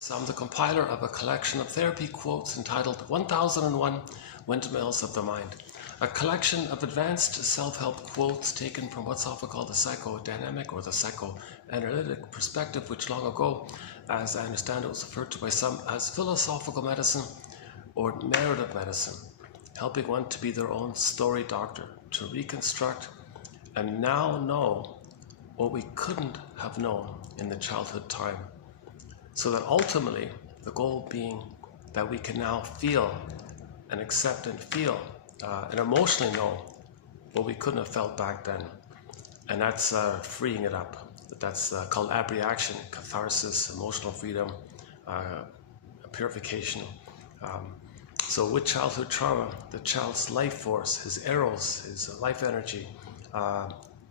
So I'm the compiler of a collection of therapy quotes entitled 1001 Windmills of the Mind, a collection of advanced self-help quotes taken from what's often called the psychodynamic or the psychoanalytic perspective, which long ago, as I understand it, was referred to by some as philosophical medicine or narrative medicine, helping one to be their own story doctor, to reconstruct and now know what we couldn't have known in the childhood time. So that ultimately, the goal being that we can now feel and accept and feel and emotionally know what we couldn't have felt back then. And that's freeing it up. That's called abreaction, catharsis, emotional freedom, purification. So with childhood trauma, the child's life force, his eros, his life energy,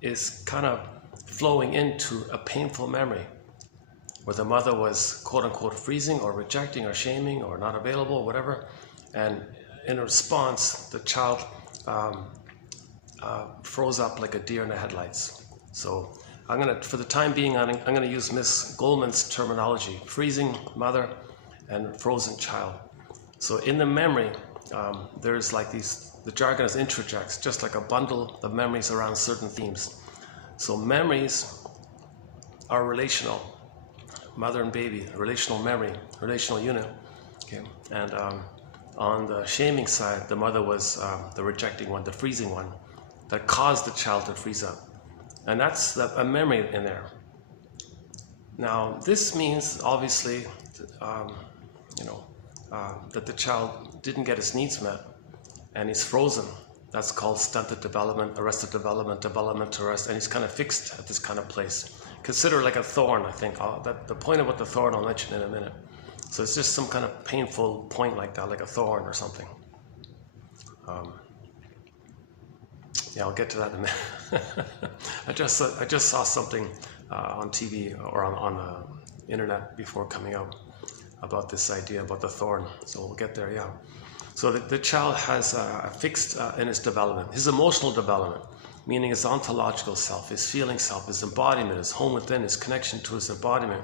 is kind of flowing into a painful memory, where the mother was quote-unquote freezing or rejecting or shaming or not available or whatever, and in response the child froze up like a deer in the headlights. So I'm going to, for the time being, I'm going to use Miss Goldman's terminology: freezing mother and frozen child. So in the memory, there's like the jargon is introjects, just like a bundle of memories around certain themes. So memories are relational. Mother and baby, relational memory, relational unit. Okay, and on the shaming side, the mother was the rejecting one, the freezing one, that caused the child to freeze up, and that's a memory in there. Now, this means obviously, that the child didn't get his needs met, and he's frozen. That's called stunted development, arrested development, development arrest, and he's kind of fixed at this kind of place. Consider like a thorn, I think. The point about the thorn I'll mention in a minute. So it's just some kind of painful point like that, like a thorn or something. Yeah, I'll get to that in a minute. I just saw something on TV or on the internet before coming out about this idea about the thorn. So we'll get there, yeah. So the child has a fixed in his development, his emotional development, meaning his ontological self, his feeling self, his embodiment, his home within, his connection to his embodiment,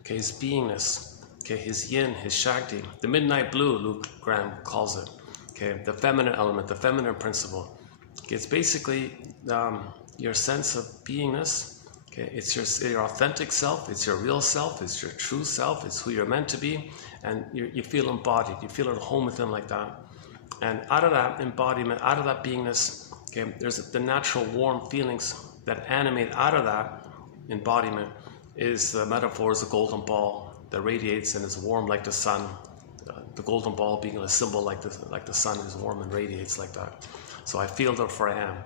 okay, his beingness, okay, his yin, his shakti, the midnight blue, Luke Graham calls it, okay, the feminine element, the feminine principle. Okay, it's basically your sense of beingness, okay, it's your authentic self, it's your real self, it's your true self, it's who you're meant to be, and you feel embodied, you feel at home within like that. And out of that embodiment, out of that beingness, okay, there's the natural warm feelings that animate out of that embodiment. Is the metaphor is a golden ball that radiates and is warm like the sun. The golden ball being a symbol like the sun is warm and radiates like that. So I feel therefore I am.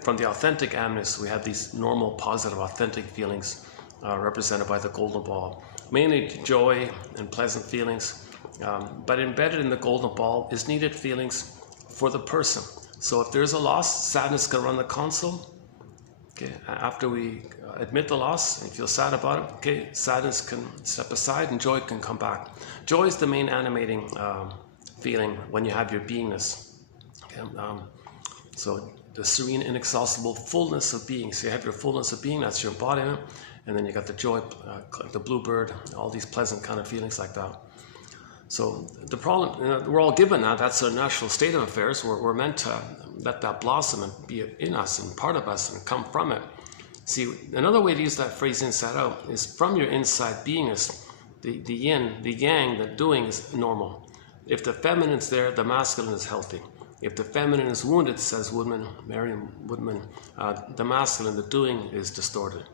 From the authentic amness, we have these normal, positive, authentic feelings represented by the golden ball. Mainly joy and pleasant feelings, but embedded in the golden ball is needed feelings for the person. So if there's a loss, sadness can run the console. Okay, after we admit the loss and feel sad about it, okay, sadness can step aside and joy can come back. Joy is the main animating feeling when you have your beingness. Okay, so the serene, inexhaustible fullness of being. So you have your fullness of being, that's your embodiment, and then you got the joy, the bluebird, all these pleasant kind of feelings like that. So the problem, we're all given that, that's a natural state of affairs. We're meant to let that blossom and be in us and part of us and come from it. See, another way to use that phrase inside out is from your inside beingness, the yin, the yang, the doing is normal. If the feminine's there, the masculine is healthy. If the feminine is wounded, says Woodman, Marion Woodman, the masculine, the doing is distorted.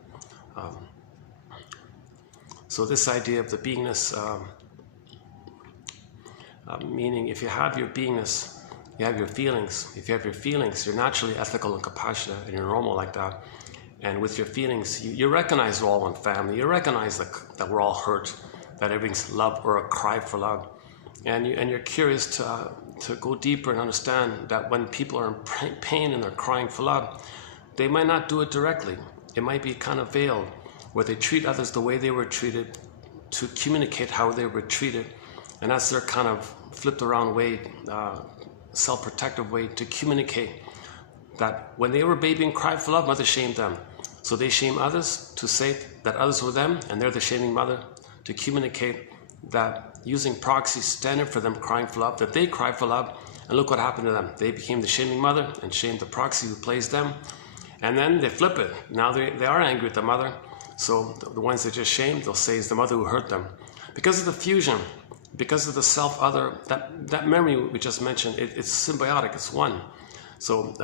So this idea of the beingness, meaning if you have your beingness, you have your feelings. If you have your feelings, you're naturally ethical and compassionate and you're normal like that. And with your feelings, you recognize we're all one family. You recognize that we're all hurt, that everything's love or a cry for love. And you're curious to go deeper and understand that when people are in pain and they're crying for love, they might not do it directly. It might be kind of veiled, where they treat others the way they were treated to communicate how they were treated. And that's their kind of flipped around way, self-protective way to communicate that when they were a baby and cried for love, mother shamed them. So they shame others to say that others were them and they're the shaming mother, to communicate that using proxy standing for them crying for love, that they cry for love, and look what happened to them. They became the shaming mother and shamed the proxy who plays them. And then they flip it. Now they are angry with the mother. So the ones they just shamed, they'll say it's the mother who hurt them. Because of the fusion, because of the self-other, that memory we just mentioned, it's symbiotic, it's one. So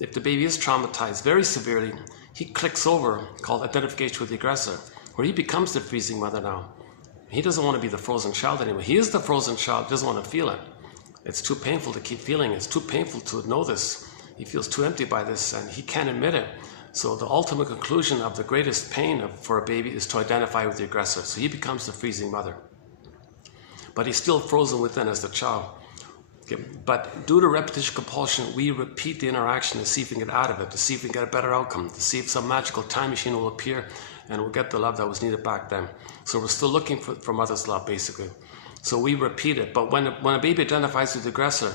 if the baby is traumatized very severely, he clicks over, called identification with the aggressor, where he becomes the freezing mother now. He doesn't want to be the frozen child anymore. He is the frozen child, doesn't want to feel it. It's too painful to keep feeling. It's too painful to know this. He feels too empty by this, and he can't admit it. So the ultimate conclusion of the greatest pain for a baby is to identify with the aggressor. So he becomes the freezing mother. But he's still frozen within as the child. Okay. But due to repetition compulsion, we repeat the interaction to see if we can get out of it, to see if we can get a better outcome, to see if some magical time machine will appear and we'll get the love that was needed back then. So we're still looking for mother's love, basically. So we repeat it. But when a baby identifies with the aggressor,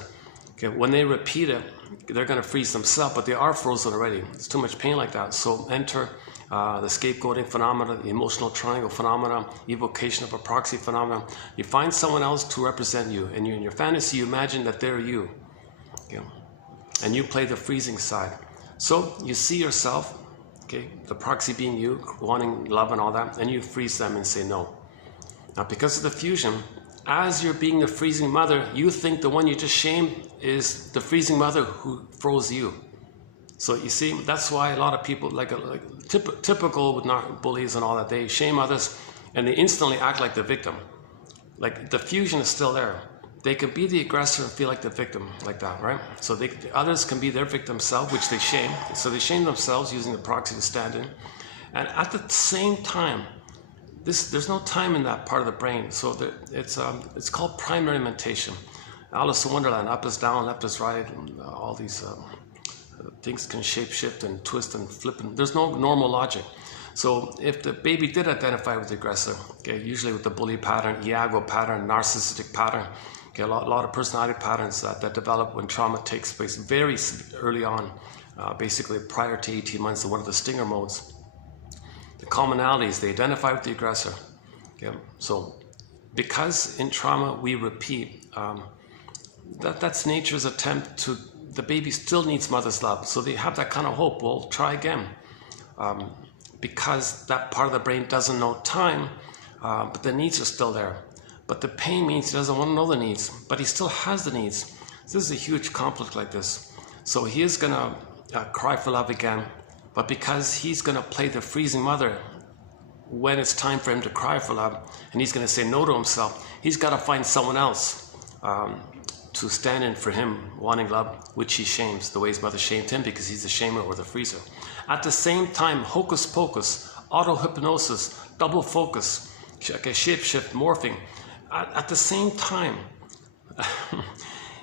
okay, when they repeat it, they're going to freeze themselves, but they are frozen already. It's too much pain like that. So enter the scapegoating phenomena, the emotional triangle phenomena, evocation of a proxy phenomena. You find someone else to represent you, and in your fantasy, you imagine that they're you. Okay? And you play the freezing side. So you see yourself, okay, the proxy being you, wanting love and all that, and you freeze them and say no. Now, because of the fusion, as you're being the freezing mother, you think the one you just shamed is the freezing mother who froze you. So you see, that's why a lot of people, typical with bullies and all that, they shame others and they instantly act like the victim. Like the fusion is still there. They can be the aggressor and feel like the victim, like that, right? So the others can be their victim self, which they shame. So they shame themselves using the proxy to stand in. And at the same time, there's no time in that part of the brain. So it's called primary mentation. Alice in Wonderland, up is down, left is right, and all these things can shape shift and twist and flip. And there's no normal logic. So if the baby did identify with the aggressor, okay, usually with the bully pattern, Iago pattern, narcissistic pattern, okay, a lot of personality patterns that develop when trauma takes place very early on, basically prior to 18 months in one of the stinger modes. The commonalities, they identify with the aggressor. Okay? So because in trauma we repeat, that's nature's attempt to, the baby still needs mother's love. So they have that kind of hope, well, try again. Because that part of the brain doesn't know time, but the needs are still there. But the pain means he doesn't want to know the needs, but he still has the needs. This is a huge conflict like this. So he is going to cry for love again, but because he's going to play the freezing mother when it's time for him to cry for love, and he's going to say no to himself, he's got to find someone else to stand in for him wanting love, which he shames, the way his mother shamed him, because he's the shamer or the freezer. At the same time, hocus pocus, auto-hypnosis, double focus, shape-shift, morphing. At the same time,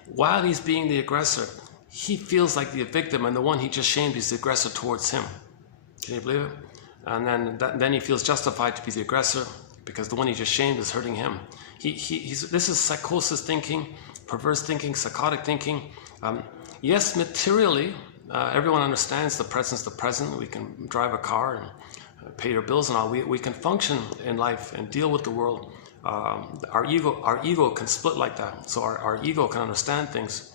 while he's being the aggressor, he feels like the victim, and the one he just shamed is the aggressor towards him. Can you believe it? And then he feels justified to be the aggressor because the one he just shamed is hurting him. This is psychosis thinking, perverse thinking, psychotic thinking. Yes, materially, everyone understands the present's the present. We can drive a car and pay your bills and all. We can function in life and deal with the world. Our ego can split like that. So our ego can understand things.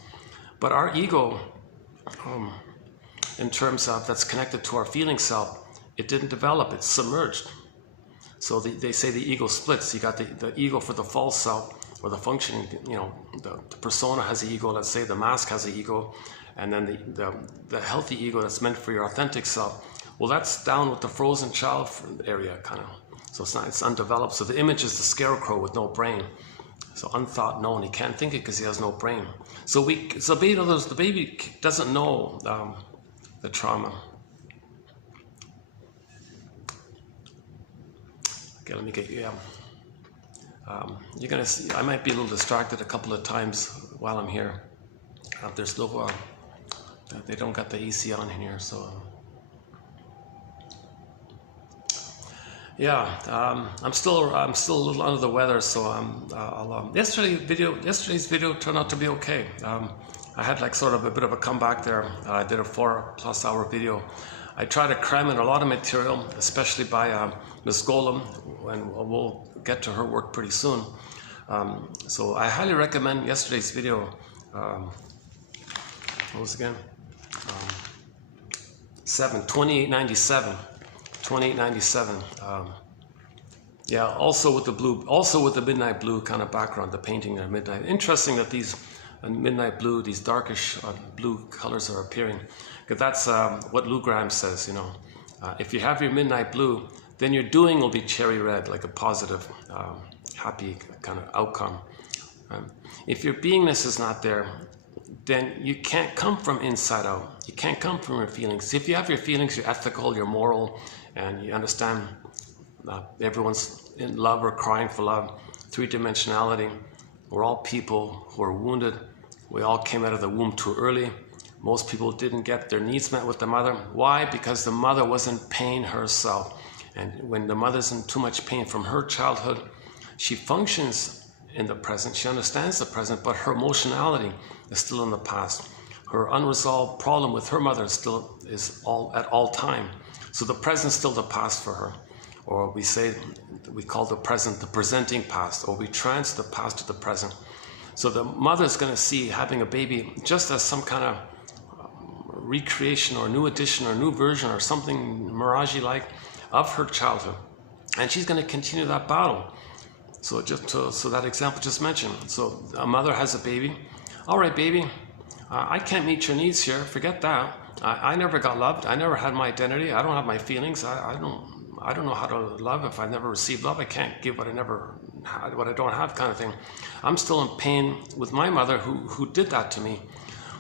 But our ego, in terms of that's connected to our feeling self, it didn't develop, it's submerged. So they say the ego splits. You got the ego for the false self, or the functioning, the persona has an ego, let's say the mask has an ego, and then the healthy ego that's meant for your authentic self. Well, that's down with the frozen child area, kind of. So it's undeveloped. So the image is the scarecrow with no brain. So unthought known, he can't think it because he has no brain. So the baby doesn't know the trauma. Okay, let me get you. You're gonna see. I might be a little distracted a couple of times while I'm here. There's no. They don't got the AC on in here, so. Yeah, I'm still a little under the weather, so yesterday's video turned out to be okay. I had like sort of a bit of a comeback there. I did a 4+ hour video. I tried to cram in a lot of material, especially by Ms. Golem, and we'll get to her work pretty soon. So I highly recommend yesterday's video. What was it again? 2897. 2897. Yeah, also with the blue, also with the midnight blue kind of background, the painting there, midnight. Interesting that these midnight blue, these darkish blue colors are appearing. Because that's what Lou Graham says, you know. If you have your midnight blue, then your doing will be cherry red, like a positive, happy kind of outcome. If your beingness is not there, then you can't come from inside out. You can't come from your feelings. If you have your feelings, you're ethical, you're moral, and you understand everyone's in love or crying for love, three-dimensionality. We're all people who are wounded. We all came out of the womb too early. Most people didn't get their needs met with the mother. Why? Because the mother was in pain herself. And when the mother's in too much pain from her childhood, she functions in the present. She understands the present, but her emotionality is still in the past. Her unresolved problem with her mother still is at all time. So the present's still the past for her. Or we call the present the presenting past, or we trance the past to the present. So the mother's going to see having a baby just as some kind of recreation or new addition or new version or something mirage-like of her childhood. And she's going to continue that battle. So so that example just mentioned. So a mother has a baby. All right, baby, I can't meet your needs here. Forget that. I never got loved. I never had my identity. I don't have my feelings. I don't know how to love if I've never received love. I can't give what I never had, what I don't have, kind of thing. I'm still in pain with my mother who did that to me.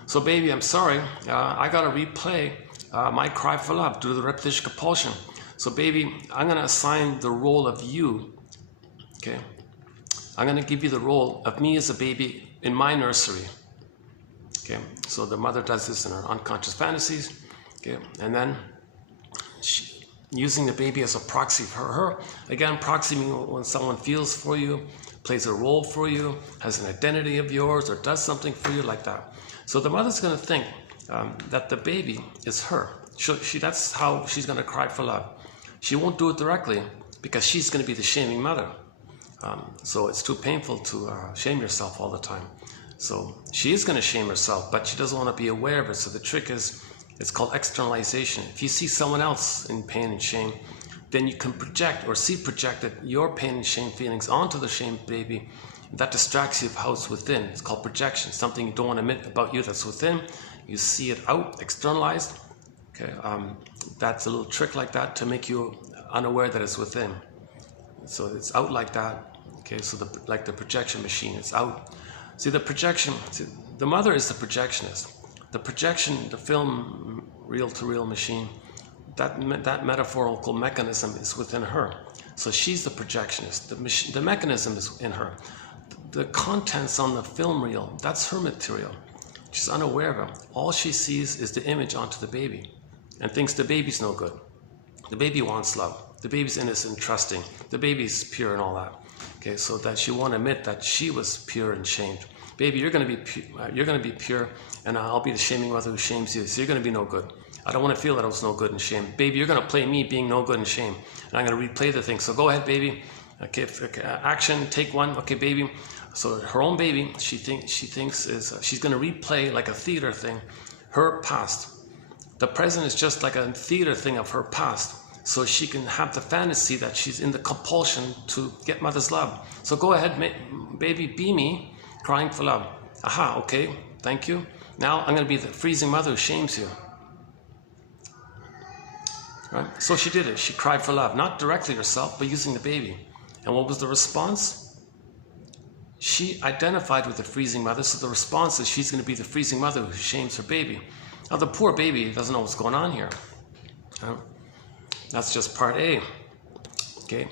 So baby, I'm sorry. I got to replay my cry for love due to the repetition compulsion. So baby, I'm going to assign the role of you. Okay. I'm going to give you the role of me as a baby in my nursery. Okay. So the mother does this in her unconscious fantasies. Okay. And then using the baby as a proxy for her. Again, proxy means when someone feels for you, plays a role for you, has an identity of yours, or does something for you like that. So the mother's going to think that the baby is her. That's how she's going to cry for love. She won't do it directly because she's going to be the shaming mother. So it's too painful to shame yourself all the time. So she is going to shame herself, but she doesn't want to be aware of it. So the trick is, it's called externalization. If you see someone else in pain and shame, then you can project or see projected your pain and shame feelings onto the shamed baby. That distracts you of how it's within. It's called projection. Something you don't want to admit about you that's within. You see it out, externalized. Okay, that's a little trick like that to make you unaware that it's within. So it's out like that. Okay, so like the projection machine, it's out. See the projection. See, the mother is the projectionist. The projection, the film reel-to-reel machine, that metaphorical mechanism is within her. So she's the projectionist. The mechanism is in her. The contents on the film reel, that's her material. She's unaware of it. All she sees is the image onto the baby and thinks the baby's no good. The baby wants love. The baby's innocent, trusting. The baby's pure and all that. Okay, so that she won't admit that she was pure and shamed. Baby, you're going to be pure, and I'll be the shaming mother who shames you. So you're going to be no good. I don't want to feel that I was no good and shame. Baby, you're going to play me being no good and shame, and I'm going to replay the thing. So go ahead, baby. Okay, action, take one. Okay, baby. So her own baby, she thinks she's going to replay like a theater thing, her past. The present is just like a theater thing of her past. So she can have the fantasy that she's in the compulsion to get mother's love. So go ahead, baby, be me, crying for love. Aha, okay, thank you. Now I'm going to be the freezing mother who shames you. Right? So she did it. She cried for love, not directly herself, but using the baby. And what was the response? She identified with the freezing mother, so the response is she's going to be the freezing mother who shames her baby. Now the poor baby doesn't know what's going on here. That's just part A. Okay,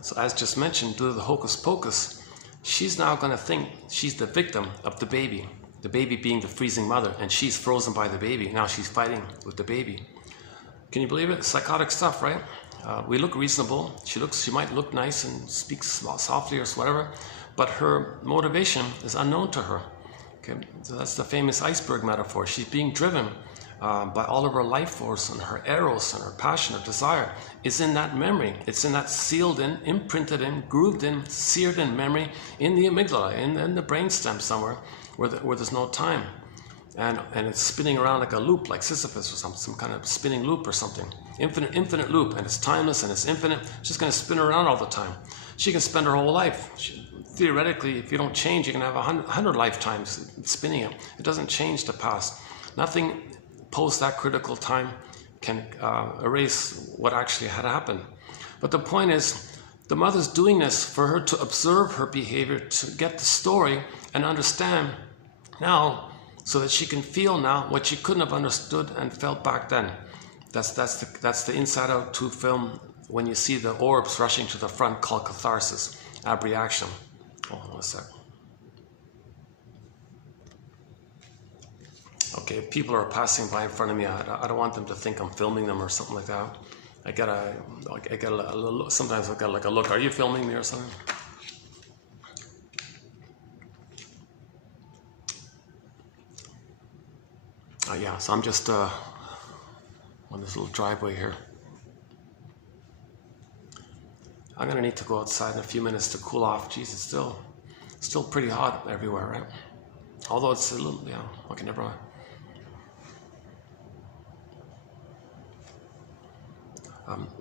so as just mentioned, due to the hocus pocus, she's now going to think she's the victim of the baby being the freezing mother, and she's frozen by the baby. Now she's fighting with the baby. Can you believe it? Psychotic stuff, right? We look reasonable. She might look nice and speak softly or whatever, but her motivation is unknown to her. Okay, so that's the famous iceberg metaphor. She's being driven by all of her life force and her eros and her passion, her desire, is in that memory. It's in that sealed in, imprinted in, grooved in, seared in memory in the amygdala, in the brainstem somewhere where there's no time. And it's spinning around like a loop, like Sisyphus or some kind of spinning loop or something. Infinite loop, and it's timeless and it's infinite. It's just going to spin around all the time. She can spend her whole life. Theoretically, if you don't change, you can have 100 lifetimes spinning it. It doesn't change the past. Nothing post that critical time can erase what actually had happened. But the point is, the mother's doing this for her to observe her behavior, to get the story and understand now, so that she can feel now what she couldn't have understood and felt back then. That's the Inside Out 2 film when you see the orbs rushing to the front, called catharsis, abreaction. Oh, hold on a sec. Okay, people are passing by in front of me. I don't want them to think I'm filming them or something like that. I get a little, sometimes I get like a look. Are you filming me or something? Yeah, so I'm just on this little driveway here. I'm gonna need to go outside in a few minutes to cool off. Geez, it's still pretty hot everywhere, right? Although it's a little, yeah, okay, never mind.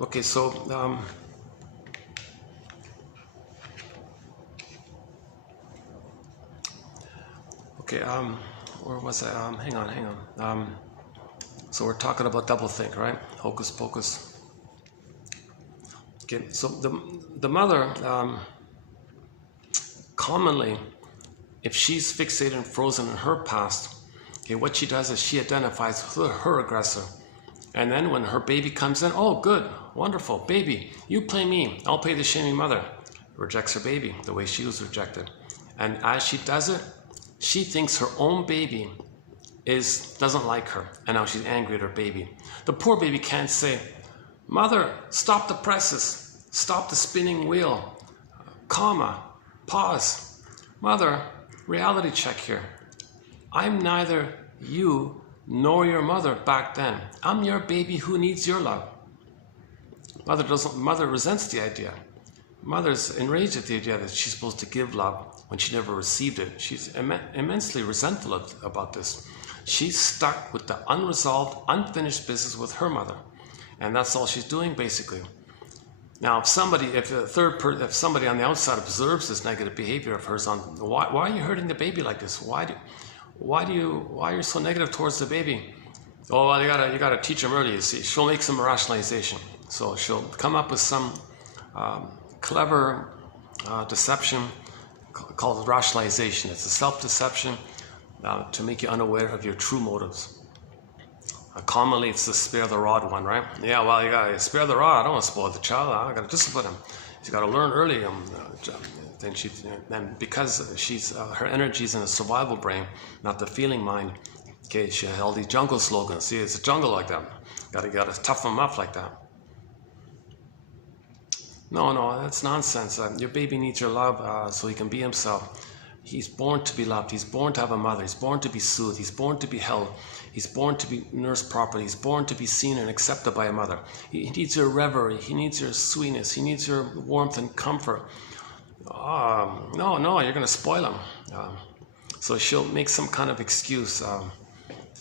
Okay, so where was I? Hang on. So we're talking about doublethink, right? Hocus pocus. Okay, so the mother, commonly, if she's fixated and frozen in her past, okay, what she does is she identifies with her aggressor. And then when her baby comes in, oh, good, wonderful, baby, you play me, I'll play the shaming mother. Rejects her baby the way she was rejected. And as she does it, she thinks her own baby doesn't like her, and now she's angry at her baby. The poor baby can't say, mother, stop the presses, stop the spinning wheel, comma, pause. Mother, reality check here. I'm neither you nor your mother back then. I'm your baby who needs your love. Mother resents the idea. Mother's enraged at the idea that she's supposed to give love when she never received it. She's immensely resentful about this. She's stuck with the unresolved, unfinished business with her mother. And that's all she's doing, basically. Now, if somebody on the outside observes this negative behavior of hers, why are you hurting the baby like this? Why are you so negative towards the baby? Oh, well, you gotta teach him early. You see, she'll make some rationalization. So she'll come up with some clever deception called rationalization. It's a self-deception to make you unaware of your true motives. Commonly, it's the spare the rod one, right? Yeah, well, you gotta spare the rod. I don't want to spoil the child. I gotta discipline him. He's got to learn early. Then because her energy's in a survival brain, not the feeling mind. Okay, she had all these jungle slogans. See, it's a jungle like that. Gotta toughen them up like that. No, that's nonsense. Your baby needs your love so he can be himself. He's born to be loved. He's born to have a mother. He's born to be soothed. He's born to be held. He's born to be nursed properly. He's born to be seen and accepted by a mother. He needs your reverie. He needs your sweetness. He needs your warmth and comfort. No, you're going to spoil him. So she'll make some kind of excuse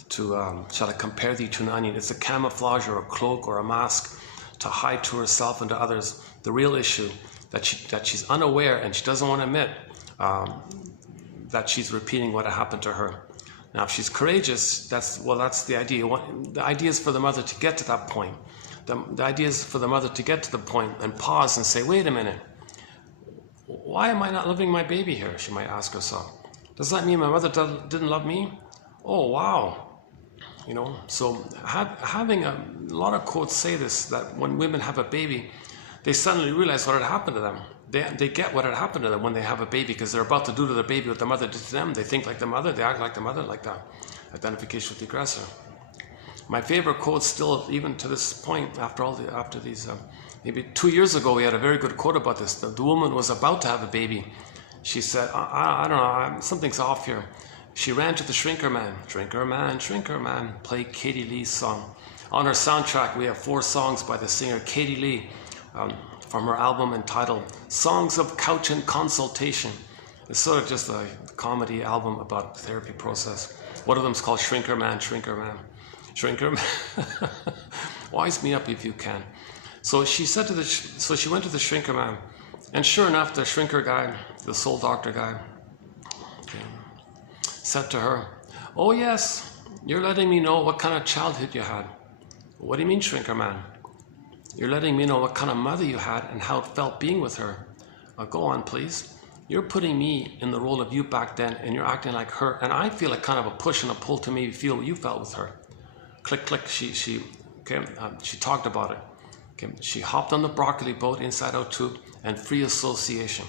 shall I compare thee to an onion? It's a camouflage or a cloak or a mask to hide to herself and to others the real issue that she's unaware and she doesn't want to admit that she's repeating what happened to her. Now, if she's courageous, that's the idea. The idea is for the mother to get to that point. The idea is for the mother to get to the point and pause and say, wait a minute. Why am I not loving my baby here? She might ask herself. Does that mean my mother didn't love me? Oh, wow. So having a lot of quotes say this, that when women have a baby, they suddenly realize what had happened to them. They get what had happened to them when they have a baby because they're about to do to the baby what the mother did to them. They think like the mother, they act like the mother, like that. Identification with the aggressor. My favorite quote still, even to this point, after these, maybe 2 years ago, we had a very good quote about this. The woman was about to have a baby. She said, I don't know, something's off here. She ran to the shrinker man, play Katie Lee's song. On her soundtrack, we have 4 songs by the singer Katie Lee from her album entitled Songs of Couch and Consultation. It's sort of just a comedy album about the therapy process. One of them is called Shrinker Man. Wise me up if you can. So she said to she went to the shrinker man, and sure enough, the shrinker guy, the soul doctor guy, said to her, "Oh yes, you're letting me know what kind of childhood you had." "What do you mean, shrinker man?" "You're letting me know what kind of mother you had and how it felt being with her." "Go on, please." "You're putting me in the role of you back then, and you're acting like her, and I feel like kind of a push and a pull to maybe feel what you felt with her." Click, click. She talked about it. Okay. She hopped on the broccoli boat, Inside Out 2, and free association.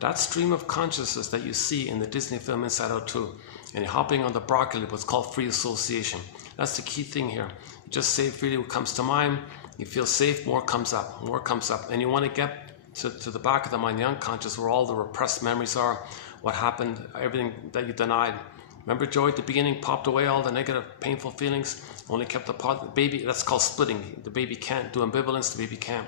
That stream of consciousness that you see in the Disney film Inside Out 2, and you're hopping on the broccoli, what's called free association. That's the key thing here. You just say freely what comes to mind. You feel safe, more comes up, and you want to get to the back of the mind, the unconscious, where all the repressed memories are, what happened, everything that you denied. Remember, joy at the beginning popped away all the negative, painful feelings, only kept the baby. That's called splitting. The baby can't do ambivalence. The baby can't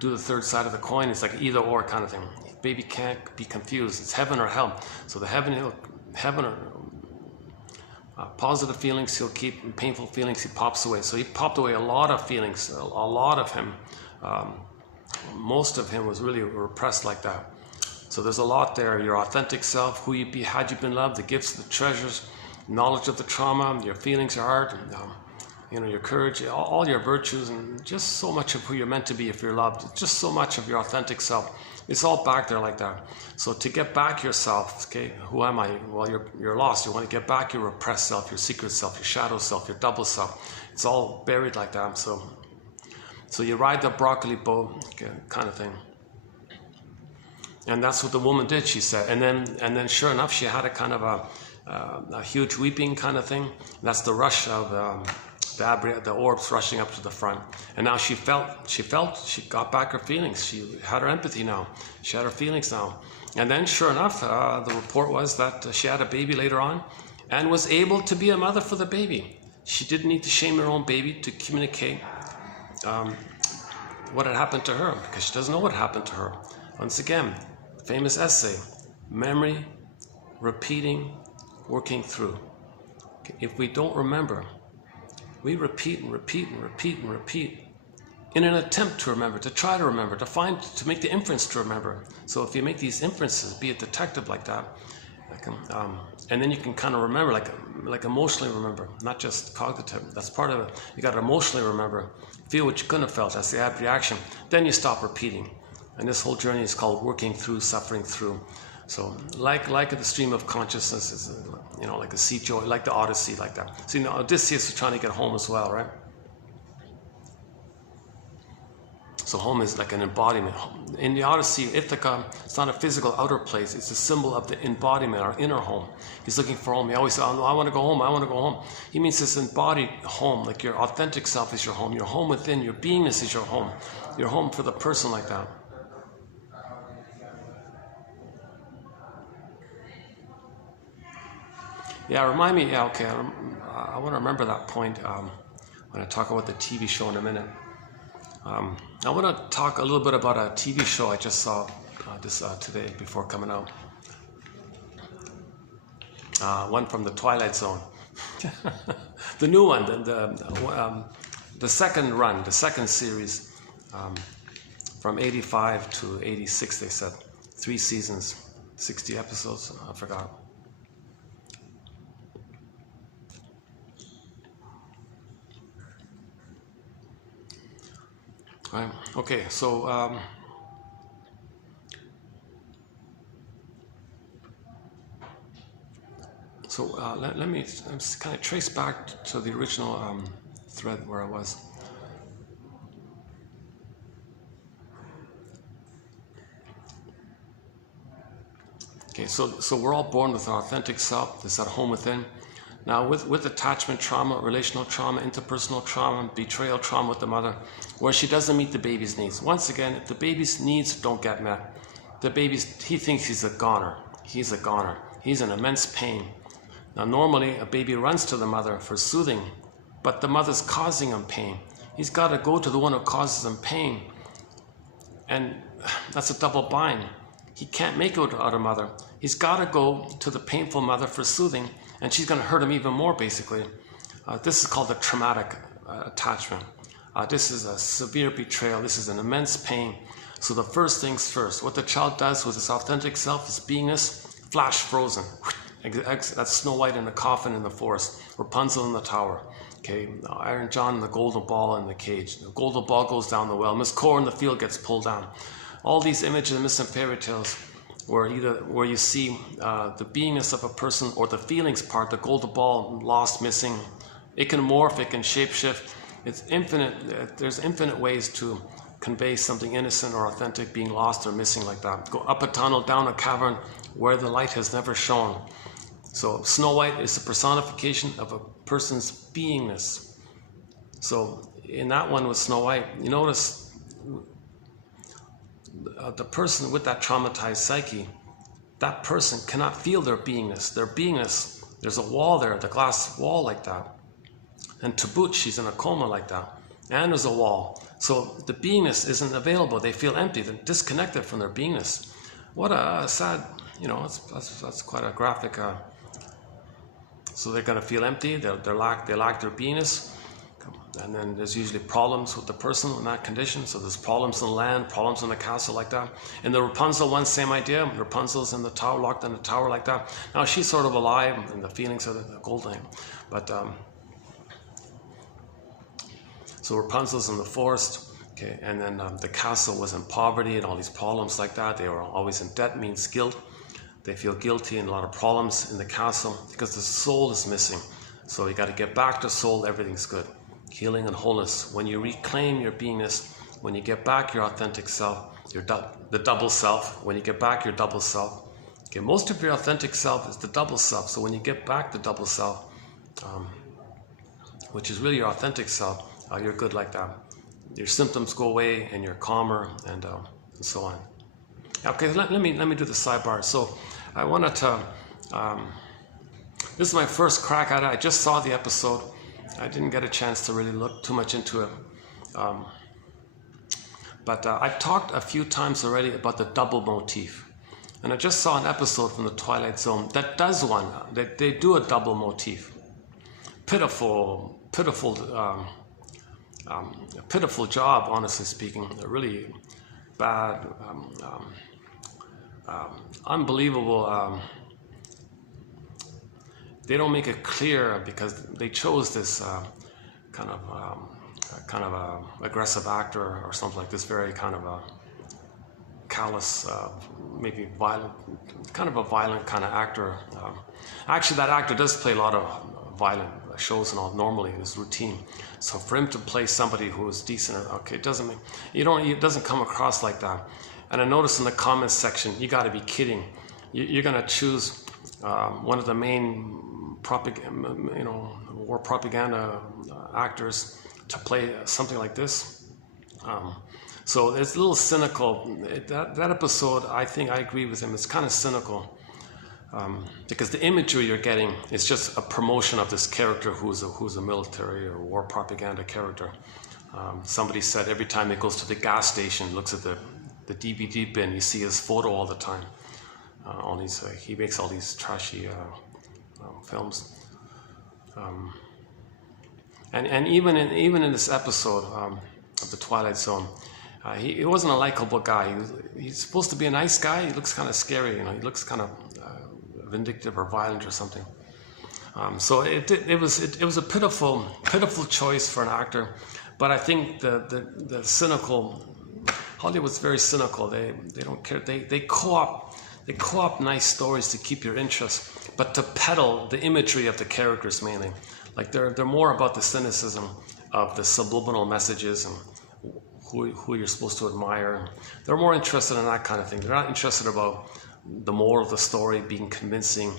do the third side of the coin. It's like either or kind of thing. The baby can't be confused. It's heaven or hell. So the heaven or positive feelings he'll keep, and painful feelings he pops away. So he popped away a lot of feelings. A lot of him. Most of him was really repressed like that. So there's a lot there. Your authentic self, who you'd be had you been loved, the gifts, the treasures, knowledge of the trauma, your feelings, your heart, and, your courage, all your virtues, and just so much of who you're meant to be if you're loved. Just so much of your authentic self. It's all back there like that. So to get back yourself, okay, who am I? Well, you're lost. You want to get back your repressed self, your secret self, your shadow self, your double self. It's all buried like that. So you ride the broccoli boat, okay, kind of thing. And that's what the woman did, she said. And then sure enough, she had a kind of a huge weeping kind of thing. That's the rush of the orbs rushing up to the front. And now she got back her feelings. She had her empathy now. She had her feelings now. And then sure enough, the report was that she had a baby later on and was able to be a mother for the baby. She didn't need to shame her own baby to communicate what had happened to her, because she doesn't know what happened to her. Once again, famous essay, memory, repeating, working through. If we don't remember, we repeat and repeat and repeat and repeat in an attempt to remember, to try to remember, to make the inference to remember. So if you make these inferences, be a detective like that, and then you can kind of remember, like emotionally remember, not just cognitive. That's part of it. You got to emotionally remember, feel what you couldn't have felt. That's the ad reaction. Then you stop repeating. And this whole journey is called working through, suffering through. So like the stream of consciousness is, like a sea joy, like the Odyssey, like that. See, now Odysseus is trying to get home as well, right? So home is like an embodiment. In the Odyssey, Ithaca, it's not a physical outer place. It's a symbol of the embodiment, our inner home. He's looking for home. He always says, "Oh, I want to go home. I want to go home." He means this embodied home, like your authentic self is your home. Your home within, your beingness is your home. Your home for the person like that. Yeah, remind me. Yeah, okay. I want to remember that point when I talk about the TV show in a minute. I want to talk a little bit about a TV show I just saw today before coming out. One from the Twilight Zone, the new one, the second run, the second series, from 85 to 86. They said 3 seasons, 60 episodes. I forgot. Right. Okay, so let me kind of trace back to the original thread where I was. Okay, so we're all born with an authentic self, this at home within. Now, with attachment trauma, relational trauma, interpersonal trauma, betrayal trauma with the mother, where she doesn't meet the baby's needs. Once again, if the baby's needs don't get met, he thinks he's a goner. He's a goner. He's in immense pain. Now normally a baby runs to the mother for soothing, but the mother's causing him pain. He's got to go to the one who causes him pain. And that's a double bind. He can't make it out of mother. He's got to go to the painful mother for soothing, and she's going to hurt him even more, basically. This is called the traumatic attachment. This is a severe betrayal. This is an immense pain. So the first things first. What the child does with his authentic self, his beingness, flash frozen. That's Snow White in the coffin in the forest, Rapunzel in the tower. Okay, Iron John and the golden ball in the cage. The golden ball goes down the well. Miss Core in the field gets pulled down. All these images in myths and fairy tales where you see the beingness of a person or the feelings part, the golden ball lost, missing. It can morph, it can shapeshift. It's infinite. There's infinite ways to convey something innocent or authentic being lost or missing like that. Go up a tunnel, down a cavern where the light has never shone. So Snow White is the personification of a person's beingness. So in that one with Snow White, you notice the person with that traumatized psyche, that person cannot feel their beingness. Their beingness, there's a wall there, the glass wall like that. And to boot, she's in a coma like that. And there's a wall. So the beingness isn't available. They feel empty. They're disconnected from their beingness. What a sad, that's quite a graphic. So they're going to feel empty. They lack their beingness. And then there's usually problems with the person in that condition. So there's problems in the land, problems in the castle like that. In the Rapunzel one, same idea. Rapunzel's in the tower, locked in the tower like that. Now she's sort of alive and the feelings of the golden thing. But so Rapunzel's in the forest, okay, and then the castle was in poverty and all these problems like that. They were always in debt, means guilt. They feel guilty and a lot of problems in the castle because the soul is missing. So you got to get back to soul, everything's good. Healing and wholeness. When you reclaim your beingness, when you get back your authentic self, the double self, when you get back your double self, okay, most of your authentic self is the double self. So when you get back the double self, which is really your authentic self, you're good like that. Your symptoms go away and you're calmer and so on. Okay, let me do the sidebar. So I wanted to, this is my first crack at it. I just saw the episode. I didn't get a chance to really look too much into it. But I've talked a few times already about the double motif. And I just saw an episode from the Twilight Zone that does one. They do a double motif. Pitiful job, honestly speaking. A really bad, unbelievable. They don't make it clear because they chose this kind of a aggressive actor or something like this, very kind of a callous, maybe violent, kind of a violent kind of actor. Actually, that actor does play a lot of violent shows and all normally in his routine. So for him to play somebody who is decent, okay, it doesn't come across like that. And I noticed in the comments section, you got to be kidding. You're going to choose one of the main war propaganda actors to play something like this. So it's a little cynical. That episode, I think I agree with him. It's kind of cynical because the imagery you're getting is just a promotion of this character who's a military or war propaganda character. Somebody said every time he goes to the gas station, looks at the DVD bin, you see his photo all the time. He makes all these trashy films, and even in this episode of the Twilight Zone, he wasn't a likable guy. He's supposed to be a nice guy. He looks kind of scary, He looks kind of vindictive or violent or something. So it was a pitiful choice for an actor, but I think the cynical Hollywood's very cynical. They don't care. They co-opt nice stories to keep your interest, but to peddle the imagery of the characters mainly. Like they're more about the cynicism of the subliminal messages and who you're supposed to admire. They're more interested in that kind of thing. They're not interested about the moral of the story being convincing.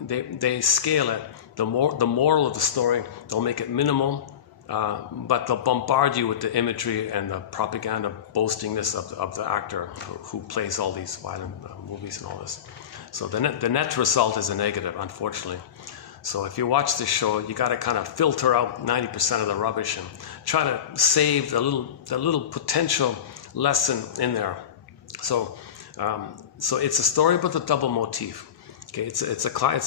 They scale it. The moral of the story, they'll make it minimal, but they'll bombard you with the imagery and the propaganda boastingness of the actor who plays all these violent movies and all this. So the net result is a negative, unfortunately. So if you watch this show, you got to kind of filter out 90% of the rubbish and try to save the little potential lesson in there. So it's a story about the double motif. Okay, it's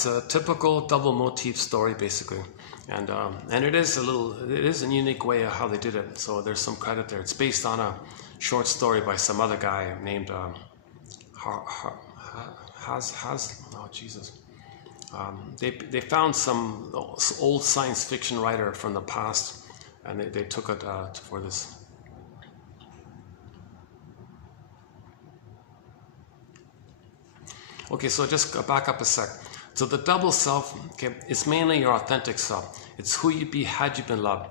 a typical double motif story basically, and it is a unique way of how they did it. So there's some credit there. It's based on a short story by some other guy named They found some old science fiction writer from the past, and they took it for this. Okay, so just back up a sec. So the double self, okay, it's mainly your authentic self. It's who you'd be had you been loved.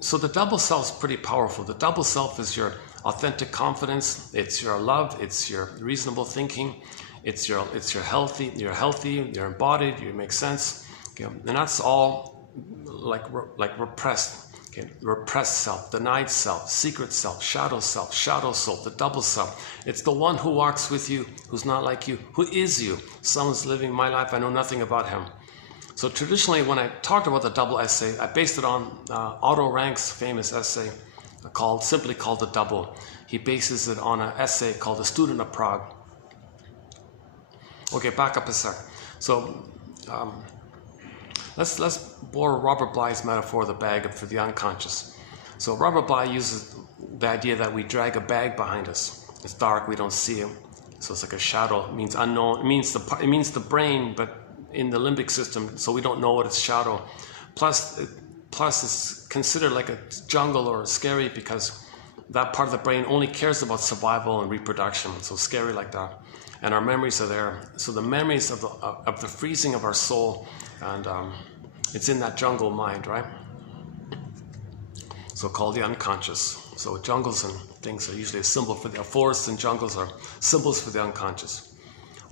So the double self is pretty powerful. The double self is your authentic confidence. It's your love. It's your reasonable thinking. It's your healthy. You're healthy. You're embodied. You make sense. Okay, and that's all like repressed. Okay, repressed self, denied self, secret self, shadow soul, the double self. It's the one who walks with you, who's not like you, who is you. Someone's living my life, I know nothing about him. So traditionally, when I talked about the double essay, I based it on Otto Rank's famous essay simply called The Double. He bases it on an essay called The Student of Prague. Okay, back up a sec. So let's borrow Robert Bly's metaphor of the bag for the unconscious. So Robert Bly uses the idea that we drag a bag behind us. It's dark, we don't see it. So it's like a shadow. It means unknown. It means the brain, but in the limbic system, so we don't know what it's shadow. Plus it's considered like a jungle or scary because that part of the brain only cares about survival and reproduction. So scary like that. And our memories are there. So the memories of the freezing of our soul, and it's in that jungle mind, right? So called the unconscious. So jungles and things are usually a symbol for the forests and jungles are symbols for the unconscious.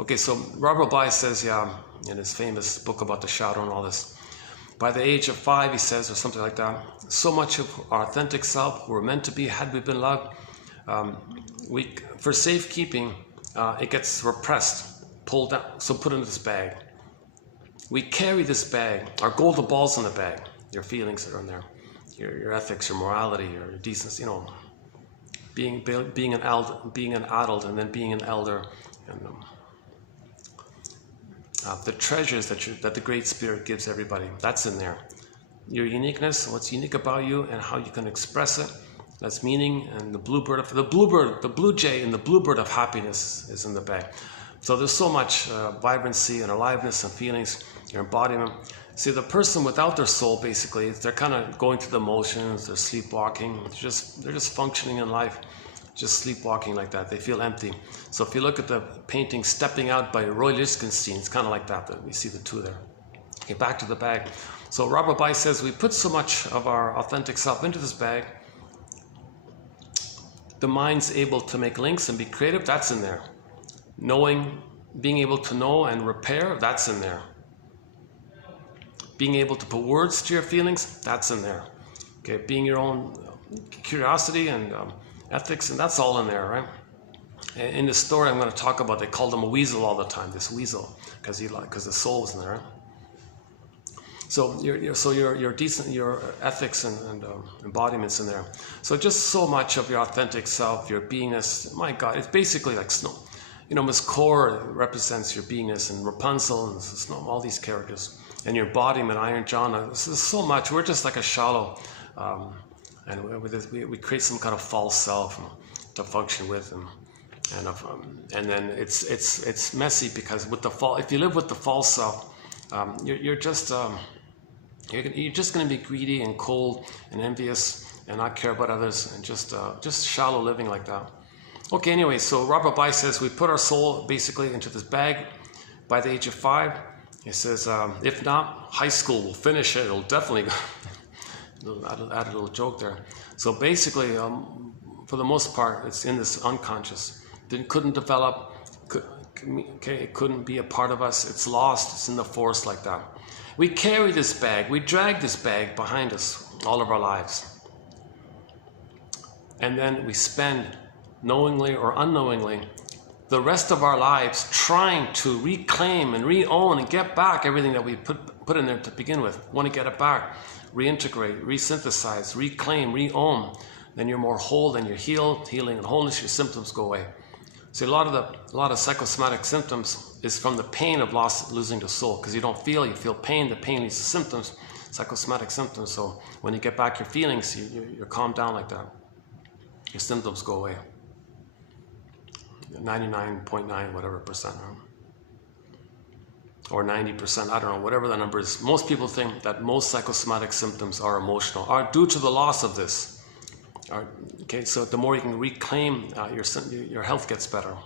Okay, so Robert Bly says, in his famous book about the shadow and all this, by the age of 5, he says, or something like that, so much of our authentic self we're meant to be had we been loved, for safekeeping, it gets repressed, pulled out, so put into this bag. We carry this bag, our golden balls in the bag, your feelings that are in there, your ethics, your morality, your decency, being an adult and then being an elder, and the treasures that the Great Spirit gives everybody, that's in there. Your uniqueness, what's unique about you, and how you can express it. That's meaning, and the blue jay and the bluebird of happiness is in the bag. So there's so much vibrancy and aliveness and feelings, your embodiment. See, the person without their soul, basically, they're kind of going through the motions, they're sleepwalking, they're just functioning in life, just sleepwalking like that. They feel empty. So if you look at the painting Stepping Out by Roy Lichtenstein, it's kind of like that we see the two there. Okay, back to the bag. So Robert Bly says we put so much of our authentic self into this bag. The mind's able to make links and be creative, that's in there. Knowing, being able to know and repair, that's in there. Being able to put words to your feelings, that's in there. Okay, being your own curiosity and ethics, and that's all in there, right? In the story I'm going to talk about, they called him a weasel all the time, this weasel, because the soul was in there. Right? So your ethics and embodiments in there. So just so much of your authentic self, your beingness. My God, it's basically like snow. Miss Core represents your beingness, and Rapunzel and Snow, all these characters, and your embodiment, Iron John. This is so much. We're just like a shallow, and we create some kind of false self to function with, and then it's messy because if you live with the false self, you're just going to be greedy and cold and envious and not care about others and just shallow living like that. Okay, anyway, so Robert Bly says we put our soul basically into this bag by the age of 5. He says, if not, high school will finish it. It'll definitely add a little joke there. So basically, for the most part, it's in this unconscious. Couldn't develop, it couldn't be a part of us. It's lost. It's in the forest like that. We carry this bag. We drag this bag behind us all of our lives. And then we spend, knowingly or unknowingly, the rest of our lives trying to reclaim and re-own and get back everything that we put in there to begin with. Want to get it back, reintegrate, resynthesize, reclaim, re-own. Then you're more whole, then you're healed. Healing and wholeness, your symptoms go away. See, a lot of psychosomatic symptoms is from the pain of losing the soul, because you feel pain. The pain leads to symptoms, psychosomatic symptoms. So when you get back your feelings, you're calmed down like that. Your symptoms go away. 99.9 whatever percent, or 90%, I don't know, whatever the number is. Most people think that most psychosomatic symptoms are emotional, are due to the loss of this. Okay, so the more you can reclaim, your health gets better.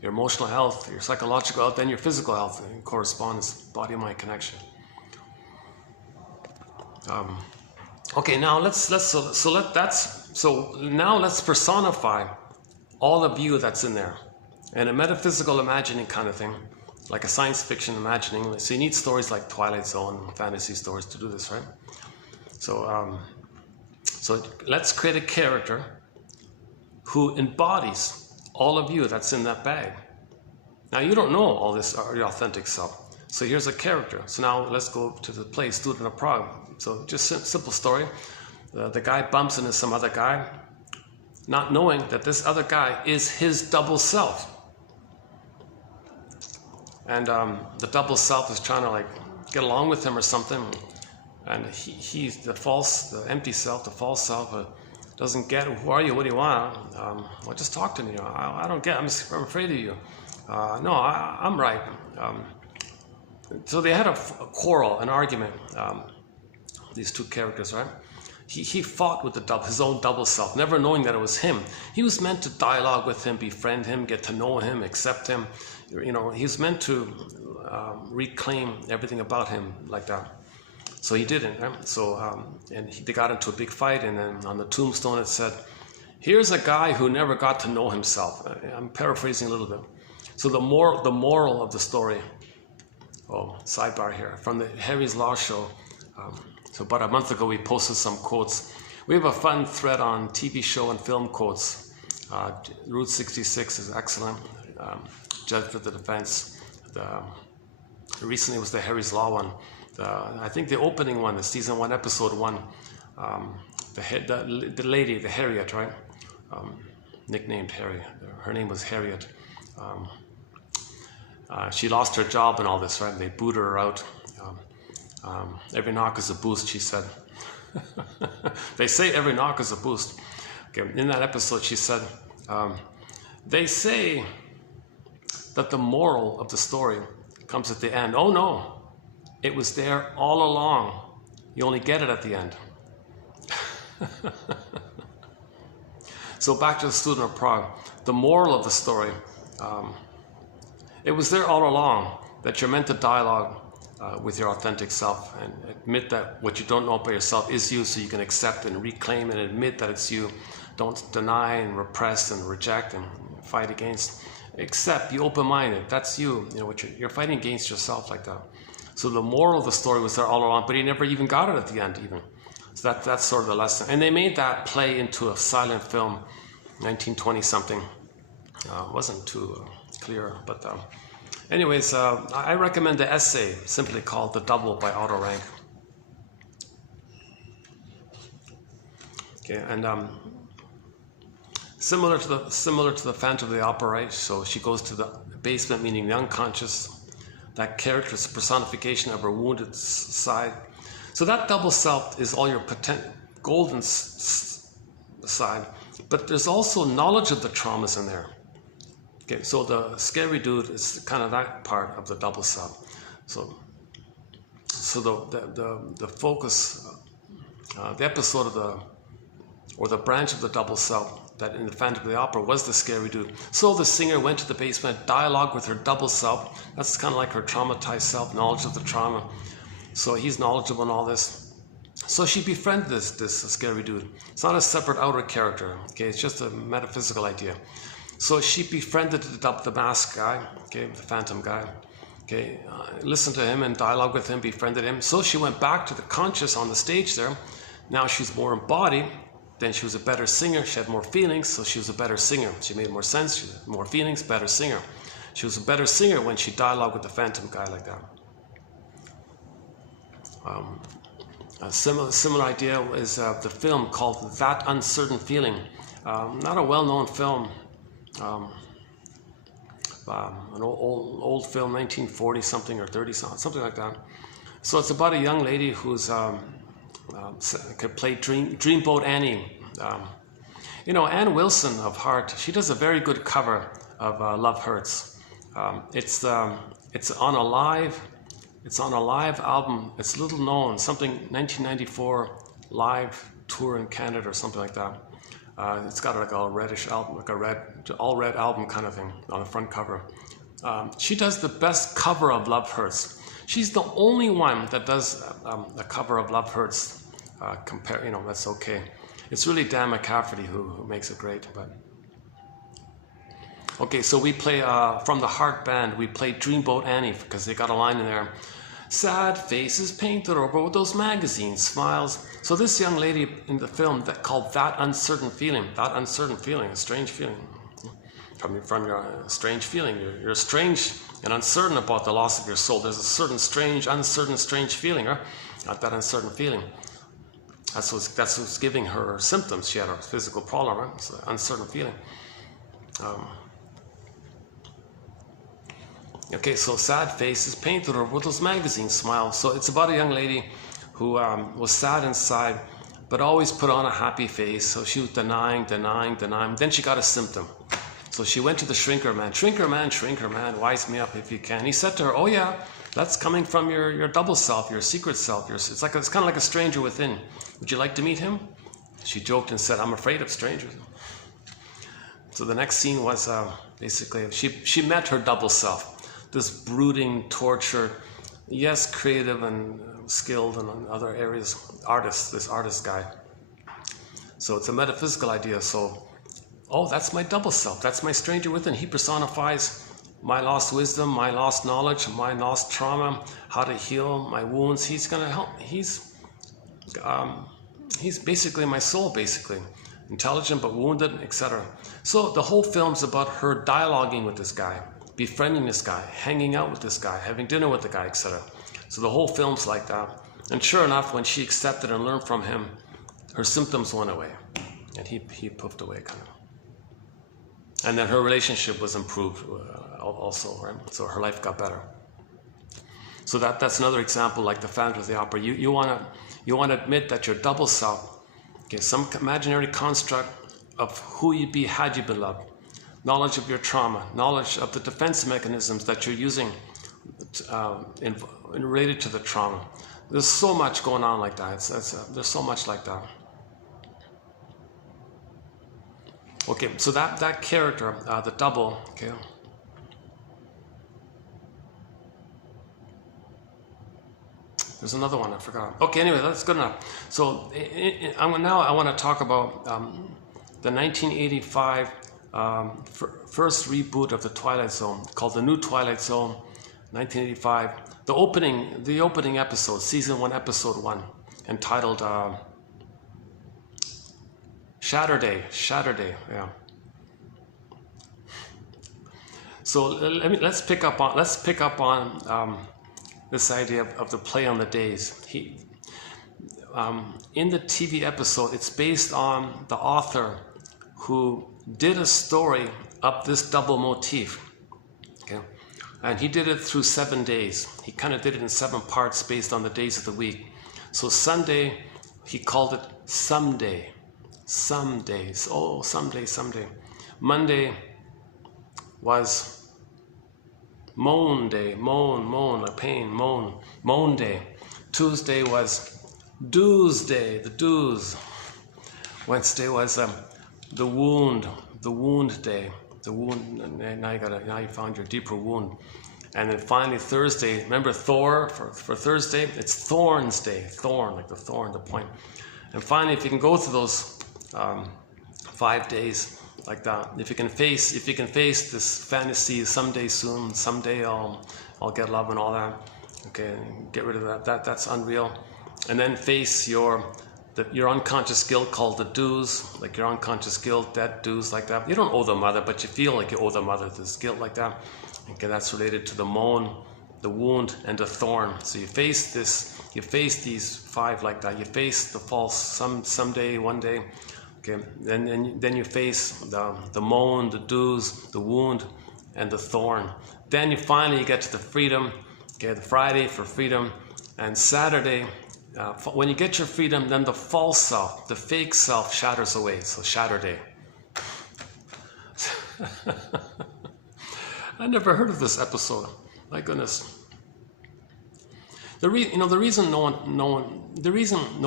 Your emotional health, your psychological health, then your physical health corresponds, body-mind connection. Okay, now let's personify all of you that's in there, and a metaphysical imagining kind of thing, like a science fiction imagining. So you need stories like Twilight Zone, fantasy stories to do this, right? So let's create a character who embodies all of you that's in that bag. Now you don't know all this, your authentic self. So here's a character. So now let's go to the play, Student of Prague. So just simple story. The guy bumps into some other guy, not knowing that this other guy is his double self. And the double self is trying to like get along with him or something. And he's the empty self, the false self, doesn't get, who are you, what do you want? Well, just talk to me. I don't get, I'm afraid of you. No, I'm right. So they had a quarrel, an argument, these two characters, right? He fought with his own double self, never knowing that it was him. He was meant to dialogue with him, befriend him, get to know him, accept him. You know, he was meant to reclaim everything about him like that. So he didn't, right? So, they got into a big fight, and then on the tombstone it said, here's a guy who never got to know himself. I'm paraphrasing a little bit. So the moral of the story, sidebar here, from the Harry's Law Show. So about a month ago we posted some quotes. We have a fun thread on TV show and film quotes. Route 66 is excellent. Judge for the Defense. Recently was the Harry's Law one. I think the opening one, the season 1, episode 1, the lady, the Harriet, right? Nicknamed Harry. Her name was Harriet. She lost her job and all this, right? They booted her out. Every knock is a boost, she said. They say every knock is a boost. Okay, in that episode, she said, they say that the moral of the story comes at the end. Oh no. It was there all along. You only get it at the end. So back to the Student of Prague. The moral of the story. It was there all along that you're meant to dialogue with your authentic self and admit that what you don't know about yourself is you, so you can accept and reclaim and admit that it's you. Don't deny and repress and reject and fight against. Accept, be open-minded. That's you. You know, you're fighting against yourself like that. So the moral of the story was there all along, but he never even got it at the end even. So that's sort of the lesson. And they made that play into a silent film, 1920-something. Wasn't too clear, but anyways, I recommend the essay simply called The Double by Otto Rank. Okay, and similar to the Phantom of the Opera, right? So she goes to the basement, meaning the unconscious. That character is a personification of her wounded side. So that double self is all your golden side, but there's also knowledge of the traumas in there. Okay, so the scary dude is kind of that part of the double self. So the focus, the episode of the branch of the double self that in the Phantom of the Opera was the scary dude. So the singer went to the basement, dialogue with her double self. That's kind of like her traumatized self, knowledge of the trauma. So he's knowledgeable in all this. So she befriended this scary dude. It's not a separate outer character. Okay, it's just a metaphysical idea. So she befriended the masked guy, okay, the phantom guy. Okay, listened to him and dialogue with him, befriended him. So she went back to the conscious on the stage there. Now she's more embodied. Then she was a better singer. She had more feelings, so she was a better singer. She made more sense. She had more feelings, better singer. She was a better singer when she dialogued with the phantom guy like that. A similar idea is the film called That Uncertain Feeling. Not a well-known film. An old film, 1940 something or 30 something like that. So it's about a young lady who's could play Dreamboat Annie. You know, Ann Wilson of Heart, she does a very good cover of Love Hurts. It's on a live album. It's little known, something 1994 live tour in Canada or something like that. It's got like a reddish album, like a all red album kind of thing on the front cover. She does the best cover of Love Hurts. She's the only one that does a cover of Love Hurts. That's okay. It's really Dan McCafferty who makes it great. But okay, so we play from the Heart Band. We play Dreamboat Annie because they got a line in there. Sad faces painted over with those magazine smiles. So this young lady in the film called That Uncertain Feeling. That uncertain feeling, a strange feeling. From your strange feeling. You're strange and uncertain about the loss of your soul. There's a certain strange, uncertain, strange feeling, right? Not that uncertain feeling. That's what's giving her symptoms. She had a physical problem, right? It's an uncertain feeling. Okay, so sad faces painted over with those magazine smiles. So it's about a young lady who was sad inside, but always put on a happy face. So she was denying. Then she got a symptom. So she went to the shrinker man. Shrinker man, wise me up if you can. He said to her, oh yeah, that's coming from your double self, your secret self. It's kind of like a stranger within. Would you like to meet him? She joked and said, I'm afraid of strangers. So the next scene was basically, she met her double self. This brooding, tortured, yes, creative and skilled in other areas, this artist guy. So it's a metaphysical idea. So, oh, that's my double self. That's my stranger within. He personifies my lost wisdom, my lost knowledge, my lost trauma, how to heal my wounds. He's going to help. He's basically my soul, basically. Intelligent but wounded, etc. So the whole film's about her dialoguing with this guy, befriending this guy, hanging out with this guy, having dinner with the guy, etc. So the whole film's like that. And sure enough, when she accepted and learned from him, her symptoms went away. And he puffed away, kind of. And then her relationship was improved also, right? So her life got better. So that's another example, like the Phantom of the Opera. You want to admit that your double self, okay, some imaginary construct of who you'd be had you been loved, knowledge of your trauma, knowledge of the defense mechanisms that you're using related to the trauma. There's so much going on like that. There's so much like that. Okay, so that character, the double, okay. There's another one I forgot. Okay, anyway, that's good enough. So now I want to talk about the 1985 first reboot of the Twilight Zone, called The New Twilight Zone, 1985. The opening episode, season 1, episode 1, entitled Shatterday, yeah. So let's pick up on this idea of the play on the days. In the TV episode, it's based on the author who did a story of this double motif. Okay, and he did it through 7 days. He kind of did it in 7 parts based on the days of the week. So Sunday, he called it Someday. Some days, oh, someday. Monday was moan day, moan, a pain, moan day. Tuesday was doos-day, the doos. Wednesday was the wound day, the wound. Now you found your deeper wound. And then finally Thursday, remember Thor for Thursday? It's Thorns Day, thorn, like the thorn, the point. And finally, if you can go through those 5 days like that, if you can face this fantasy, someday soon, someday I'll get love and all that. Okay, get rid of that. That's unreal. And then face your your unconscious guilt called the dues, like your unconscious guilt, debt, dues, like that. You don't owe the mother, but you feel like you owe the mother this guilt like that. Okay, that's related to the moan, the wound, and the thorn. So you face this, you face these 5 like that. You face the false someday, one day. Okay, then you face the moan, the dues, the wound, and the thorn. Then you finally get to the freedom. Okay, the Friday for freedom, and Saturday. When you get your freedom, then the false self, the fake self shatters away. So shatter day. I never heard of this episode. My goodness. The reason no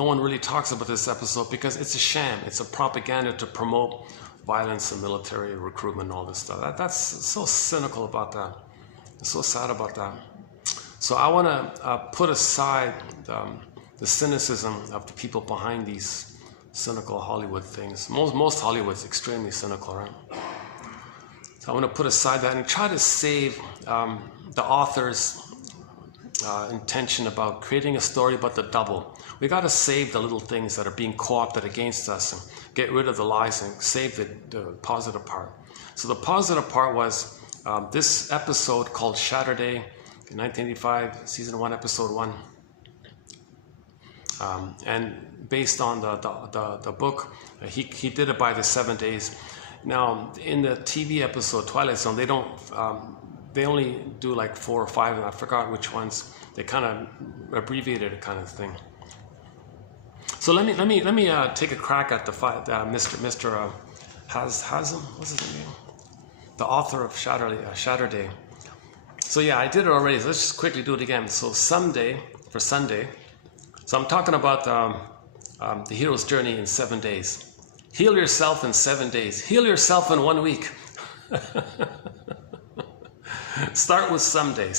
one really talks about this episode, because it's a sham. It's a propaganda to promote violence and military recruitment and all this stuff. That's so cynical about that. I'm so sad about that. So I want to put aside the cynicism of the people behind these cynical Hollywood things. Most Hollywood's extremely cynical, right? So I want to put aside that and try to save the author's intention about creating a story about the double. We got to save the little things that are being co-opted against us and get rid of the lies and save the positive part. So the positive part was this episode called Shatter Day in 1985, season 1, episode 1. And based on the book, he did it by the 7 days. Now, in the TV episode Twilight Zone, they only do like 4 or 5, and I forgot which ones. They kind of abbreviated it, kind of thing. So let me take a crack at the Mr. Hasm. What's his name? The author of Shatter Day. So yeah, I did it already. So let's just quickly do it again. So Sunday for Sunday. So I'm talking about the hero's journey in 7 days. Heal yourself in 7 days. Heal yourself in 1 week. Start with Sunday.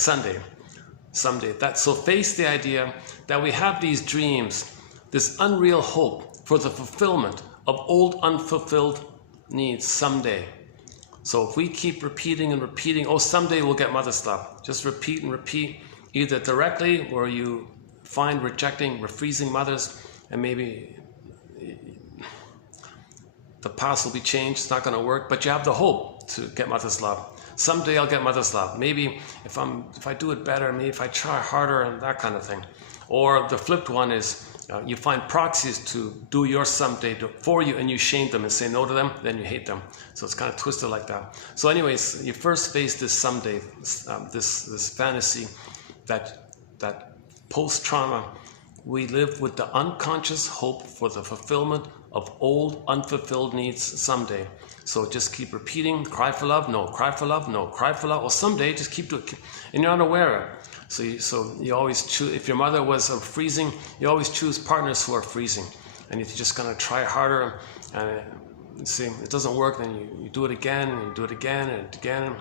So face the idea that we have these dreams, this unreal hope for the fulfillment of old unfulfilled needs someday. So if we keep repeating and repeating, oh, someday we'll get mother stuff. Just repeat and repeat, either directly where you find rejecting, refreezing mothers, and maybe the past will be changed, it's not going to work, but you have the hope to get mother's love. Someday I'll get mother's love. Maybe if I do it better, maybe if I try harder and that kind of thing. Or the flipped one is you find proxies to do your someday for you, and you shame them and say no to them, then you hate them. So it's kind of twisted like that. So anyways, you first face this someday, this fantasy that post-trauma, we live with the unconscious hope for the fulfillment of old unfulfilled needs someday. So just keep repeating, cry for love, no, cry for love, no, cry for love. Well, someday just keep doing it, and you're unaware of it. So you always choose, if your mother was freezing, you always choose partners who are freezing. And if you're just going to try harder and see it doesn't work, then you do it again, and you do it again and again.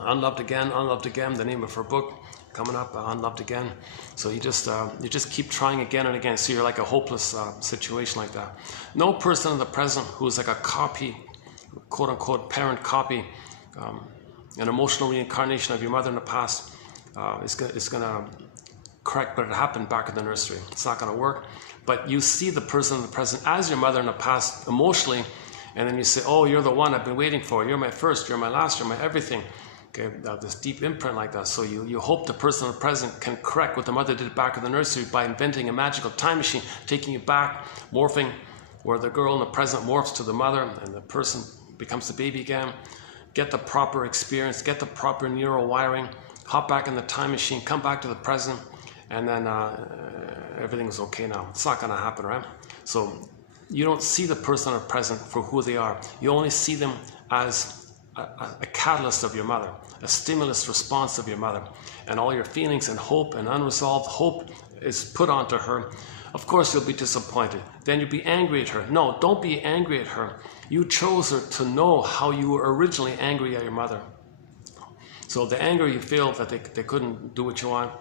Unloved Again, the name of her book coming up, Unloved Again. So you just keep trying again and again. So you're like a hopeless situation like that. No person in the present who is like a copy, quote unquote parent copy, an emotional reincarnation of your mother in the past, is gonna correct, but it happened back in the nursery. It's not gonna work. But you see the person in the present as your mother in the past emotionally, and then you say, oh, you're the one I've been waiting for. You're my first, you're my last, you're my everything. Okay, this deep imprint like that. So you hope the person in the present can correct what the mother did back in the nursery by inventing a magical time machine, taking you back, morphing, where the girl in the present morphs to the mother and the person becomes the baby again. Get the proper experience, get the proper neural wiring, hop back in the time machine, come back to the present, and then everything is okay now. It's not going to happen, right? So you don't see the person in the present for who they are. You only see them as a catalyst of your mother, a stimulus response of your mother, and all your feelings and hope and unresolved hope is put onto her. Of course you'll be disappointed. Then you'll be angry at her. No, don't be angry at her. You chose her to know how you were originally angry at your mother. So the anger you feel that they couldn't do what you want,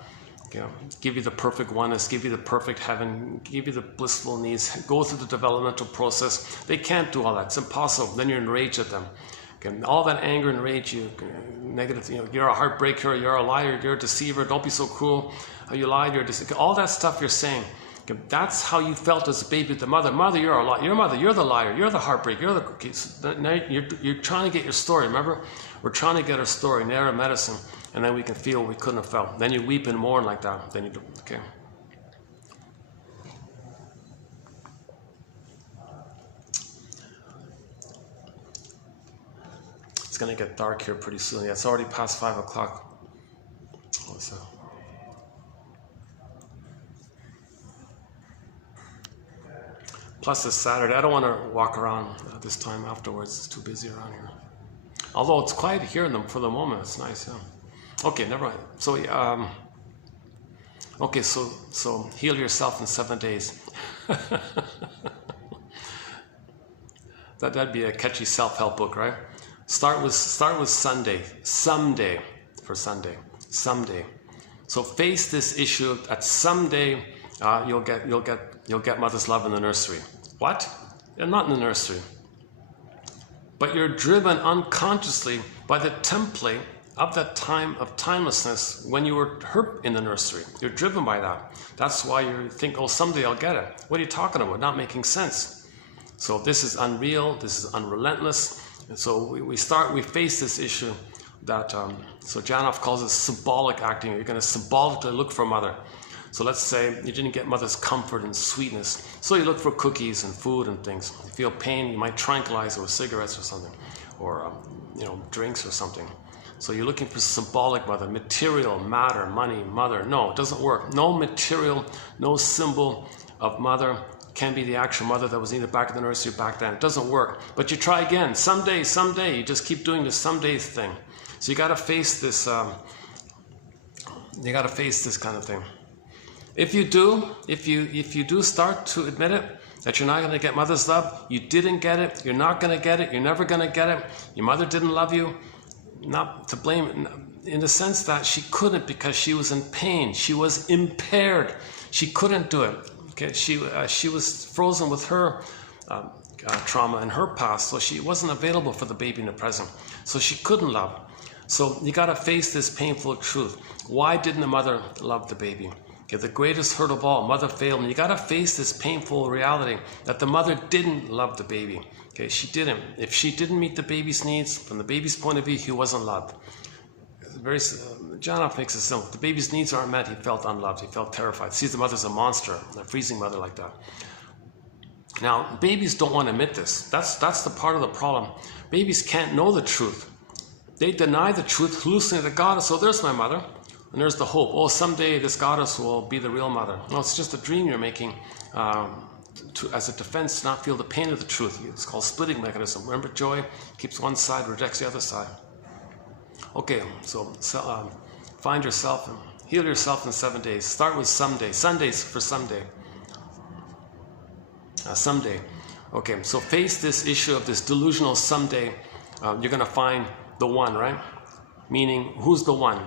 give you the perfect oneness, give you the perfect heaven, give you the blissful needs, go through the developmental process. They can't do all that. It's impossible. Then you're enraged at them. Okay, all that anger and rage, negative, you're a heartbreaker, you're a liar, you're a deceiver, don't be so cruel, you lied, you're all that stuff you're saying. Okay, that's how you felt as a baby with the mother. Mother, you're a liar. Your mother, you're the liar. You're the heartbreak. You're the. Okay, so now you're trying to get your story. Remember, we're trying to get our story, narrow medicine, and then we can feel what we couldn't have felt. Then you weep and mourn like that. Then you do. Okay. It's gonna get dark here pretty soon. Yeah, it's already past 5 o'clock. What's that? Plus it's Saturday. I don't want to walk around this time afterwards. It's too busy around here. Although it's quiet here for the moment. It's nice, yeah. Okay, never mind. So, okay, so heal yourself in 7 days. That'd be a catchy self-help book, right? Start with Sunday. Someday for Sunday. Someday. So face this issue that someday you'll get mother's love in the nursery. What? You're not in the nursery. But you're driven unconsciously by the template of that time of timelessness when you were hurt in the nursery. You're driven by that. That's why you think, oh, someday I'll get it. What are you talking about? Not making sense. So this is unreal. This is unrelentless. And so we face this issue that, so Janov calls it symbolic acting. You're going to symbolically look for mother. So let's say you didn't get mother's comfort and sweetness. So you look for cookies and food and things. You feel pain, you might tranquilize it with cigarettes or something, or drinks or something. So you're looking for symbolic mother, material, matter, money, mother. No, it doesn't work. No material, no symbol of mother can be the actual mother that was needed back in the nursery back then. It doesn't work. But you try again. Someday. You just keep doing this someday thing. So you got to face this. You got to face this kind of thing. If you do start to admit it, that you're not going to get mother's love, you didn't get it, you're not going to get it, you're never going to get it, your mother didn't love you, not to blame in the sense that she couldn't because she was in pain, she was impaired, she couldn't do it. Okay, she was frozen with her trauma in her past, so she wasn't available for the baby in the present, so she couldn't love. So you got to face this painful truth. Why didn't the mother love the baby? Okay, the greatest hurt of all, mother failed, and you got to face this painful reality that the mother didn't love the baby. Okay, she didn't. If she didn't meet the baby's needs, from the baby's point of view, he wasn't loved. Janov makes it simple. If the baby's needs aren't met, he felt unloved. He felt terrified. Sees the mother's a monster, a freezing mother like that. Now, babies don't want to admit this. That's the part of the problem. Babies can't know the truth. They deny the truth, hallucinate the goddess. So there's my mother. And there's the hope. Oh, someday this goddess will be the real mother. No, it's just a dream you're making as a defense to not feel the pain of the truth. It's called splitting mechanism. Remember, joy keeps one side, rejects the other side. Okay, so find yourself and heal yourself in 7 days. Start with someday. Sundays for someday. Someday. Okay, so face this issue of this delusional someday. You're going to find the one, right? Meaning, who's the one?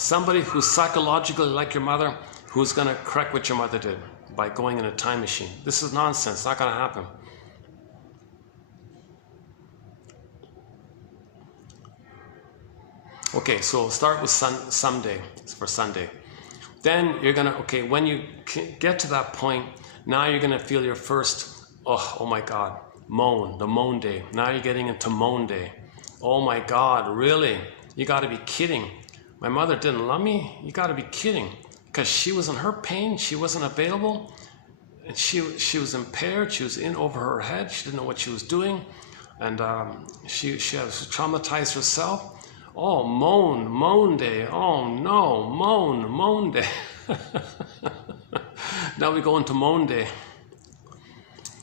Somebody who's psychologically like your mother, who's going to correct what your mother did by going in a time machine. This is nonsense. It's not going to happen. Okay, so start with someday for Sunday. Then you're going to, okay, when you get to that point, now you're going to feel your first, oh my God, moan, the moan day. Now you're getting into moan day. Oh my God, really? You got to be kidding. My mother didn't love me? You got to be kidding. Because she was in her pain, she wasn't available, and she was impaired, she was in over her head, she didn't know what she was doing, and she was traumatized herself. Oh, moan day. Oh no, moan day. Now we go into moan day.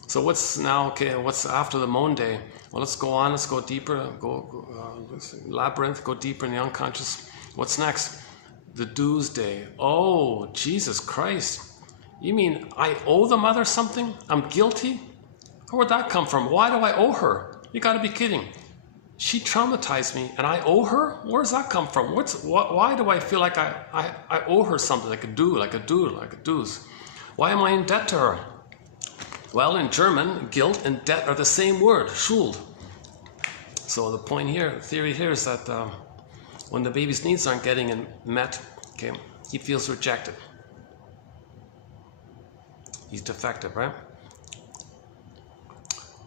So what's after the moan day? Well, let's go on, let's go deeper, labyrinth, go deeper in the unconscious. What's next? The dues day. Oh, Jesus Christ. You mean I owe the mother something? I'm guilty? Where'd that come from? Why do I owe her? You gotta be kidding. She traumatized me and I owe her? Where's that come from? Why do I feel like I owe her something, like a dues? Why am I in debt to her? Well, in German, guilt and debt are the same word, Schuld. So the point here, the theory here is that when the baby's needs aren't getting met, okay, he feels rejected. He's defective, right?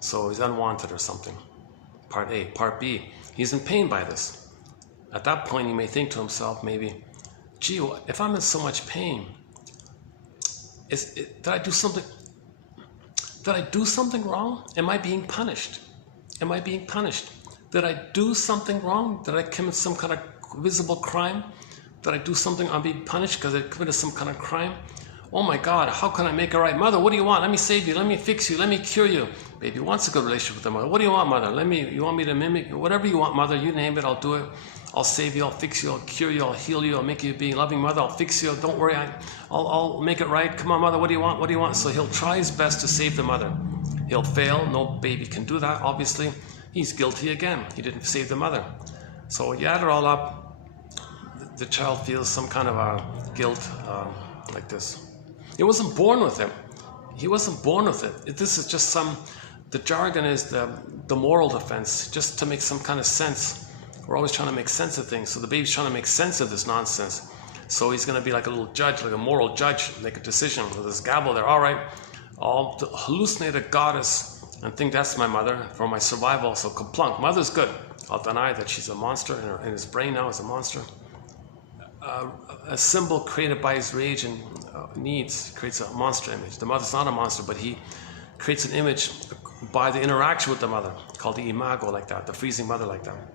So he's unwanted or something. Part A. Part B, he's in pain by this. At that point, he may think to himself, maybe, gee, if I'm in so much pain, did I do something? Did I do something wrong? Am I being punished? Am I being punished? Did I do something wrong? Did I commit some kind of visible crime? Did I do something? I'm being punished because I committed some kind of crime? Oh my God, how can I make it right? Mother, what do you want? Let me save you. Let me fix you. Let me cure you. Baby wants a good relationship with the mother. What do you want, mother? You want me to mimic? Whatever you want, mother, you name it, I'll do it. I'll save you, I'll fix you, I'll cure you, I'll heal you, I'll make you be a loving mother, I'll fix you, don't worry, I'll make it right. Come on, mother, what do you want? What do you want? So he'll try his best to save the mother. He'll fail. No baby can do that, obviously. He's guilty again. He didn't save the mother. So you add it all up, the child feels some kind of guilt like this. It wasn't born with him. He wasn't born with it. This is just the jargon is the moral defense, just to make some kind of sense. We're always trying to make sense of things. So the baby's trying to make sense of this nonsense. So he's going to be like a little judge, like a moral judge, make a decision with his gavel there. All right, I'll hallucinate a goddess and think that's my mother for my survival. So kaplunk, mother's good. I'll deny that she's a monster, and his brain now is a monster. A symbol created by his rage and needs creates a monster image. The mother's not a monster, but he creates an image by the interaction with the mother, called the imago, like that, the freezing mother, like that.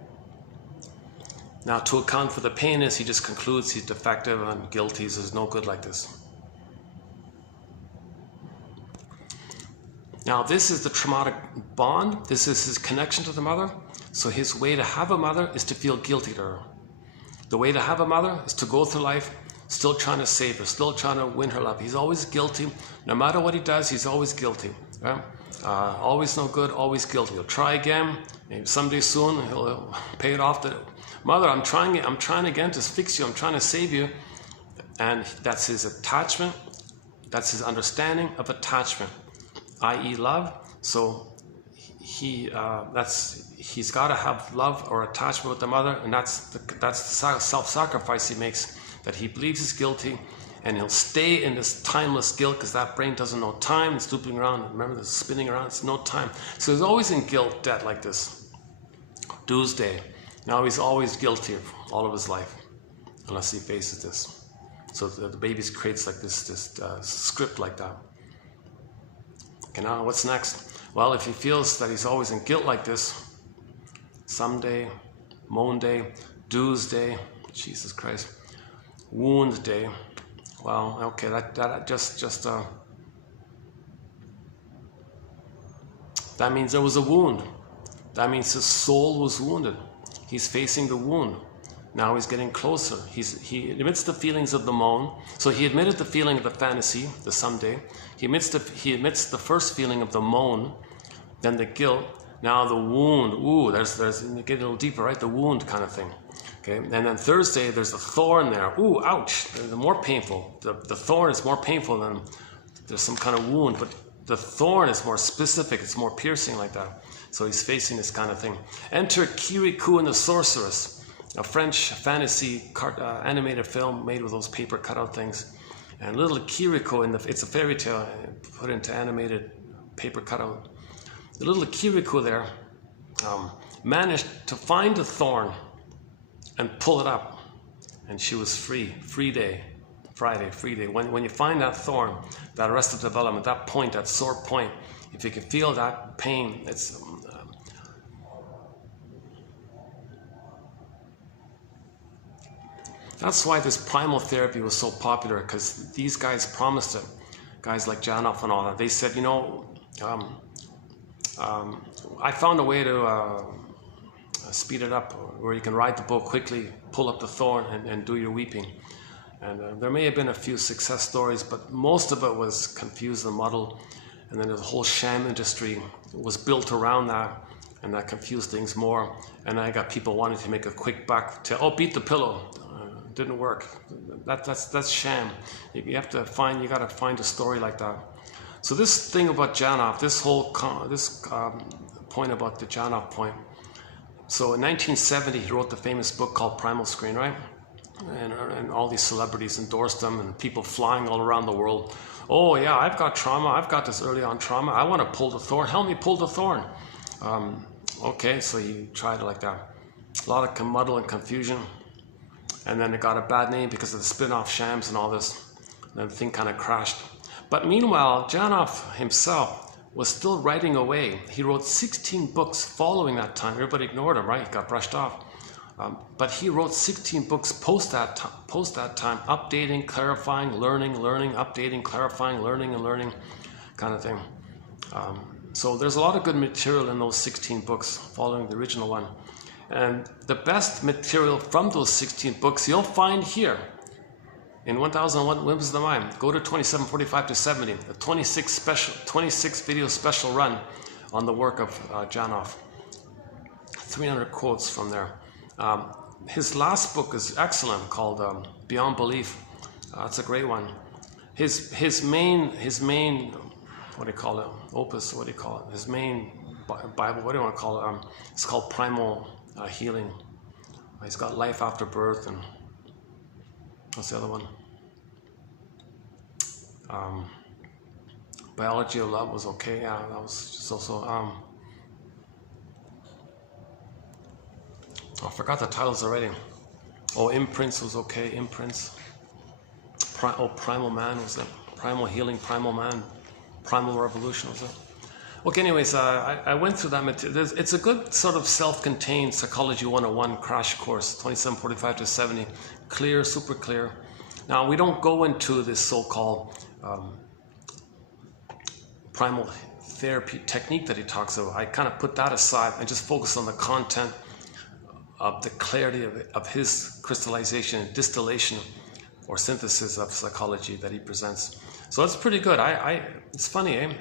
Now, to account for the pain he just concludes he's defective and guilty. There's no good like this. Now, this is the traumatic bond. This is his connection to the mother. So his way to have a mother is to feel guilty to her. The way to have a mother is to go through life still trying to save her, still trying to win her love. He's always guilty. No matter what he does, he's always guilty. Right? Always no good, always guilty. He'll try again. Maybe someday soon he'll pay it off. Mother, I'm trying again to fix you. I'm trying to save you. And that's his attachment. That's his understanding of attachment, i.e. love. So he's got to have love or attachment with the mother, and that's the self-sacrifice he makes, that he believes he's guilty, and he'll stay in this timeless guilt because that brain doesn't know time. It's looping around. Remember, it's spinning around. It's no time. So he's always in guilt, debt like this. Doomsday. Now he's always guilty all of his life, unless he faces this. So the baby creates like this script like that. Okay, now what's next? Well, if he feels that he's always in guilt like this, someday, moan day, doomsday, Jesus Christ, wound day. Well, okay, that means there was a wound. That means his soul was wounded. He's facing the wound. Now he's getting closer. He admits the feelings of the moan. So he admitted the feeling of the fantasy, the someday. He admits the first feeling of the moan, then the guilt. Now the wound. Ooh, there's getting a little deeper, right? The wound kind of thing. Okay, and then Thursday there's the thorn there. Ooh, ouch! The more painful. The thorn is more painful than there's some kind of wound, but the thorn is more specific. It's more piercing like that. So he's facing this kind of thing. Enter Kirikou and the Sorceress, a French fantasy animated film made with those paper cutout things. And little Kirikou, it's a fairy tale put into animated paper cutout. The little Kirikou there managed to find the thorn and pull it up. And she was free. Free day. Friday, free day. When you find that thorn, that arrested development, that point, that sore point, if you can feel that pain, it's... That's why this primal therapy was so popular, because these guys promised it. Guys like Janoff and all that. They said, I found a way to speed it up, where you can ride the boat quickly, pull up the thorn, and do your weeping. And there may have been a few success stories, but most of it was confused and muddled. And then the whole sham industry was built around that, and that confused things more. And I got people wanting to make a quick buck to, beat the pillow. Didn't work. That's sham. You got to find a story like that. So this thing about Janoff, this point about the Janoff point. So in 1970, he wrote the famous book called Primal Screen, right? and all these celebrities endorsed him, and people flying all around the world. Oh yeah, I've got trauma. I've got this early on trauma. I want to pull the thorn. Help me pull the thorn. Okay, so he tried like that. A lot of muddle and confusion. And then it got a bad name because of the spin-off shams and all this. And then the thing kind of crashed. But meanwhile, Janov himself was still writing away. He wrote 16 books following that time. Everybody ignored him, right? He got brushed off. But he wrote 16 books post that time, updating, clarifying, learning, updating, clarifying, learning, and learning, kind of thing. So there's a lot of good material in those 16 books following the original one. And the best material from those 16 books you'll find here in 1001 Whims of the Mind. Go to 2745 to 70, a 26 video special run on the work of Janov. 300 quotes from there. His last book is excellent, called Beyond Belief. That's a great one. His main what do you call it? Opus, what do you call it? His main Bible, what do you want to call it? It's called Primal Healing. He's got Life After Birth, and what's the other one? Biology of Love was okay. Yeah, that was just also. I forgot the titles already. Oh, Imprints was okay. Imprints. Primal Man was it? Primal Healing, Primal Man, Primal Revolution was it? Okay, anyways, I went through that material. It's a good sort of self-contained Psychology 101 crash course, 2745 to 70. Clear, super clear. Now, we don't go into this so-called primal therapy technique that he talks about. I kind of put that aside and just focus on the content of the clarity of his crystallization and distillation or synthesis of psychology that he presents. So it's pretty good. It's funny, eh?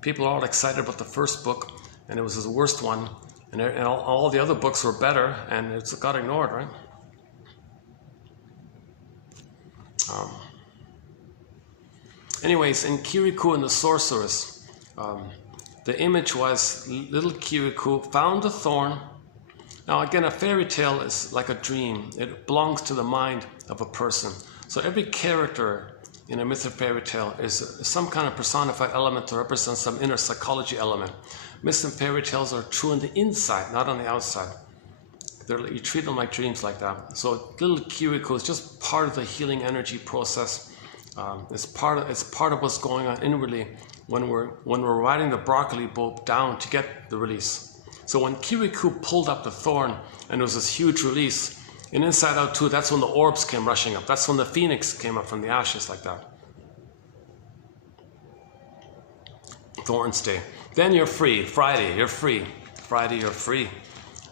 People are all excited about the first book, and it was his worst one, and all the other books were better, and it got ignored, right? Anyways, in Kirikou and the Sorceress, the image was little Kirikou found a thorn. Now again, a fairy tale is like a dream. It belongs to the mind of a person. So every character in a myth or fairy tale is some kind of personified element to represent some inner psychology element. Myths and fairy tales are true on the inside, not on the outside. You treat them like dreams like that. So little Kirikou is just part of the healing energy process. It's part of what's going on inwardly when we're riding the broccoli boat down to get the release. So when Kirikou pulled up the thorn and there was this huge release, in Inside Out 2, that's when the orbs came rushing up. That's when the phoenix came up from the ashes like that. Thorns Day. Then you're free. Friday, you're free. Friday, you're free.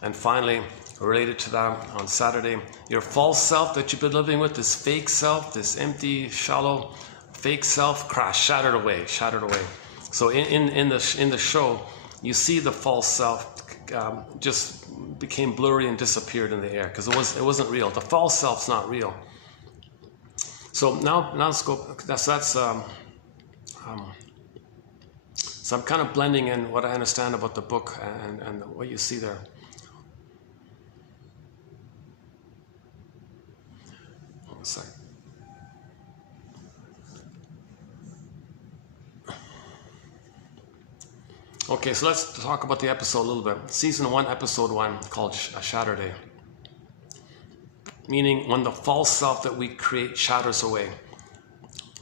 And finally, related to that, on Saturday, your false self that you've been living with, this fake self, this empty, shallow, fake self, shattered away. So in the show, you see the false self just became blurry and disappeared in the air because it wasn't real. The false self's not real. So now let's go. So I'm kind of blending in what I understand about the book and what you see there. Hold on a second. Okay, so let's talk about the episode a little bit. Season 1, episode 1, called Shatter Day. Meaning when the false self that we create shatters away,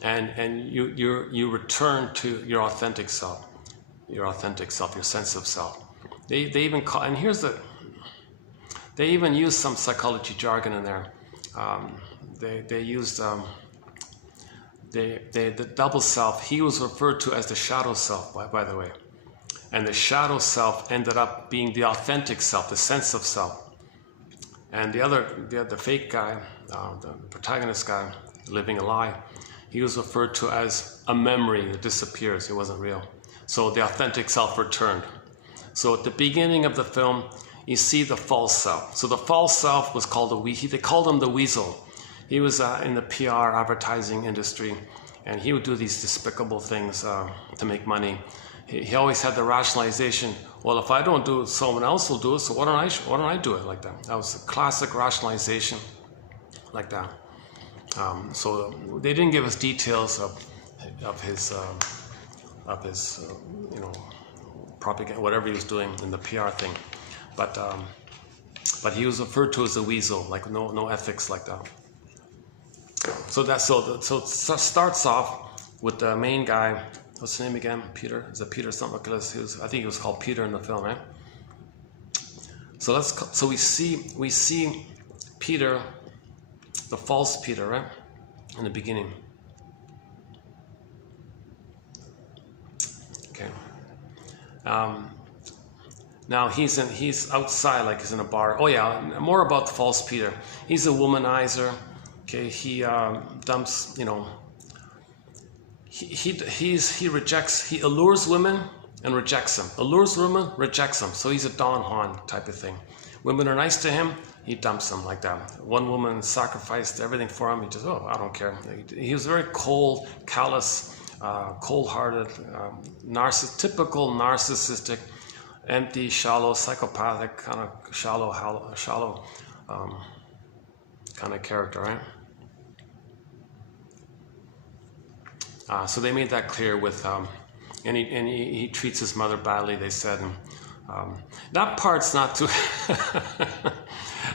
and you return to your authentic self, your sense of self. They even call, and they even use some psychology jargon in there. They used the double self. He was referred to as the shadow self, by the way. And the shadow self ended up being the authentic self, the sense of self. And the fake guy, the protagonist guy, living a lie, he was referred to as a memory that disappears. It wasn't real. So the authentic self returned. So at the beginning of the film, you see the false self. So the false self was called they called him the weasel. He was in the PR advertising industry, and he would do these despicable things to make money. He always had the rationalization, well, if I don't do it, someone else will do it, so why don't I do it like that? That was a classic rationalization. like that. So they didn't give us details of his you know, propaganda, whatever he was doing in the PR thing, but he was referred to as a weasel, like no ethics like that. So it starts off with the main guy. What's his name again? Peter? Is it Peter something? I think he was called Peter in the film, right? So we see Peter, the false Peter, right, in the beginning. Okay. Now he's outside, like he's in a bar. Oh yeah, more about the false Peter. He's a womanizer. Okay, he dumps, you know. He rejects. He allures women and rejects them. Allures women, rejects them. So he's a Don Juan type of thing. Women are nice to him, he dumps them like that. One woman sacrificed everything for him. He just, oh, I don't care. He was very cold, callous, cold-hearted, typical narcissistic, empty, shallow, psychopathic, kind of shallow kind of character, right? So they made that clear with, and he treats his mother badly, they said. And, that part's not too.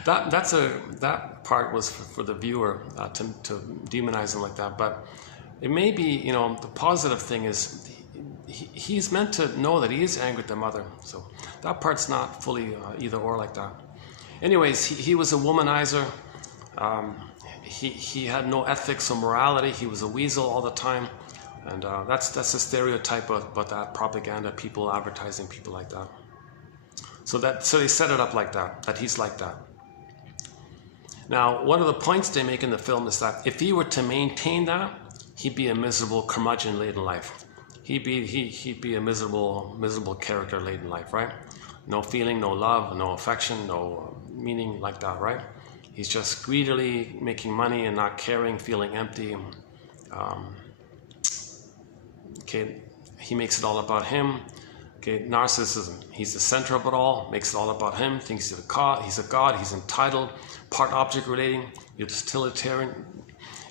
that part was for the viewer to demonize him like that. But it may be, you know, the positive thing is he's meant to know that he is angry at the mother. So that part's not fully either or like that. Anyways, he was a womanizer. He had no ethics or morality. He was a weasel all the time. And that's a stereotype about that propaganda, people advertising people like that. So they set it up like that he's like that. Now, one of the points they make in the film is that if he were to maintain that, he'd be a miserable curmudgeon late in life. He'd be a miserable character late in life, right? No feeling, no love, no affection, no meaning like that, right? He's just greedily making money and not caring, feeling empty. Okay, he makes it all about him. Okay, narcissism. He's the center of it all, makes it all about him, thinks he's a god, he's entitled, part object relating, utilitarian.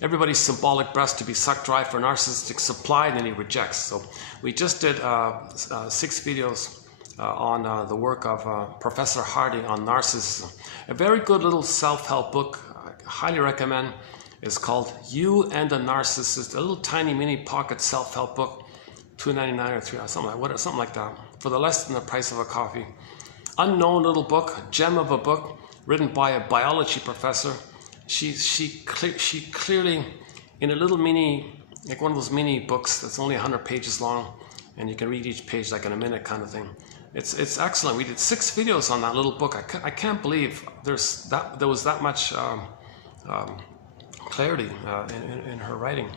Everybody's symbolic breast to be sucked dry for narcissistic supply, and then he rejects. So we just did 6 videos on the work of Professor Harding on narcissism. A very good little self-help book, I highly recommend. It's called You and the Narcissist, a little tiny mini pocket self-help book, $2.99 or $3, something like that, for the less than the price of a coffee. Unknown little book, a gem of a book, written by a biology professor. She clearly, in a little mini, like one of those mini books that's only 100 pages long, and you can read each page like in a minute kind of thing. It's excellent. We did 6 videos on that little book. I can't believe there was that much clarity in her writing.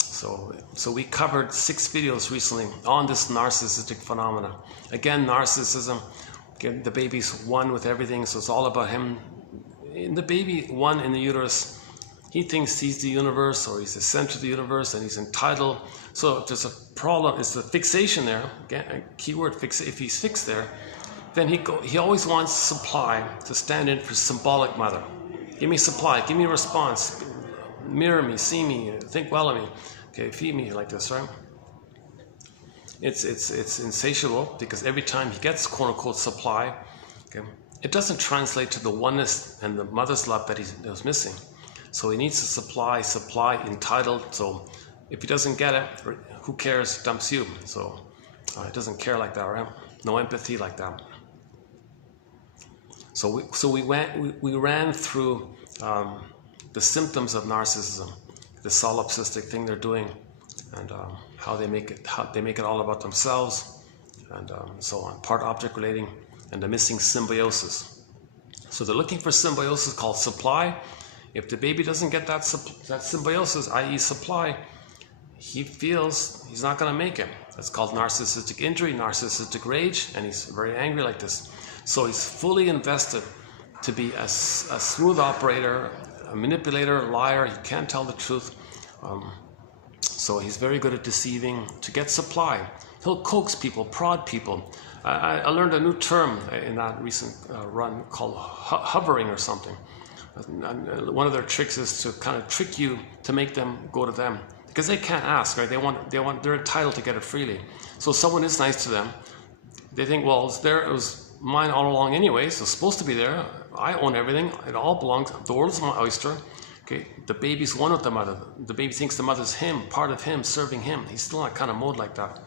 So we covered 6 videos recently on this narcissistic phenomena. Again, narcissism. Again, the baby's one with everything, so it's all about him. In the baby, one in the uterus, he thinks he's the universe, or he's the center of the universe, and he's entitled. So if there's a problem, it's the fixation there. Again, a keyword fix. If he's fixed there, then he always wants supply to stand in for symbolic mother. Give me supply, give me response, mirror me, see me, think well of me. Okay, feed me like this, right? It's insatiable, because every time he gets quote unquote supply, okay, it doesn't translate to the oneness and the mother's love that he was missing. So he needs to supply, entitled. So if he doesn't get it, who cares? Dumps you. So it doesn't care like that, right? No empathy like that. So we ran through the symptoms of narcissism, the solipsistic thing they're doing, and how they make it all about themselves, and so on. Part object relating, and the missing symbiosis. So they're looking for symbiosis called supply. If the baby doesn't get that symbiosis, i.e. supply, he feels he's not going to make it. That's called narcissistic injury, narcissistic rage, and he's very angry like this. So he's fully invested to be a smooth operator, a manipulator, liar. He can't tell the truth. So he's very good at deceiving to get supply. He'll coax people, prod people. I learned a new term in that recent run called hovering or something. One of their tricks is to kind of trick you to make them go to them, because they can't ask, right? They're entitled to get it freely. So if someone is nice to them, they think, well, it was mine all along anyways. It was supposed to be there. I own everything. It all belongs. The world is my oyster. Okay, the baby's one with the mother. The baby thinks the mother's him, part of him, serving him. He's still in that kind of mode like that.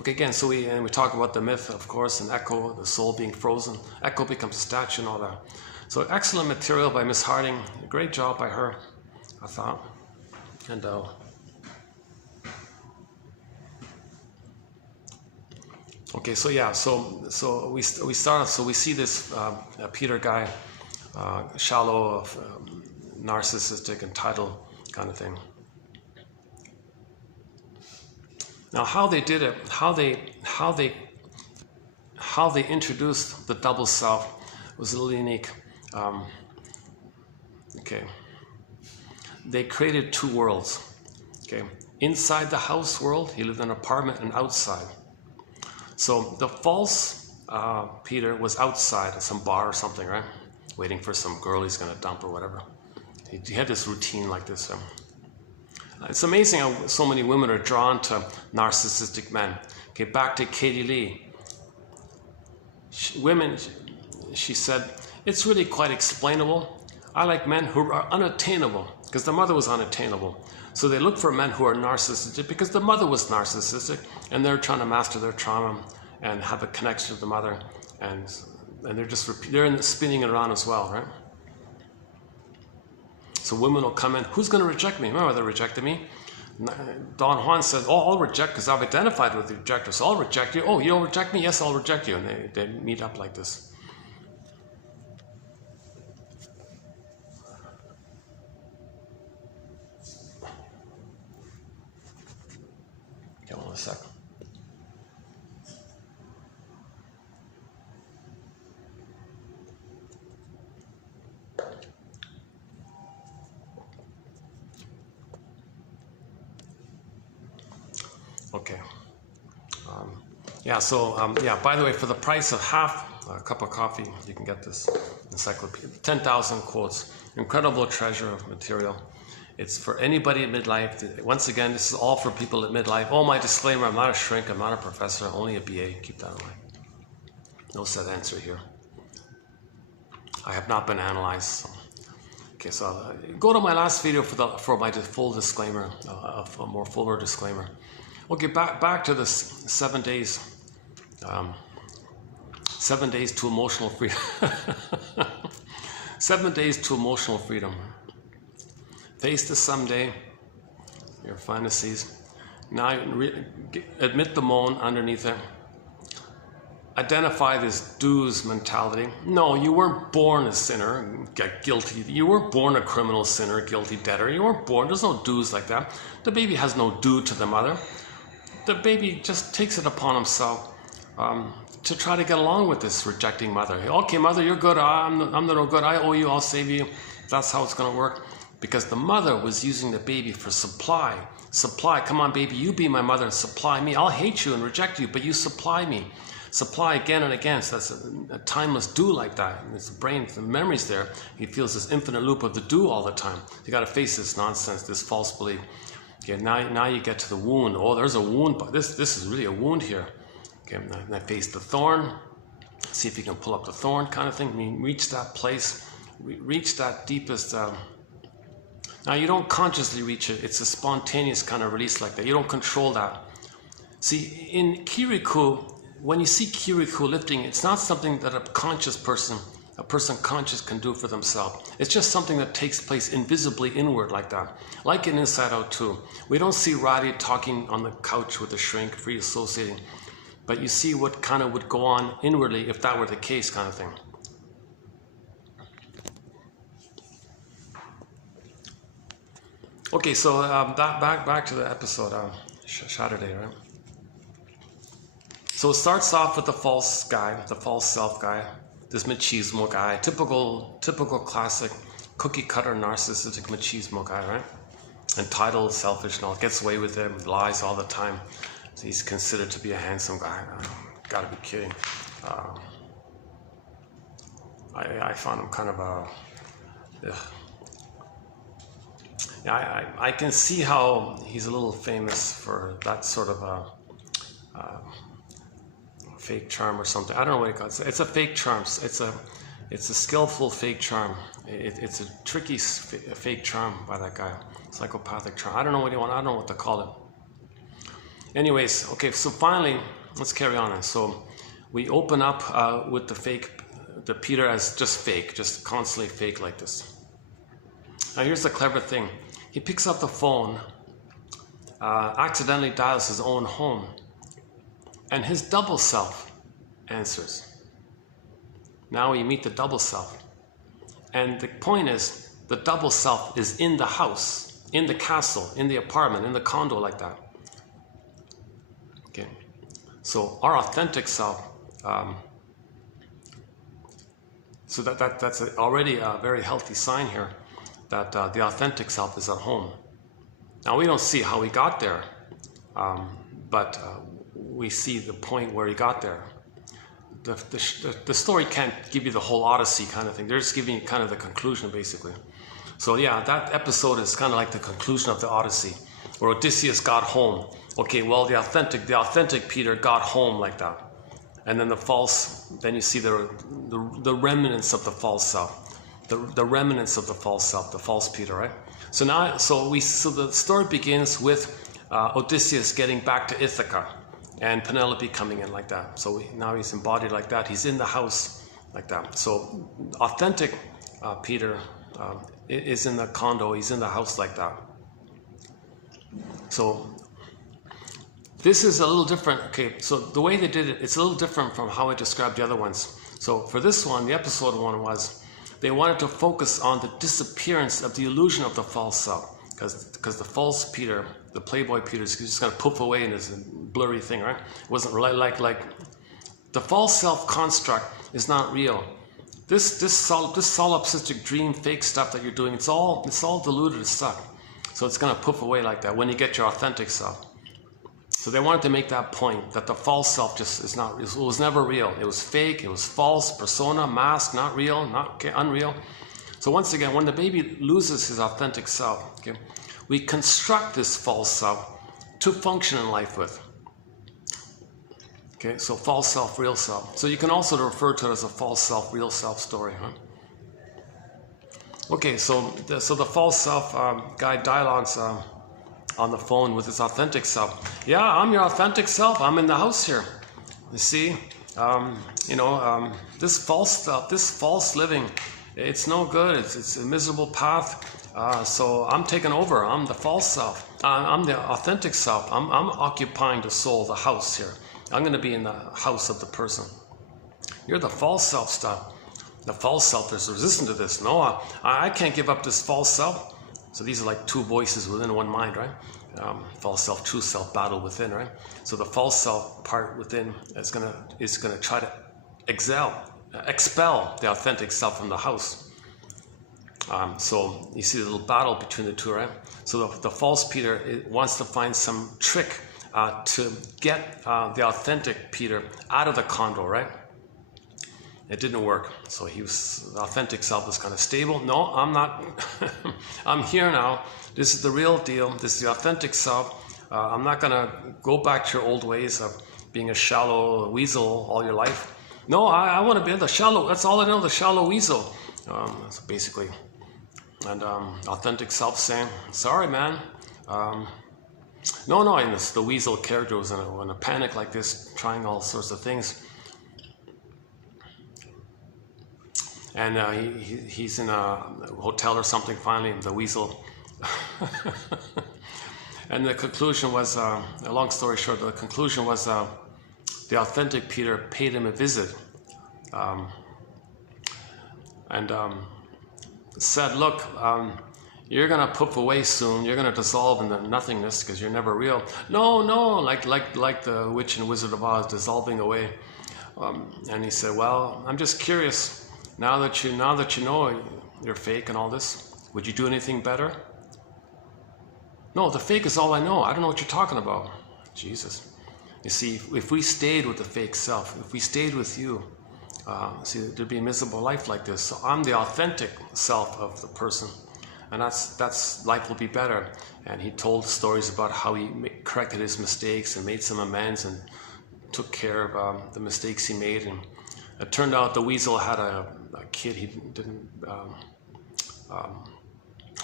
Okay, again, so we talk about the myth, of course, and Echo, the soul being frozen. Echo becomes a statue and all that. So excellent material by Miss Harding. Great job by her, I thought. And okay, so yeah, so we start. So we see this Peter guy, shallow, narcissistic, entitled kind of thing. Now, how they did it, how they introduced the double self was a little unique. Okay, they created two worlds. Okay, inside the house world, he lived in an apartment, and outside. So the false Peter was outside at some bar or something, right? Waiting for some girl he's going to dump or whatever. He had this routine like this. It's amazing how so many women are drawn to narcissistic men. Okay, back to Katie Lee. She said, it's really quite explainable. I like men who are unattainable, because the mother was unattainable. So they look for men who are narcissistic because the mother was narcissistic, and they're trying to master their trauma and have a connection to the mother, and they're spinning it around as well, right? So women will come in, who's going to reject me? My mother rejected me. Don Juan says, oh, I'll reject because I've identified with the rejector, so I'll reject you. Oh, you don't reject me? Yes, I'll reject you. And they meet up like this. Okay, hold on a second. Okay. By the way, for the price of half a cup of coffee, you can get this encyclopedia. 10,000 quotes. Incredible treasure of material. It's for anybody at midlife. Once again, this is all for people at midlife. Oh, my disclaimer, I'm not a shrink, I'm not a professor, only a BA. Keep that in mind. No set answer here. I have not been analyzed. So. Okay, so go to my last video for my full disclaimer, a more fuller disclaimer. Okay, back to the 7 days. 7 days to emotional freedom. 7 days to emotional freedom. Face this someday, your fantasies. Now admit the moan underneath it. Identify this dues mentality. No, you weren't born a sinner, guilty. You weren't born a criminal sinner, guilty debtor. You weren't born, there's no dues like that. The baby has no due to the mother. The baby just takes it upon himself to try to get along with this rejecting mother. Okay, mother, you're good. I'm no good. I owe you. I'll save you. That's how it's going to work. Because the mother was using the baby for supply. Supply. Come on, baby. You be my mother and supply me. I'll hate you and reject you, but you supply me. Supply again and again. So that's a timeless do like that. And his brain, the memory's there. He feels this infinite loop of the do all the time. You got to face this nonsense, this false belief. Okay, now you get to the wound. Oh, there's a wound. This is really a wound here. Okay, now face the thorn. See if you can pull up the thorn kind of thing. I mean, reach that place. Reach that deepest. Now, you don't consciously reach it. It's a spontaneous kind of release like that. You don't control that. See, in Kirikou, when you see Kirikou lifting, it's not something that a person conscious can do for themselves. It's just something that takes place invisibly inward like that. Like in Inside Out 2. We don't see Roddy talking on the couch with a shrink, free associating. But you see what kind of would go on inwardly if that were the case kind of thing. Okay, so back to the episode, Saturday, right? So it starts off with the false guy, the false self guy, this machismo guy, typical classic cookie cutter narcissistic machismo guy, right? Entitled, selfish, and all, gets away with it, lies all the time. So he's considered to be a handsome guy. Gotta be kidding. I found him kind of Ugh. Yeah, I can see how he's a little famous for that sort of a fake charm or something. I don't know what it calls. It's a fake charm. It's a skillful fake charm. It's a tricky fake charm by that guy. Psychopathic charm. I don't know what you want. I don't know what to call it. Anyways, okay. So finally, let's carry on. So we open up with the Peter as just fake, just constantly fake like this. Now here's the clever thing. He picks up the phone, accidentally dials his own home, and his double self answers. Now we meet the double self. And the point is, the double self is in the house, in the castle, in the apartment, in the condo, like that. Okay. So our authentic self, so that's already a very healthy sign here, that the authentic self is at home. Now we don't see how he got there, but we see the point where he got there. The story can't give you the whole Odyssey kind of thing. They're just giving you kind of the conclusion, basically. So yeah, that episode is kind of like the conclusion of the Odyssey, where Odysseus got home. Okay, well, the authentic Peter got home like that. And then the false, then you see the remnants of the false self, the remnants of the false self, the false Peter, right? So now, so the story begins with Odysseus getting back to Ithaca, and Penelope coming in like that. So now he's embodied like that. He's in the house like that. So authentic Peter is in the condo. He's in the house like that. So this is a little different. Okay, so the way they did it, it's a little different from how I described the other ones. So for this one, the episode one was, they wanted to focus on the disappearance of the illusion of the false self, because the false Peter, the Playboy Peter, is just going to poof away in this blurry thing, right? It wasn't like the false self construct is not real. This solipsistic dream fake stuff that you're doing, it's all diluted as suck. So it's going to poof away like that when you get your authentic self. So they wanted to make that point, that the false self just is not, it was never real. It was fake, it was false, persona, mask, not real, unreal. So once again, when the baby loses his authentic self, okay, we construct this false self to function in life with. Okay, so false self, real self. So you can also refer to it as a false self, real self story, huh? Okay, so the false self guy dialogues on the phone with his authentic self. Yeah, I'm your authentic self. I'm in the house here. You see, this false stuff, this false living, it's no good. It's a miserable path. So I'm taking over. I'm the false self. I'm the authentic self. I'm occupying the soul, the house here. I'm going to be in the house of the person. You're the false self stuff. The false self is resistant to this. No, I can't give up this false self. So these are like two voices within one mind, right? False self, true self, battle within, right? So the false self part within is gonna try to expel the authentic self from the house. So you see the little battle between the two, right? So the false Peter wants to find some trick to get the authentic Peter out of the condo, right? It didn't work. So the authentic self was kind of stable. No, I'm not. I'm here now. This is the real deal. This is the authentic self. I'm not going to go back to your old ways of being a shallow weasel all your life. No, I want to be the shallow. That's all I know, the shallow weasel. So basically. And authentic self saying, sorry, man. No, and the weasel character was in a panic like this, trying all sorts of things. And he's in a hotel or something, finally, the weasel. And the conclusion was, a long story short, the conclusion was the authentic Peter paid him a visit. And said, look, you're going to poof away soon. You're going to dissolve in the nothingness because you're never real. No, like the witch and Wizard of Oz dissolving away. And he said, well, I'm just curious. Now that you know you're fake and all this, would you do anything better? No, the fake is all I know. I don't know what you're talking about. Jesus. You see, if we stayed with the fake self, if we stayed with you, See, there'd be a miserable life like this. So I'm the authentic self of the person, and that's life will be better. And he told stories about how he corrected his mistakes and made some amends and took care of the mistakes he made. And it turned out the weasel had a kid he didn't,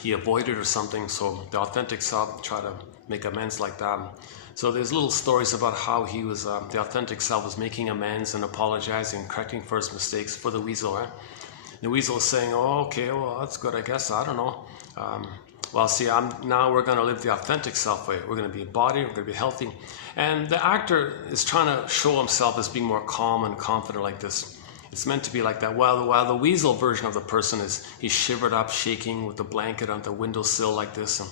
he avoided or something. So the authentic self tried to make amends like that. So there's little stories about how he was, the authentic self was making amends and apologizing and correcting for his mistakes for the weasel. Right? The weasel was saying, oh, okay, well, that's good, I guess, I don't know. Well, see, now we're going to live the authentic self way. We're going to be embodied, we're going to be healthy. And the actor is trying to show himself as being more calm and confident like this. It's meant to be like that. While the weasel version of the person is, he's shivered up, shaking with the blanket on the windowsill like this. And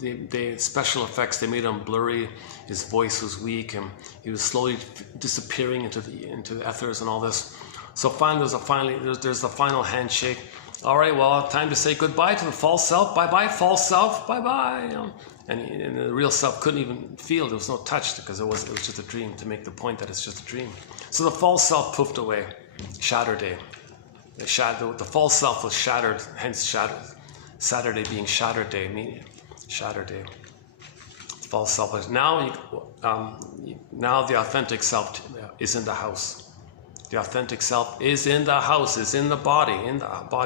the special effects, they made him blurry. His voice was weak, and he was slowly disappearing into the ethers and all this. So finally, there's the final handshake. All right, well, time to say goodbye to the false self. Bye-bye, false self. Bye-bye. You know? And the real self couldn't even feel. There was no touch because it was just a dream, to make the point that it's just a dream. So the false self poofed away. Saturday. The false self was shattered, hence shattered. Saturday being shatter day, meaning shatter day. False self is now the authentic self is in the house. The authentic self is in the house, is in the body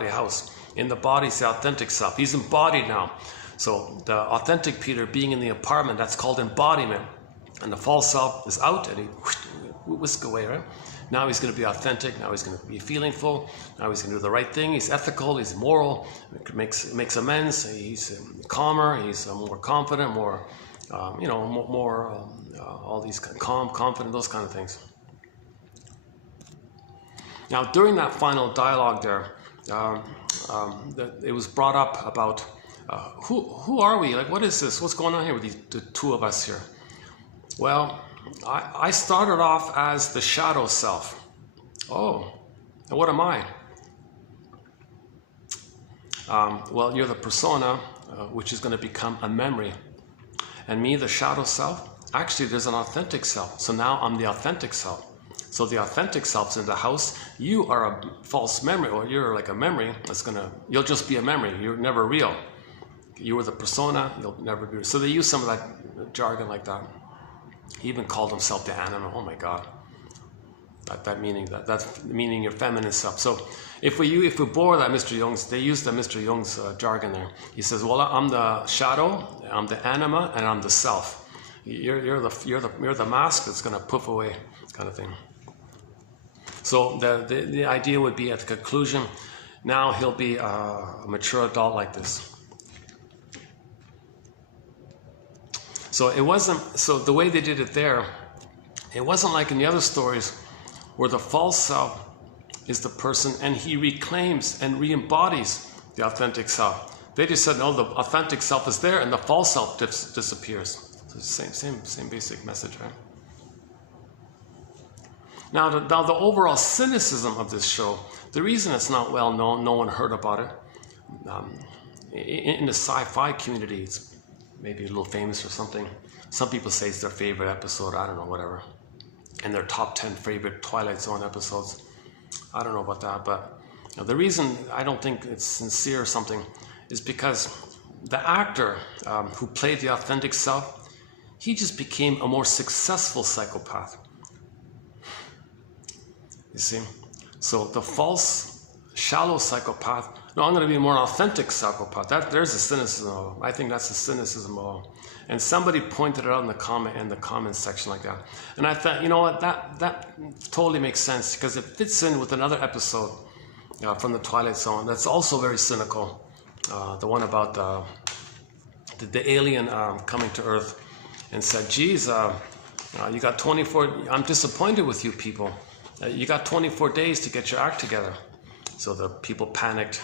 house. In the body is the authentic self. He's embodied now. So the authentic Peter being in the apartment, that's called embodiment. And the false self is out and he whisk away, right? Now he's going to be authentic. Now he's going to be feelingful. Now he's going to do the right thing. He's ethical. He's moral. Makes amends. He's calmer. He's more confident. More, all these calm, confident, those kind of things. Now, during that final dialogue there, it was brought up about who are we? Like, what is this? What's going on here with the two of us here? Well, I started off as the shadow self. Oh, and what am I? Well, you're the persona, which is going to become a memory. And me, the shadow self, actually there's an authentic self. So now I'm the authentic self. So the authentic self's in the house. You are a false memory, or you're like a memory you'll just be a memory. You're never real. You were the persona, you'll never be real. So they use some of that jargon like that. He even called himself the animal. Oh my God. That's meaning your feminine self. So if we borrow that Mr. Jung's, they use the Mr. Jung's jargon there. He says, well, I'm the shadow, I'm the anima, and I'm the self. You're the mask that's going to poof away, kind of thing. So the idea would be at the conclusion, now he'll be a mature adult like this. So the way they did it there, it wasn't like in the other stories where the false self is the person and he reclaims and re-embodies the authentic self. They just said, no, the authentic self is there and the false self disappears. So it's the same basic message, right? Now the overall cynicism of this show, the reason it's not well known, no one heard about it, in the sci-fi community, it's maybe a little famous or something. Some people say it's their favorite episode, I don't know, whatever. And their top 10 favorite Twilight Zone episodes. I don't know about that, but the reason I don't think it's sincere or something is because the actor who played the authentic self, he just became a more successful psychopath. You see? So the false, shallow psychopath, no, I'm going to be a more authentic psychopath. There's a cynicism. I think that's a cynicism. And somebody pointed it out in the comments section like that. And I thought, you know what, that totally makes sense because it fits in with another episode from the Twilight Zone that's also very cynical. The one about the alien coming to Earth and said, geez, you got 24, I'm disappointed with you people. You got 24 days to get your act together. So the people panicked.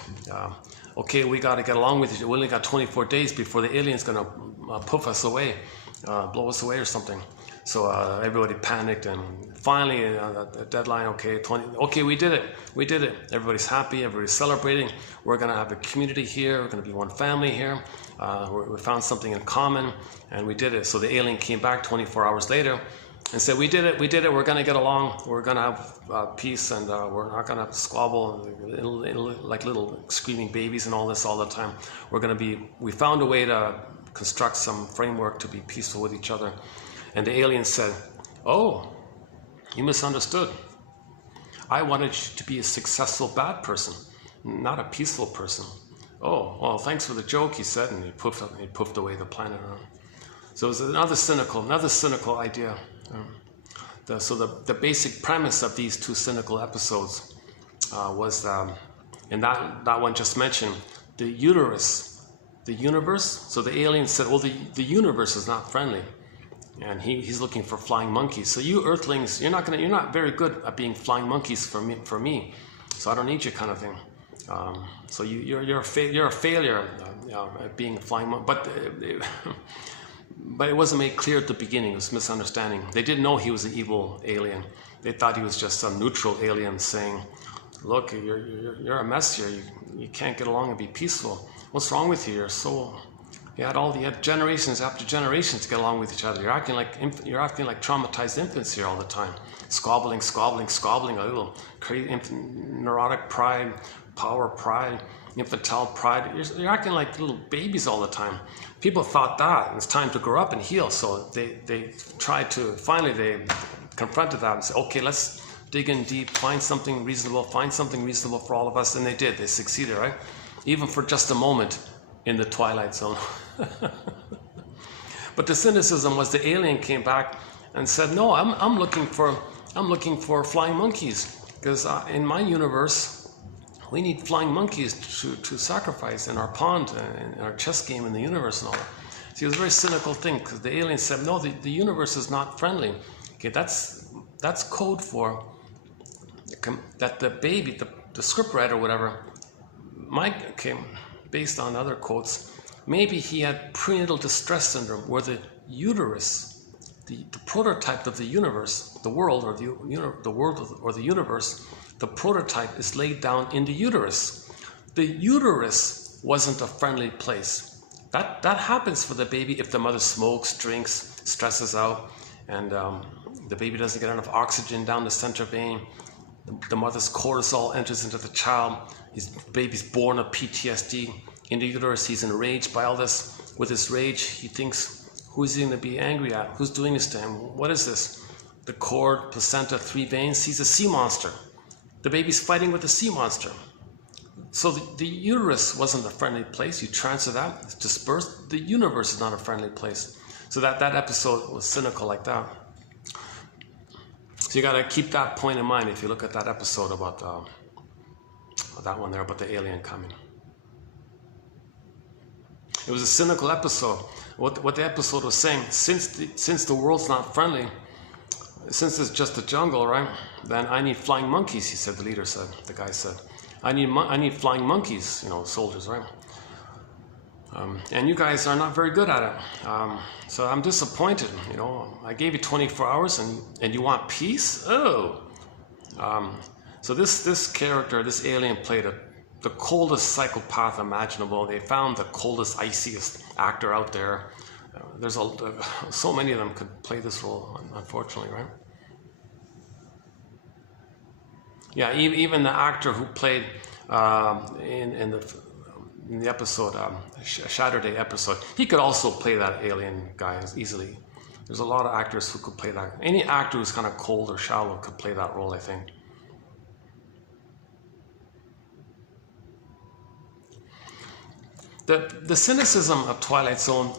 Okay, we got to get along with you. We only got 24 days before the alien's going to poof us away, blow us away or something. So everybody panicked, and finally, the deadline. Okay, we did it. Everybody's happy. Everybody's celebrating. We're going to have a community here. We're going to be one family here. We found something in common, and we did it. So the alien came back 24 hours later. and said, we did it, we're going to get along, we're going to have peace, and we're not going to squabble like little screaming babies and all this all the time. We found a way to construct some framework to be peaceful with each other. And the alien said, oh, you misunderstood. I wanted you to be a successful bad person, not a peaceful person. Oh, well, thanks for the joke, he said, and he poofed away the planet around. So it was another cynical idea. So the basic premise of these two cynical episodes was, and that one just mentioned, the uterus, the universe. So the alien said, well, the universe is not friendly, and he's looking for flying monkeys. So you Earthlings, you're not very good at being flying monkeys for me. So I don't need you, kind of thing. So you're a failure at being a flying monkey. But it wasn't made clear at the beginning. It was a misunderstanding. They didn't know he was an evil alien. They thought he was just some neutral alien saying, look, you're a mess here. You can't get along and be peaceful. What's wrong with you? You had generations after generations to get along with each other. You're acting like traumatized infants here all the time. Squabbling, a little crazy, neurotic pride, power pride, infantile pride. You're acting like little babies all the time. People thought that it's time to grow up and heal, so they tried to, finally they confronted that and said, okay, let's dig in deep, find something reasonable for all of us, and they did. They succeeded, right? Even for just a moment in the twilight zone. But the cynicism was the alien came back and said, no, I'm looking for flying monkeys, because in my universe we need flying monkeys to sacrifice in our pond, in our chess game in the universe and all that. See, it was a very cynical thing, because the alien said, no, the universe is not friendly. Okay, that's code for that the baby, the scriptwriter or whatever, based on other quotes, maybe he had prenatal distress syndrome, where the uterus, the prototype of the universe, the world or the universe, the prototype is laid down in the uterus. The uterus wasn't a friendly place. That happens for the baby if the mother smokes, drinks, stresses out, and the baby doesn't get enough oxygen down the center vein. The mother's cortisol enters into the child. His baby's born with PTSD. In the uterus, he's enraged by all this. With his rage, he thinks, who is he going to be angry at? Who's doing this to him? What is this? The cord, placenta, 3 veins. He's a sea monster. The baby's fighting with the sea monster. So the uterus wasn't a friendly place. You transfer that, it's dispersed. The universe is not a friendly place. So that episode was cynical like that. So you got to keep that point in mind if you look at that episode about that one there about the alien coming. It was a cynical episode. What the episode was saying, since the world's not friendly, since it's just a jungle, right? Then I need flying monkeys, he said. The leader said. The guy said, I need flying monkeys. Soldiers, right? And you guys are not very good at it. So I'm disappointed. I gave you 24 hours, and you want peace? Oh. So this character, this alien, played the coldest psychopath imaginable. They found the coldest, iciest actor out there. There's so many of them could play this role, unfortunately, right? Yeah, even the actor who played in the episode, Saturday episode, he could also play that alien guy easily. There's a lot of actors who could play that. Any actor who's kind of cold or shallow could play that role, I think. The cynicism of Twilight Zone.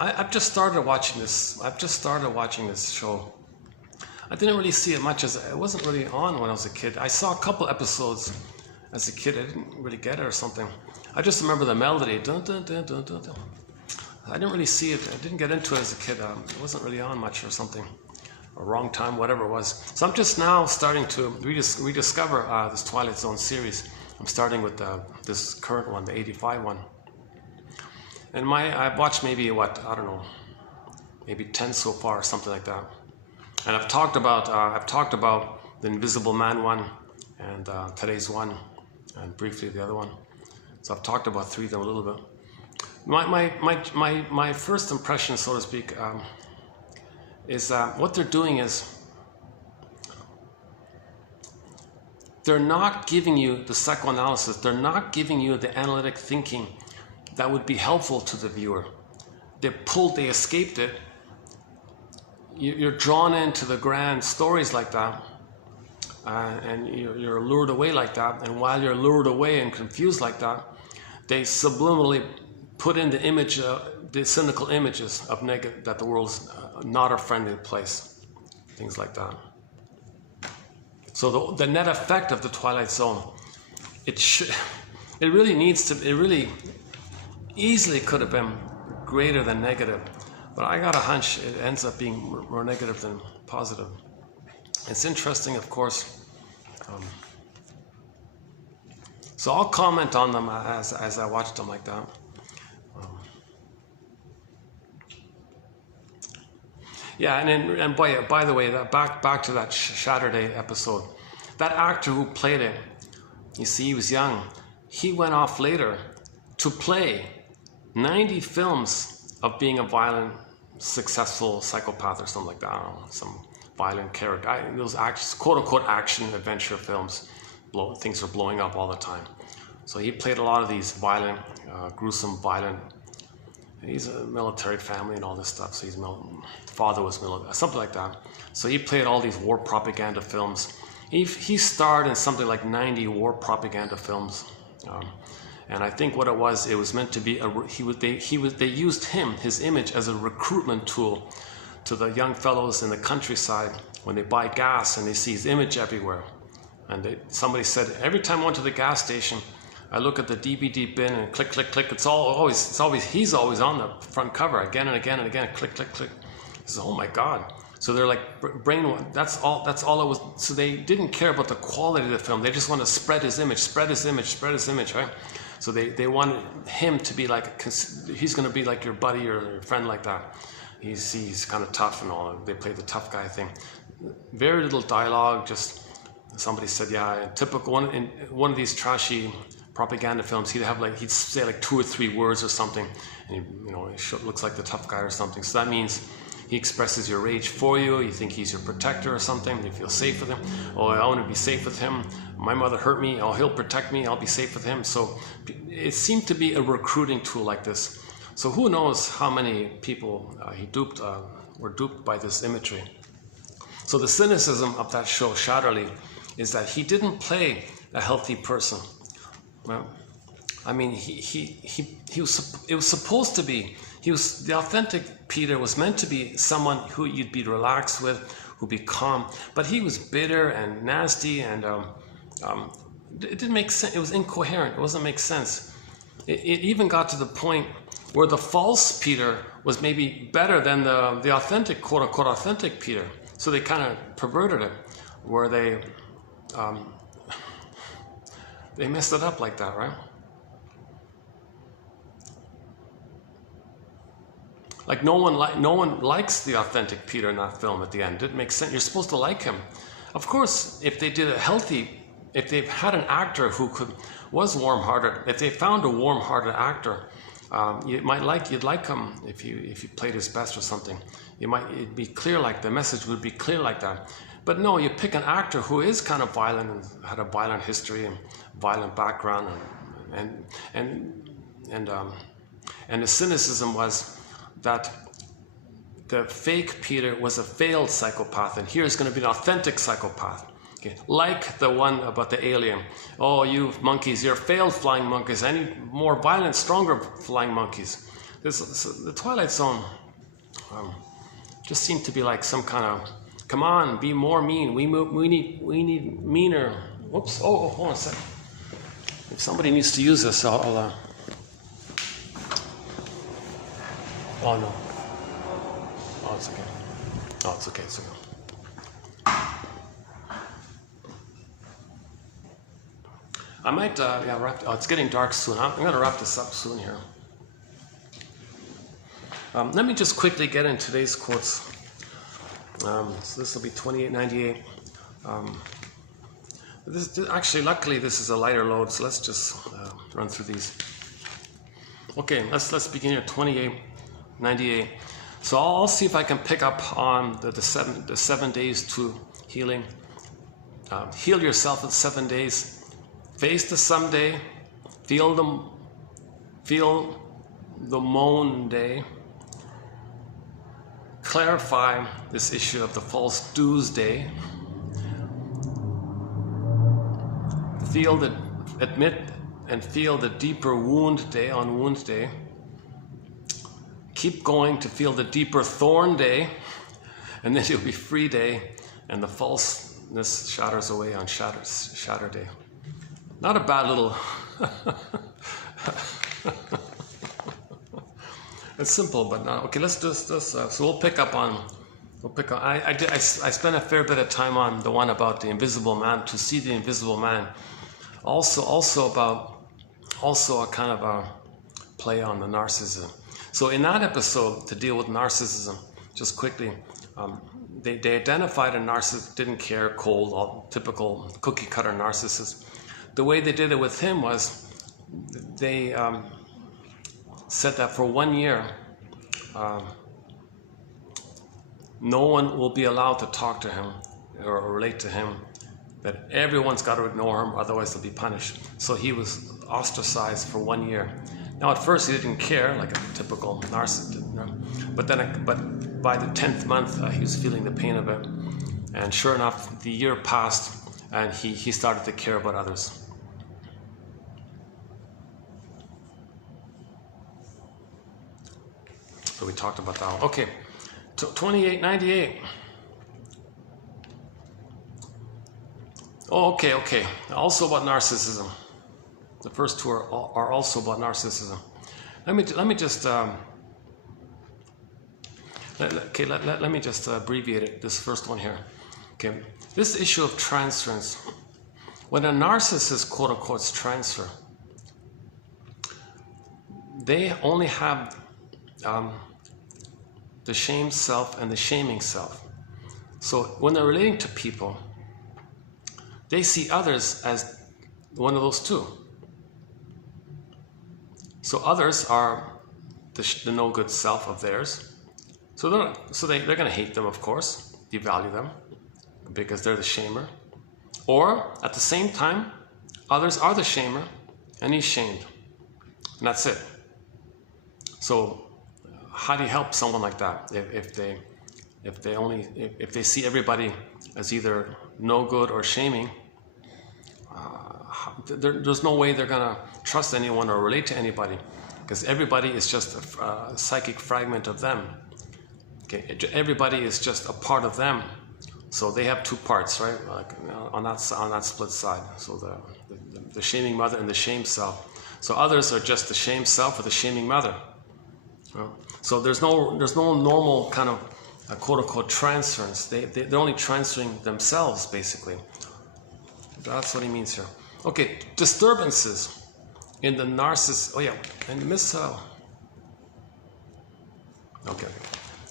I've just started watching this. Show. I didn't really see it much, as it wasn't really on when I was a kid. I saw a couple episodes as a kid. I didn't really get it or something. I just remember the melody. Dun, dun, dun, dun, dun, dun. I didn't really see it. I didn't get into it as a kid. It wasn't really on much or something. Or wrong time, whatever it was. So I'm just now starting to rediscover this Twilight Zone series. I'm starting with this current one, the 85 one. And I've watched maybe maybe 10 so far, or something like that. And I've talked about the Invisible Man one, and today's one, and briefly the other one. So I've talked about 3 of them a little bit. My first impression, so to speak, is that what they're doing is they're not giving you the psychoanalysis, they're not giving you the analytic thinking that would be helpful to the viewer. They escaped it. You're drawn into the grand stories like that, and you're lured away like that, and while you're lured away and confused like that, they subliminally put in the image, the cynical images of that the world's not a friendly place, things like that. So the net effect of the Twilight Zone, it really easily could have been greater than negative, but I got a hunch it ends up being more negative than positive. It's interesting, of course. So I'll comment on them as I watch them like that. Yeah, and by the way, back to that Saturday episode, that actor who played it, you see, he was young. He went off later to play 90 films of being a violent, successful psychopath or something like that. I don't know, some violent character. Those quote-unquote action adventure films, things are blowing up all the time. So he played a lot of these violent, gruesome, violent. He's a military family and all this stuff. So his father was military, something like that. So he played all these war propaganda films. He starred in something like 90 war propaganda films. And I think what it was meant to be they used his image as a recruitment tool to the young fellows in the countryside when they buy gas and they see his image everywhere. And somebody said, every time I went to the gas station, I look at the DVD bin and click, click, click. He's always on the front cover again and again and again. Click, click, click. He says, oh my God. So they're like brainwashed. That's all it was. So they didn't care about the quality of the film. They just want to spread his image, right? So they wanted him to be like, he's going to be like your buddy or your friend like that. He's kind of tough and all. They play the tough guy thing. Very little dialogue. Just somebody said, yeah, typical in one of these trashy propaganda films, he'd say like 2 or 3 words or something, and he looks like the tough guy or something. So that means he expresses your rage for you. You think he's your protector or something. You feel safe with him. Oh, I want to be safe with him. My mother hurt me. Oh, he'll protect me. I'll be safe with him. So it seemed to be a recruiting tool like this. So who knows how many people he were duped by this imagery. So the cynicism of that show, Shatterly, is that he didn't play a healthy person. Well, I mean, it was supposed to be. The authentic Peter was meant to be someone who you'd be relaxed with, who'd be calm. But he was bitter and nasty, and it didn't make sense. It was incoherent. It wasn't make sense. It even got to the point where the false Peter was maybe better than the authentic, quote unquote, authentic Peter. So they kind of perverted it, where they messed it up like that, right? Like no one likes the authentic Peter in that film at the end. It makes sense. You're supposed to like him. Of course, if they did a healthy, if they had an actor who was warm-hearted, if they found a warm-hearted actor, you'd like him if you played his best or something. It'd be clear, like the message would be clear like that. But no, you pick an actor who is kind of violent and had a violent history and violent background, and the cynicism was that the fake Peter was a failed psychopath, and here's going to be an authentic psychopath. Okay. Like the one about the alien. Oh, you monkeys, you're failed flying monkeys. I need more violent, stronger flying monkeys. The Twilight Zone just seemed to be like some kind of, come on, be more mean. We need meaner. Whoops. Oh, hold on a second. If somebody needs to use this, I'll oh no. Oh, it's okay. Oh, it's okay. It's okay. I might, wrap. Oh, it's getting dark soon. I'm going to wrap this up soon here. Let me just quickly get in today's quotes. So this will be 2898. Actually, luckily, this is a lighter load, so let's just run through these. Okay, let's begin here. 2898. So I'll see if I can pick up on the 7 days to healing. Heal yourself in 7 days. Face the someday. Feel the moan day. Clarify this issue of the false dues day. Admit and feel the deeper wound day on wound day. Keep going to feel the deeper thorn day, and then you'll be free day, and the falseness shatters away on shatter day. Not a bad little. It's simple, but not okay. Let's do this. So we'll pick up on. I spent a fair bit of time on the one about the invisible man, to see the invisible man. Also a kind of a play on the narcissism. So in that episode, to deal with narcissism, just quickly, they identified a narcissist, didn't care, cold, all typical cookie cutter narcissist. The way they did it with him was they said that for 1 year, no one will be allowed to talk to him or relate to him, that everyone's got to ignore him, otherwise they'll be punished. So he was ostracized for 1 year. Now at first he didn't care, like a typical narcissist, but by the 10th month he was feeling the pain of it, and sure enough, the year passed and he started to care about others. So we talked about that one. Okay, 2898. Oh, okay. Also about narcissism. The first two are also about narcissism. Let me just let me just abbreviate it. This first one here. Okay, this issue of transference. When a narcissist, quote unquote, transfer, they only have the shame self and the shaming self. So when they're relating to people, they see others as one of those two. So others are the no good self of theirs. So they're going to hate them, of course, devalue them, because they're the shamer. Or at the same time, others are the shamer, and he's shamed, and that's it. So how do you help someone like that if they see everybody as either no good or shaming? There's no way they're gonna trust anyone or relate to anybody, because everybody is just a psychic fragment of them. Okay, everybody is just a part of them. So they have two parts, right? Like on that split side. So the shaming mother and the shame self. So others are just the shame self or the shaming mother. So there's no normal kind of quote unquote transference. They're only transferring themselves basically. That's what he means here. Okay, disturbances in the narcissist. Oh yeah, and Miss. Okay,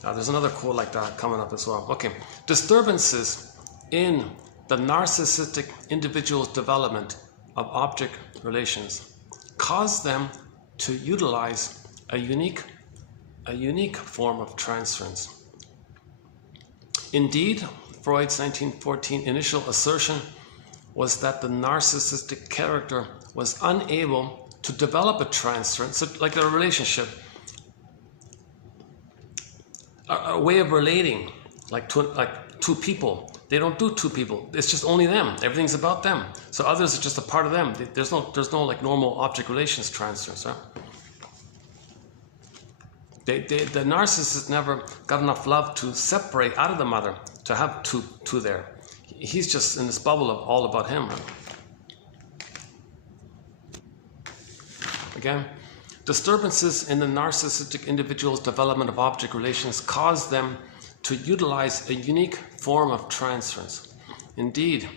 there's another quote like that coming up as well. Okay, disturbances in the narcissistic individual's development of object relations cause them to utilize a unique form of transference. Indeed, Freud's 1914 initial assertion was that the narcissistic character was unable to develop a transference, so like a relationship, a way of relating, like two people. They don't do two people. It's just only them. Everything's about them. So others are just a part of them. There's no like normal object relations transference, right? The narcissist never got enough love to separate out of the mother to have two there. He's just in this bubble of all about him. Right? Again, disturbances in the narcissistic individual's development of object relations cause them to utilize a unique form of transference. Indeed,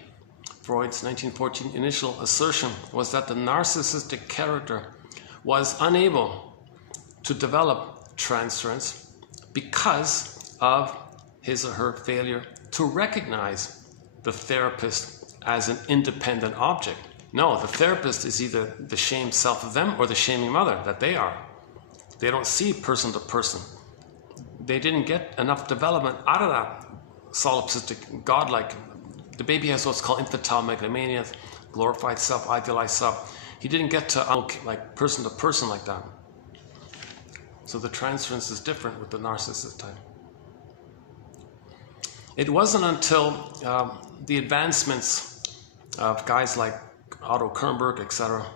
Freud's 1914 initial assertion was that the narcissistic character was unable to develop transference because of his or her failure to recognize the therapist as an independent object. No, the therapist is either the shame self of them or the shaming mother that they are. They don't see person to person. they didn't get enough development out of that solipsistic, godlike. The baby has what's called infantile megalomania, glorified self, idealized self. He didn't get to like person to person like that. So the transference is different with the narcissist type. It wasn't until the advancements of guys like Kernberg, etc.,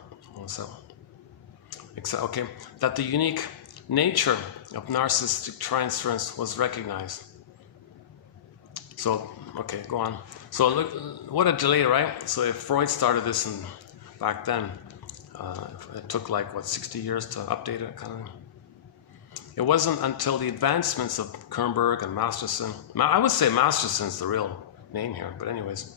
okay, that the unique nature of narcissistic transference was recognized. So, okay, go on. So look, what a delay, right? So if Freud started this back then, it took like, what, 60 years to update it, kind of. It wasn't until the advancements of Kernberg and Masterson, I would say Masterson's the real name here, but anyways,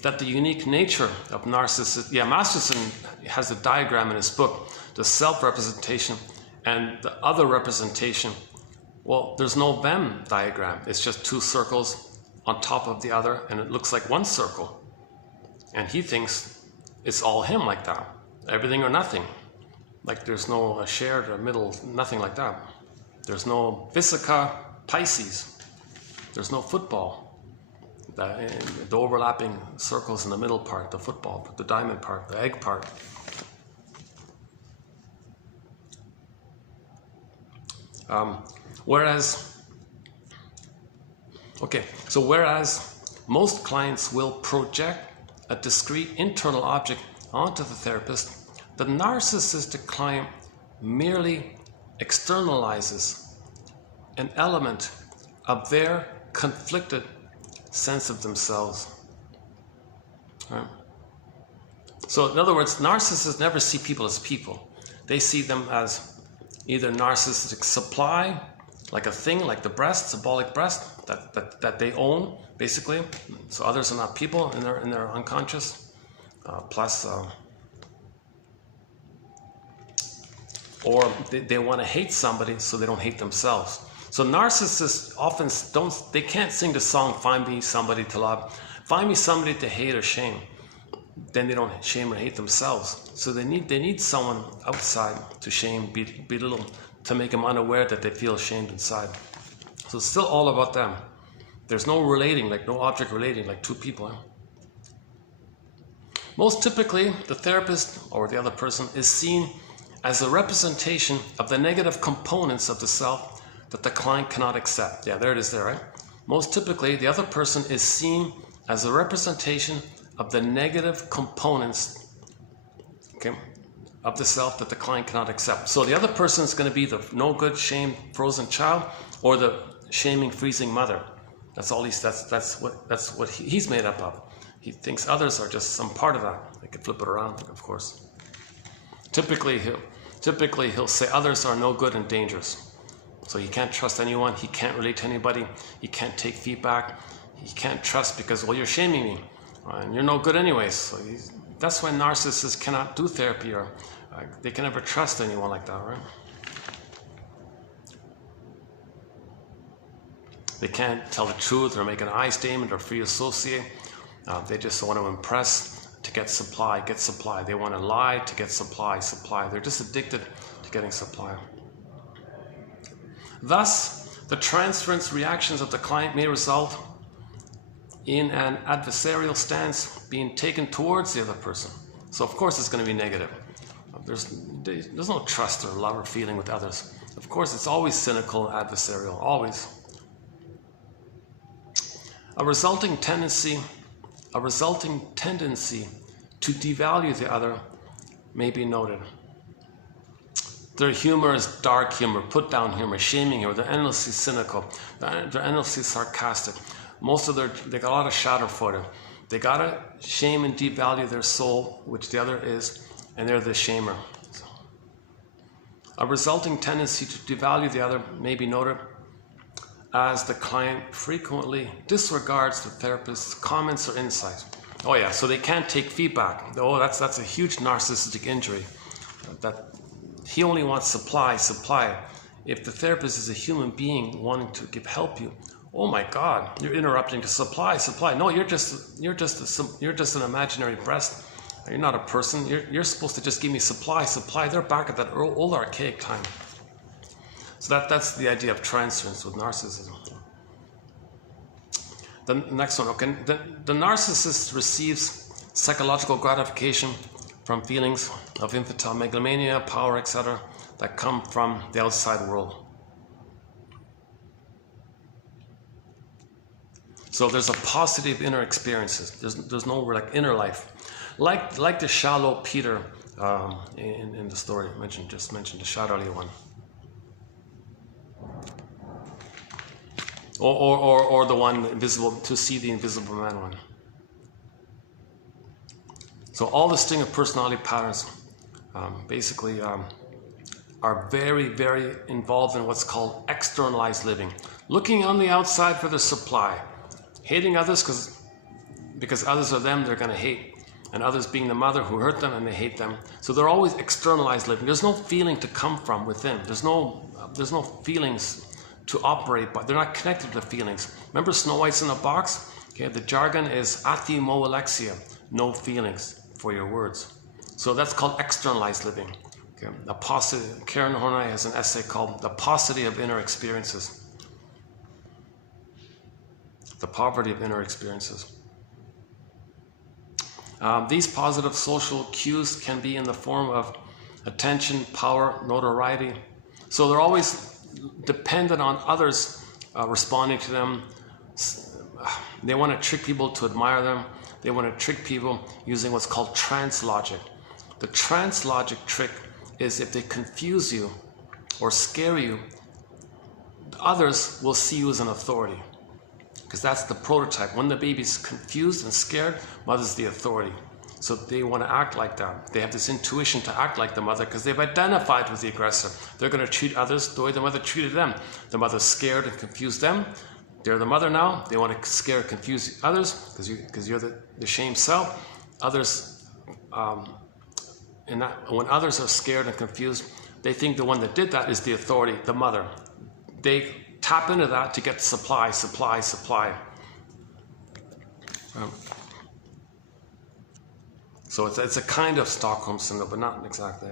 that the unique nature of narcissism, Masterson has a diagram in his book, the self-representation and the other representation. Well, there's no Venn diagram. It's just two circles on top of the other, and it looks like one circle. And he thinks it's all him like that, everything or nothing. Like there's no shared or middle, nothing like that. There's no Vesica Pisces. There's no football. The overlapping circles in the middle part, the football, the diamond part, the egg part. Whereas most clients will project a discrete internal object onto the therapist, the narcissistic client merely externalizes an element of their conflicted sense of themselves. Right? So in other words, narcissists never see people as people. They see them as either narcissistic supply, like a thing, like the breast, symbolic breast, that they own, basically. So others are not people in their unconscious. Or they want to hate somebody so they don't hate themselves. So narcissists often they can't sing the song, find me somebody to love, find me somebody to hate or shame. Then they don't shame or hate themselves. So they need someone outside to shame, belittle, to make them unaware that they feel ashamed inside. So it's still all about them. There's no relating, like no object relating, like two people. Most typically, the therapist or the other person is seen as a representation of the negative components of the self that the client cannot accept. Yeah, there it is there, right? Most typically, the other person is seen as a representation of the negative components, okay, of the self that the client cannot accept. So the other person is going to be the no good, shamed, frozen child, or the shaming, freezing mother. That's all that's what he's made up of. He thinks others are just some part of that. They can flip it around, of course. Typically he'll say others are no good and dangerous. So he can't trust anyone, he can't relate to anybody, he can't take feedback, he can't trust because, well, you're shaming me, and you're no good anyways. So that's why narcissists cannot do therapy, or they can never trust anyone like that, right? They can't tell the truth or make an I statement or free associate. They just want to impress to get supply. They want to lie to get supply. They're just addicted to getting supply. Thus, the transference reactions of the client may result in an adversarial stance being taken towards the other person. So of course it's going to be negative. There's no trust or love or feeling with others. Of course it's always cynical, adversarial, always. A resulting tendency to devalue the other may be noted. Their humor is dark humor, put down humor, shaming humor. They're endlessly cynical. They're endlessly sarcastic. They got a lot of schadenfreude. They gotta shame and devalue their soul, which the other is, and they're the shamer. A resulting tendency to devalue the other may be noted as the client frequently disregards the therapist's comments or insights. Oh yeah, so they can't take feedback. Oh, that's a huge narcissistic injury. That he only wants supply. If the therapist is a human being wanting to help you, oh my God, you're interrupting to supply. No, you're just an imaginary breast. You're not a person. You're supposed to just give me supply. They're back at that old archaic time. So that's the idea of transference with narcissism. The next one, okay. The narcissist receives psychological gratification from feelings of infantile megalomania, power, etc., that come from the outside world. So there's a paucity of inner experiences. There's no like inner life, like the shallow Peter in the story just mentioned, the shadowy one, or the one invisible, to see the invisible man one. So all the string of personality patterns basically are very, very involved in what's called externalized living, looking on the outside for the supply. Hating others because others are them, they're going to hate. And others being the mother who hurt them and they hate them. So they're always externalized living. There's no feeling to come from within. There's no feelings to operate by. They're not connected to the feelings. Remember Snow White's in a box? Okay, the jargon is athimoalexia, no feelings for your words. So that's called externalized living. Okay, the paucity. Karen Horney has an essay called The Paucity of Inner Experiences. The poverty of inner experiences. These positive social cues can be in the form of attention, power, notoriety. So they're always dependent on others responding to them. They want to trick people to admire them. They want to trick people using what's called trance logic. The trance logic trick is if they confuse you or scare you, others will see you as an authority. Because that's the prototype. When the baby's confused and scared, mother's the authority. So they want to act like that. They have this intuition to act like the mother because they've identified with the aggressor. They're going to treat others the way the mother treated them. The mother scared and confused them. They're the mother now. They want to scare and confuse others because you're the shame self. Others, when others are scared and confused, they think the one that did that is the authority, the mother. They tap into that to get supply. So it's a kind of Stockholm syndrome, but not exactly.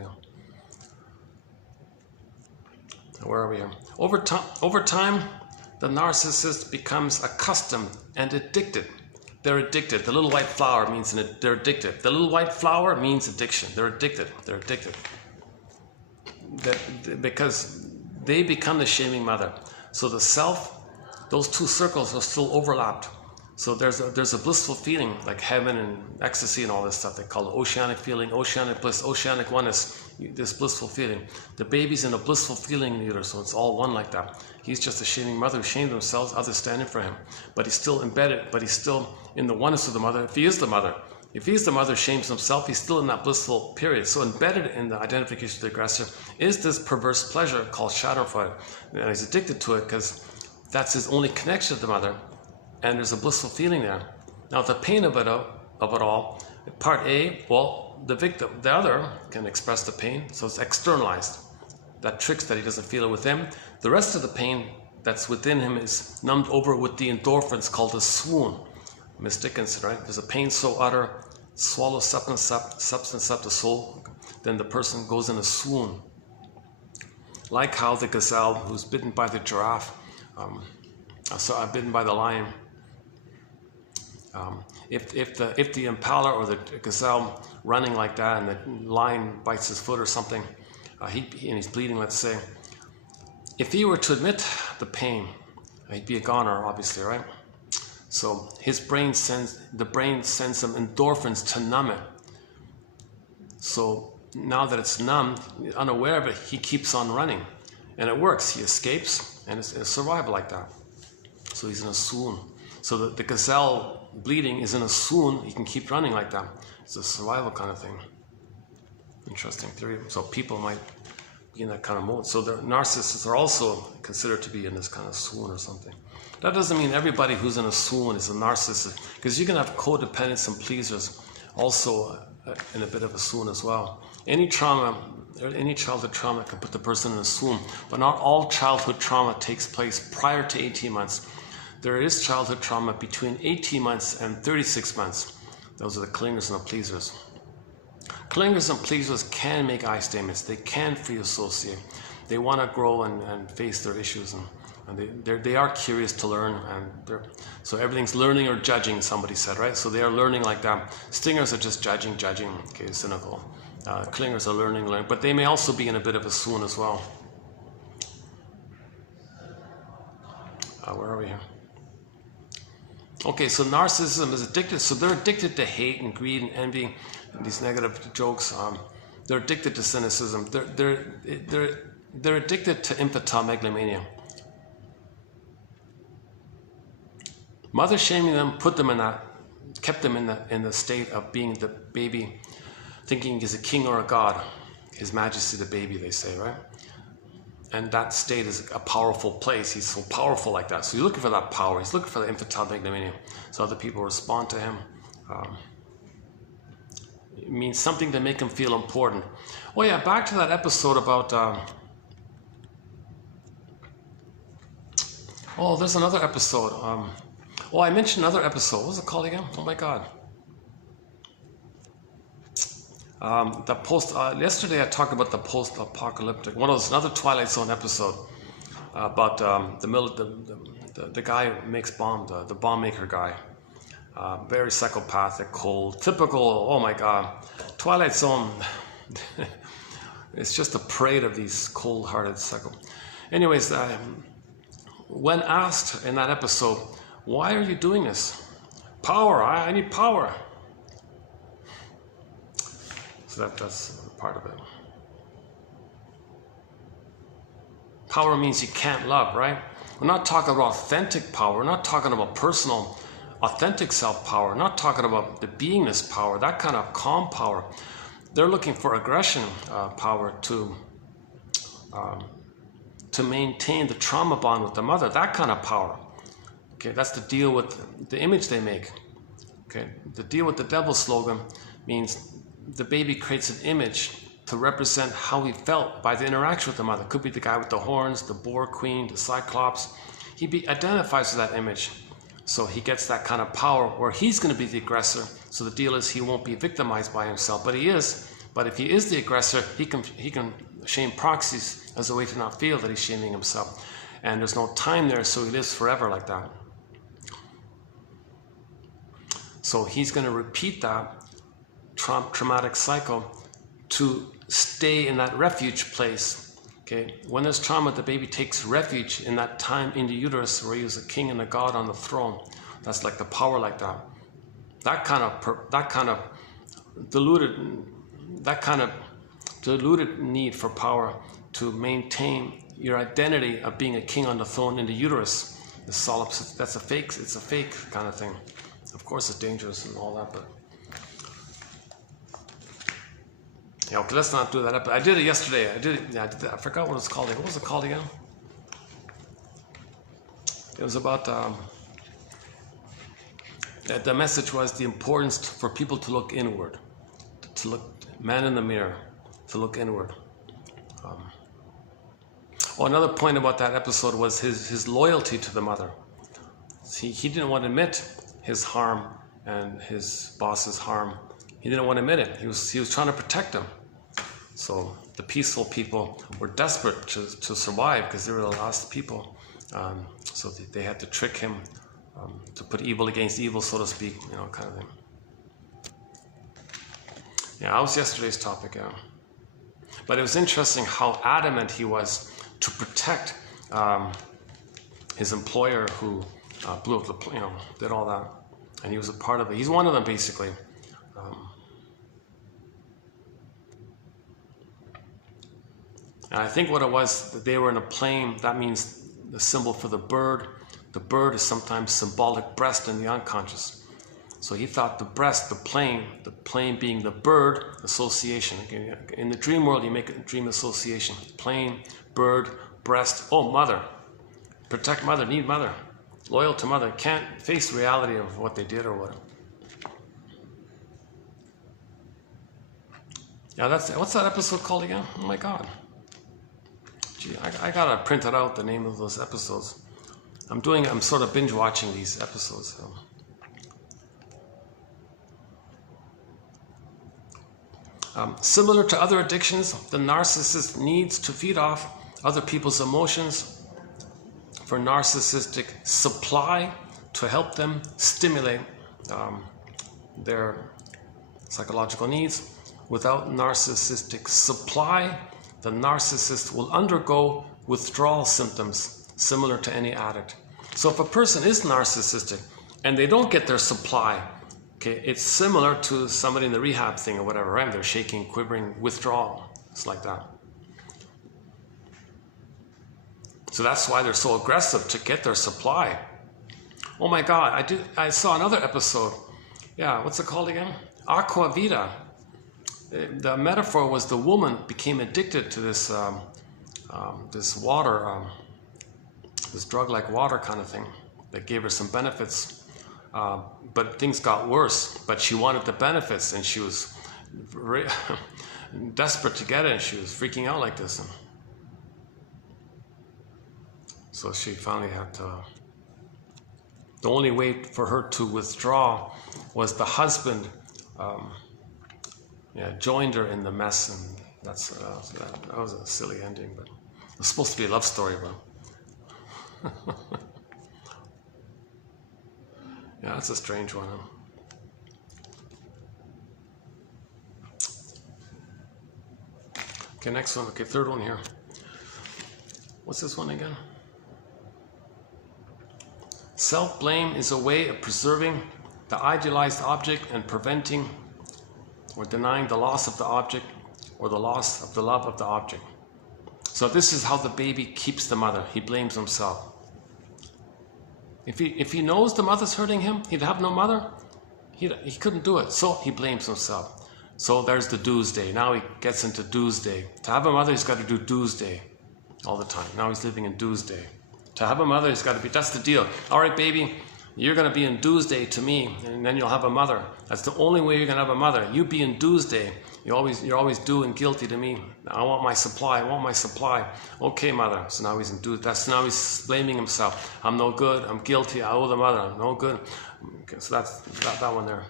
Where are we here? Over time, the narcissist becomes accustomed and addicted. They're addicted. The little white flower means they're addicted. The little white flower means addiction. They're addicted. Because they become the shaming mother. So the self, those two circles are still overlapped. So there's a blissful feeling like heaven and ecstasy and all this stuff. They call it oceanic feeling, oceanic bliss, oceanic oneness, this blissful feeling. The baby's in a blissful feeling in the uterus, so it's all one like that. He's just a shaming mother who shamed themselves, others standing for him. But he's still embedded, but he's still in the oneness of the mother. If he is the mother, if he's the mother, shames himself, he's still in that blissful period. So embedded in the identification of the aggressor is this perverse pleasure called Schadenfreude. And he's addicted to it because that's his only connection to the mother. And there's a blissful feeling there. Now the pain of it all, part A, well, the victim, the other can express the pain, so it's externalized. That tricks that he doesn't feel it within. The rest of the pain that's within him is numbed over with the endorphins called a swoon. Miss Dickinson, right? There's a pain so utter, swallow substance up the soul, then the person goes in a swoon. Like how the gazelle who's bitten by the giraffe, bitten by the lion. If the impala or the gazelle running like that and the lion bites his foot or something, and he's bleeding, let's say, if he were to admit the pain, he'd be a goner, obviously, right? So the brain sends some endorphins to numb it. So now that it's numbed, unaware of it, he keeps on running, and it works. He escapes, and it's survival like that. So he's in a swoon. So the gazelle bleeding is in a swoon. He can keep running like that. It's a survival kind of thing. Interesting theory. So people might be in that kind of mode. So the narcissists are also considered to be in this kind of swoon or something. That doesn't mean everybody who's in a swoon is a narcissist, because you can have codependents and pleasers also in a bit of a swoon as well. Any childhood trauma can put the person in a swoon, but not all childhood trauma takes place prior to 18 months. There is childhood trauma between 18 months and 36 months. Those are the clingers and the pleasers. Clingers and pleasers can make I statements. They can free associate. they want to grow and face their issues, and they are curious to learn, and so everything's learning or judging, somebody said, right? So they are learning like that. Stingers are just judging, okay, cynical. Clingers are learning, but they may also be in a bit of a swoon as well. Where are we here? Okay, so narcissism is addicted. So they're addicted to hate and greed and envy, and these negative jokes. They're addicted to cynicism. They're addicted to infantile megalomania. Mother shaming them put them in that, kept them in the state of being the baby, thinking he's a king or a god, His Majesty the baby, they say, right? And that state is a powerful place. He's so powerful like that. So he's looking for that power. He's looking for the infantile megalomania. So other people respond to him. It means something to make him feel important. Oh yeah, back to that episode about... oh, there's another episode. Oh, I mentioned another episode. What was it called again? Oh my God. Yesterday I talked about the post-apocalyptic, another Twilight Zone episode about the guy who makes bomb, the bomb maker guy. Very psychopathic, cold, typical, oh my God. Twilight Zone, it's just a parade of these cold-hearted psycho. Anyways, when asked in that episode, why are you doing this? Power, I need power. So that's part of it. Power means you can't love, right? We're not talking about authentic power. We're not talking about personal, authentic self-power. We're not talking about the beingness power, that kind of calm power. They're looking for aggression power to maintain the trauma bond with the mother, that kind of power. Okay, that's the deal with the image they make. Okay, the deal with the devil slogan means the baby creates an image to represent how he felt by the interaction with the mother. Could be the guy with the horns, the boar queen, the cyclops. He identifies with that image. So he gets that kind of power where he's going to be the aggressor. So the deal is he won't be victimized by himself, but he is. But if he is the aggressor, he can shame proxies as a way to not feel that he's shaming himself. And there's no time there, so he lives forever like that. So he's going to repeat that traumatic cycle to stay in that refuge place. Okay, when there's trauma, the baby takes refuge in that time in the uterus where he was a king and a god on the throne. That's like the power like that. That kind of diluted need for power to maintain your identity of being a king on the throne in the uterus. That's a fake. It's a fake kind of thing. Of course, it's dangerous and all that, but. Yeah, okay, let's not do that. I did it yesterday. I forgot what it's called. What was it called again? It was about, the message was the importance for people to look inward, to look, man in the mirror, to look inward. Another point about that episode was his loyalty to the mother. He didn't want to admit his harm and his boss's harm. He didn't want to admit it. He was trying to protect them. So the peaceful people were desperate to survive because they were the last people. So they had to trick him to put evil against evil, so to speak, kind of thing. Yeah, that was yesterday's topic. Yeah, but it was interesting how adamant he was to protect his employer who blew up the, did all that, and he was a part of it. He's one of them, basically. And I think what it was, that they were in a plane, that means the symbol for the bird. The bird is sometimes symbolic breast in the unconscious. So he thought the breast, the plane being the bird association. In the dream world, you make a dream association. Plane, bird, breast, oh, mother. Protect mother, need mother. Loyal to mother, can't face the reality of what they did or what. Yeah, what's that episode called again? Oh my God. Gee, I gotta print it out, the name of those episodes. I'm sort of binge watching these episodes. So. Similar to other addictions, the narcissist needs to feed off other people's emotions for narcissistic supply to help them stimulate their psychological needs. Without narcissistic supply, the narcissist will undergo withdrawal symptoms similar to any addict. So if a person is narcissistic and they don't get their supply, okay, it's similar to somebody in the rehab thing or whatever, right? They're shaking, quivering, withdrawal. It's like that. So that's why they're so aggressive to get their supply. Oh my God, I saw another episode. Yeah, what's it called again? Aqua Vita. The metaphor was the woman became addicted to this this water, this drug-like water kind of thing that gave her some benefits. But things got worse. But she wanted the benefits, and she was very desperate to get it, and she was freaking out like this. And so she finally had to. The only way for her to withdraw was the husband joined her in the mess, and that was a silly ending. But it was supposed to be a love story, but yeah, that's a strange one. Huh? Okay, next one. Okay, third one here. What's this one again? Self-blame is a way of preserving the idealized object and preventing or denying the loss of the object or the loss of the love of the object. So this is how the baby keeps the mother. He blames himself. If he knows the mother's hurting him, he'd have no mother. He couldn't do it, so he blames himself. So there's the dues day. Now he gets into dues day. To have a mother, he's got to do dues day all the time. Now he's living in dues day. To have a mother, he's got to be, that's the deal. All right, baby, you're going to be in dues day to me, and then you'll have a mother. That's the only way you're going to have a mother. You be in dues day. You're always due and guilty to me. I want my supply. I want my supply. Okay, mother. So now he's in dues. Now he's blaming himself. I'm no good. I'm guilty. I owe the mother. I'm no good. Okay, so that's that one there.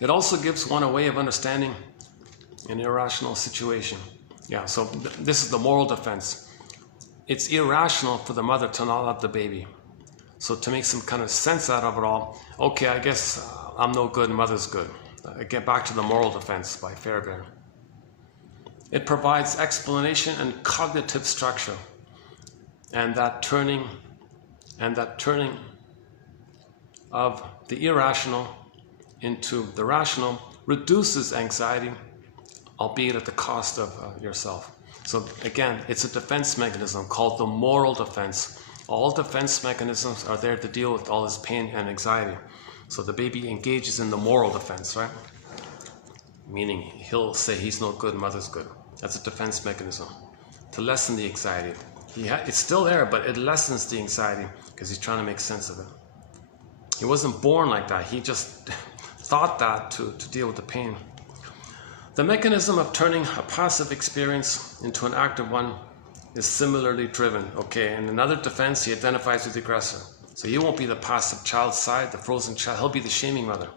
It also gives one a way of understanding an irrational situation. Yeah, so this is the moral defense. It's irrational for the mother to not love the baby. So to make some kind of sense out of it all, okay, I guess I'm no good and mother's good. Get back to the moral defense by Fairbairn. It provides explanation and cognitive structure. And that turning of the irrational into the rational reduces anxiety, albeit at the cost of yourself. So again, it's a defense mechanism called the moral defense. All defense mechanisms are there to deal with all this pain and anxiety. So the baby engages in the moral defense, right? Meaning he'll say he's no good, mother's good. That's a defense mechanism to lessen the anxiety. It's still there, but it lessens the anxiety because he's trying to make sense of it. He wasn't born like that. He just thought that to deal with the pain. The mechanism of turning a passive experience into an active one is similarly driven. Okay, in another defense, he identifies with the aggressor. So he won't be the passive child side, the frozen child. He'll be the shaming mother.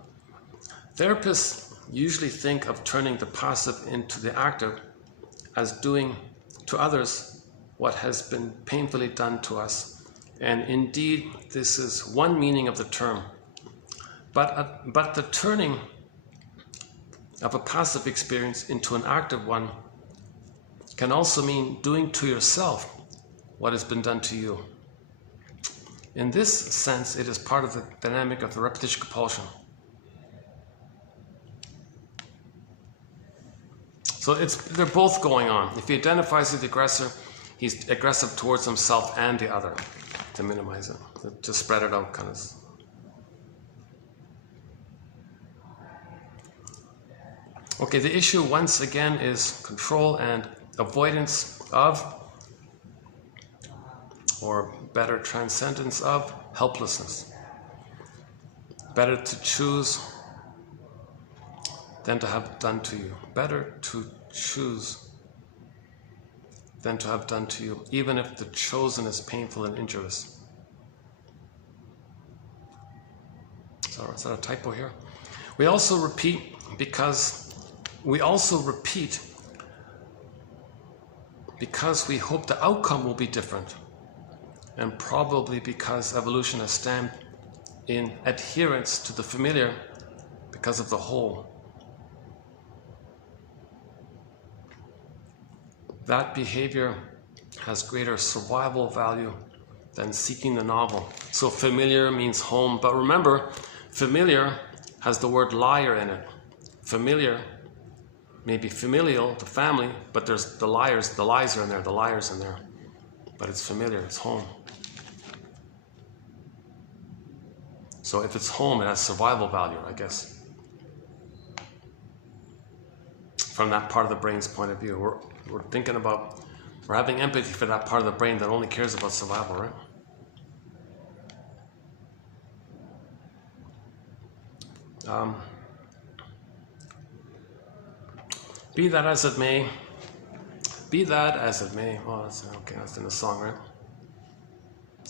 Therapists usually think of turning the passive into the active as doing to others what has been painfully done to us. And indeed, this is one meaning of the term. But the turning of a passive experience into an active one can also mean doing to yourself what has been done to you. In this sense, it is part of the dynamic of the repetition compulsion. So they're both going on. If he identifies with the aggressor, he's aggressive towards himself and the other to minimize it, to spread it out kind of. Okay, the issue once again is control and avoidance of, or better, transcendence of helplessness. Better to choose than to have done to you. Better to choose than to have done to you, even if the chosen is painful and injurious. So is that a typo here? We also repeat because we hope the outcome will be different, and probably because evolution has stamped in adherence to the familiar because of the whole. That behavior has greater survival value than seeking the novel. So familiar means home, but remember, familiar has the word liar in it. Familiar, maybe familial, the family, but there's the liars are in there, the liars in there. But it's familiar, it's home. So if it's home, it has survival value, I guess. From that part of the brain's point of view, we're thinking about, we're having empathy for that part of the brain that only cares about survival, right? Be that as it may, well, that's in the song, right?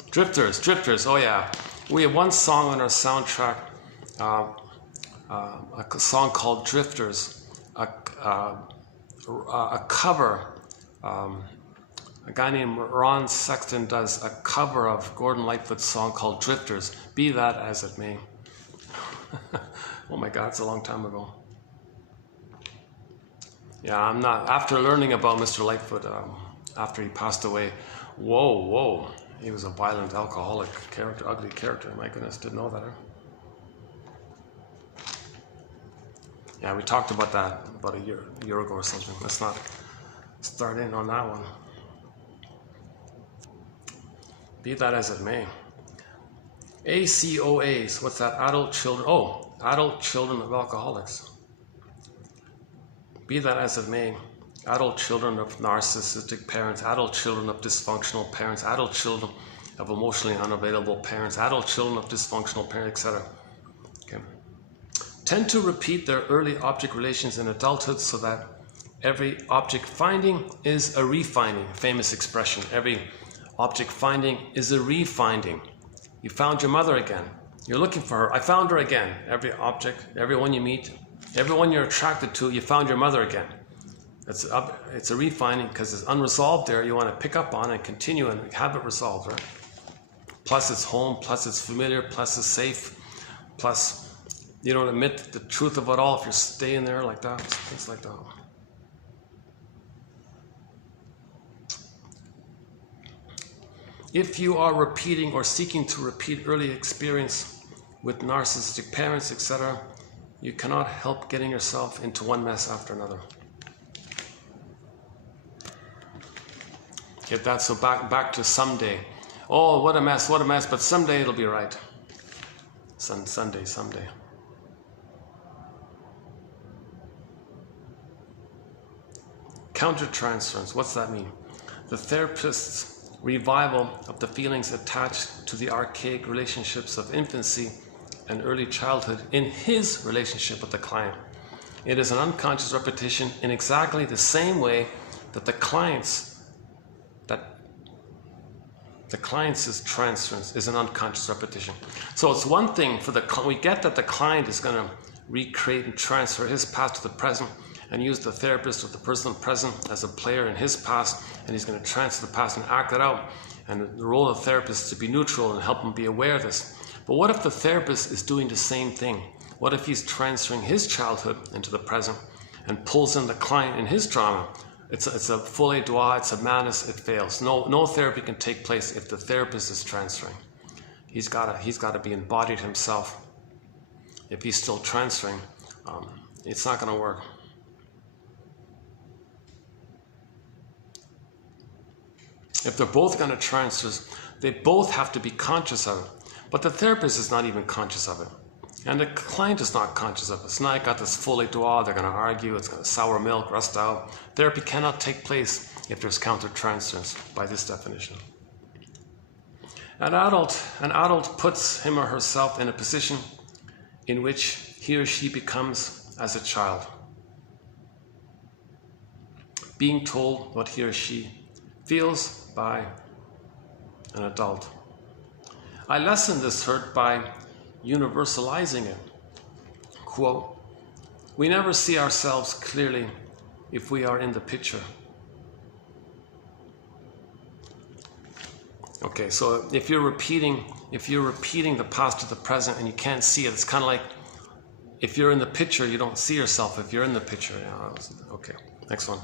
Drifters, oh yeah. We have one song on our soundtrack, a song called Drifters, a cover. A guy named Ron Sexton does a cover of Gordon Lightfoot's song called Drifters, Be That As It May. Oh my God, it's a long time ago. Yeah, I'm not, after learning about Mr. Lightfoot, after he passed away, whoa, he was a violent alcoholic character, ugly character, my goodness, didn't know that, huh? Yeah, we talked about that about a year ago or something. Let's not start in on that one. Be that as it may. ACOAs, what's that? Adult children, adult children of alcoholics. Be that as it may, adult children of narcissistic parents, adult children of dysfunctional parents, adult children of emotionally unavailable parents, adult children of dysfunctional parents, etc. Okay. Tend to repeat their early object relations in adulthood so that every object finding is a refinding. Famous expression. Every object finding is a refinding. You found your mother again. You're looking for her. I found her again. Every object, everyone you meet, everyone you're attracted to, you found your mother again. It's a refinding because it's unresolved there. You want to pick up on and continue and have it resolved, right? Plus it's home, plus it's familiar, plus it's safe, plus you don't admit the truth of it all if you're staying there like that, things like that. If you are repeating or seeking to repeat early experience with narcissistic parents, etc., you cannot help getting yourself into one mess after another. Get that? So back to someday. Oh, what a mess, but someday it'll be right. Someday. Countertransference, what's that mean? The therapist's revival of the feelings attached to the archaic relationships of infancy and early childhood in his relationship with the client. It is an unconscious repetition in exactly the same way that the client's transference is an unconscious repetition. So it's one thing for we get that the client is going to recreate and transfer his past to the present and use the therapist or the person present as a player in his past, and he's going to transfer the past and act it out. And the role of the therapist is to be neutral and help him be aware of this. But what if the therapist is doing the same thing? What if he's transferring his childhood into the present and pulls in the client in his drama? It's a folie douce, it's a madness, it fails. No therapy can take place if the therapist is transferring. He's got to be embodied himself. If he's still transferring, it's not going to work. If they're both going to transfer, they both have to be conscious of it. But the therapist is not even conscious of it. And the client is not conscious of it. It's not got this folie douce, they're going to argue, it's going to sour milk, rust out. Therapy cannot take place if there's countertransference by this definition. An adult puts him or herself in a position in which he or she becomes as a child, being told what he or she feels by an adult. I lessen this hurt by universalizing it. Quote, we never see ourselves clearly if we are in the picture. Okay, so if you're repeating the past to the present and you can't see it, it's kind of like if you're in the picture, you don't see yourself if you're in the picture. Okay, next one.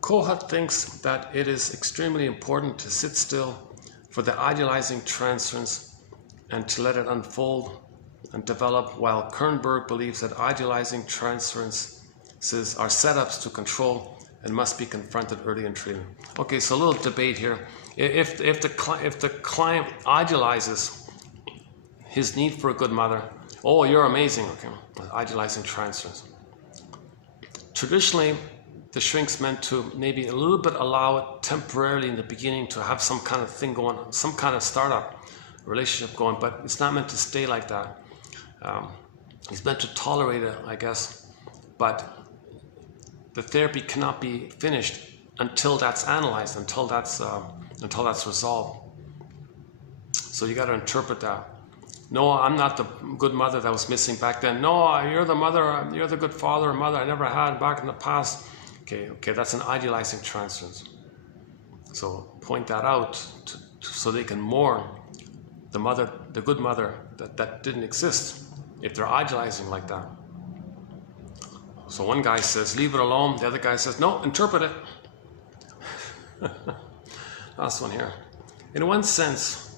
Kohut thinks that it is extremely important to sit still for the idealizing transference and to let it unfold and develop, while Kernberg believes that idealizing transferences are setups to control and must be confronted early in treatment. Okay, so a little debate here. If the client idealizes his need for a good mother, oh, you're amazing, okay, idealizing transference. Traditionally, the shrink's meant to maybe a little bit allow it temporarily in the beginning to have some kind of thing going, some kind of startup relationship going, but it's not meant to stay like that. He's meant to tolerate it, I guess, but the therapy cannot be finished until that's analyzed, until that's resolved. So you got to interpret that. No, I'm not the good mother that was missing back then. No, you're the mother, you're the good father or mother I never had back in the past. Okay, that's an idealizing transference. So point that out so they can mourn the mother, the good mother that didn't exist if they're idealizing like that. So one guy says, leave it alone. The other guy says, no, interpret it. Last one here. In one sense,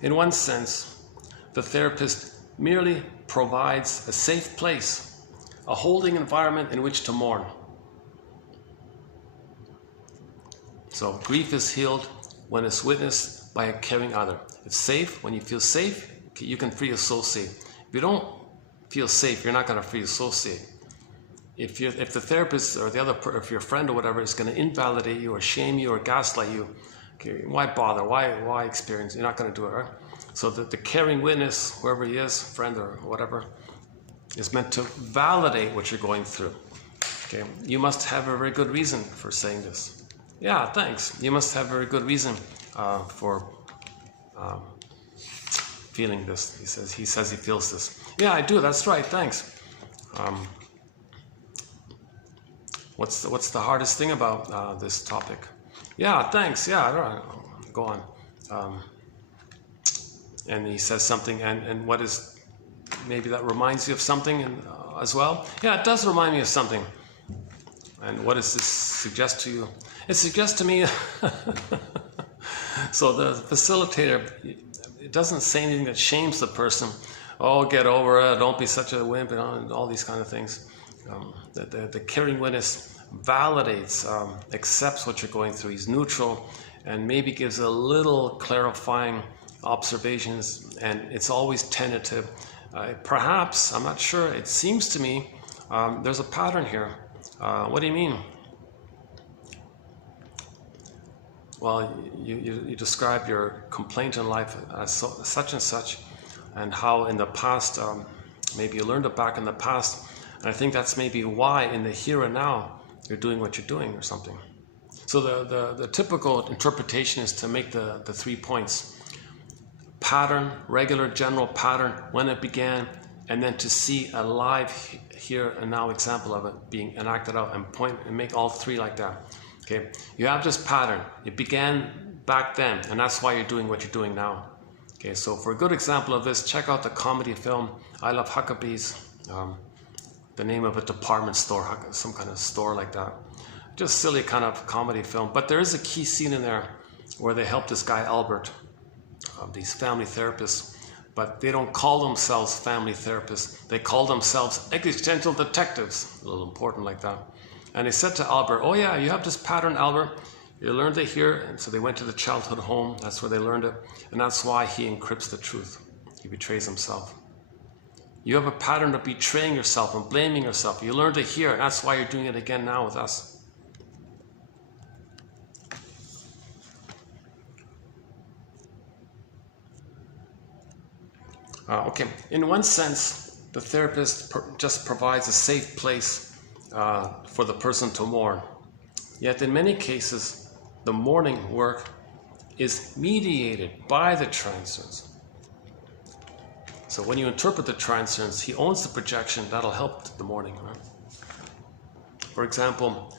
the therapist merely provides a safe place, a holding environment in which to mourn. So grief is healed when it's witnessed by a caring other. It's safe. When you feel safe, you can free associate. If you don't feel safe, you're not going to free associate. If the therapist or if your friend or whatever is going to invalidate you or shame you or gaslight you, okay, why bother? Why experience? You're not going to do it, right? So the caring witness, whoever he is, friend or whatever, is meant to validate what you're going through. Okay, you must have a very good reason for saying this. Yeah, thanks. You must have a very good reason for feeling this. He says he feels this. Yeah, I do. That's right. Thanks. What's the hardest thing about this topic? Yeah, thanks. Yeah, go on. And he says something, and what is maybe that reminds you of something as well? Yeah, it does remind me of something. And what does this suggest to you? It suggests to me. So the facilitator, it doesn't say anything that shames the person. Oh, get over it. Don't be such a wimp, and all these kind of things. The caring witness validates, accepts what you're going through. He's neutral and maybe gives a little clarifying observations, and it's always tentative. Perhaps, I'm not sure, it seems to me there's a pattern here. What do you mean? Well, you describe your complaint in life as such and such, and how in the past, maybe you learned it back in the past, and I think that's maybe why in the here and now you're doing what you're doing or something. So the typical interpretation is to make the 3 points. Pattern, regular general pattern, when it began, and then to see a live here and now example of it being enacted out, and point and make all 3 like that. Okay, you have this pattern. It began back then, and that's why you're doing what you're doing now. Okay, so for a good example of this, check out the comedy film I Love Huckabees. The name of a department store, some kind of store like that. Just silly kind of comedy film. But there is a key scene in there where they help this guy Albert, these family therapists, but they don't call themselves family therapists. They call themselves existential detectives. A little important like that. And they said to Albert, oh yeah, you have this pattern, Albert. You learned it here. And so they went to the childhood home. That's where they learned it. And that's why he encrypts the truth. He betrays himself. You have a pattern of betraying yourself and blaming yourself. You learned it here, and that's why you're doing it again now with us. Okay, in one sense, the therapist just provides a safe place for the person to mourn. Yet in many cases, the mourning work is mediated by the transference. So when you interpret the transference, he owns the projection. That'll help the mourning. Right? For example,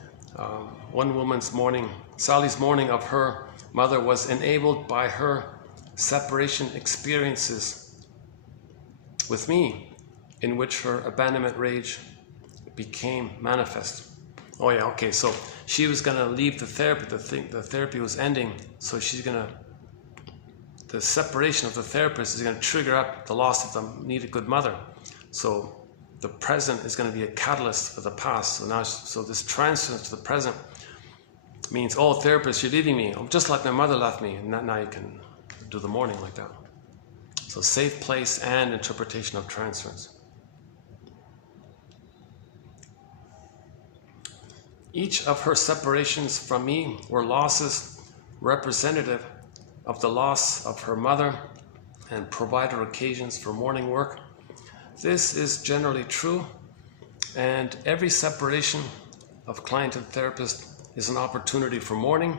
One woman's mourning, Sally's mourning of her mother was enabled by her separation experiences with me, in which her abandonment rage became manifest. Oh yeah, okay, so she was going to leave the therapy, the therapy was ending, so she's going to, the separation of the therapist is going to trigger up the loss of the needed good mother. So the present is going to be a catalyst for the past. So now, so this transference to the present means, oh, therapist, you're leaving me, just like my mother left me, and now you can do the mourning like that. So safe place and interpretation of transference. Each of her separations from me were losses representative of the loss of her mother and provider occasions for mourning work. This is generally true, and every separation of client and therapist is an opportunity for mourning,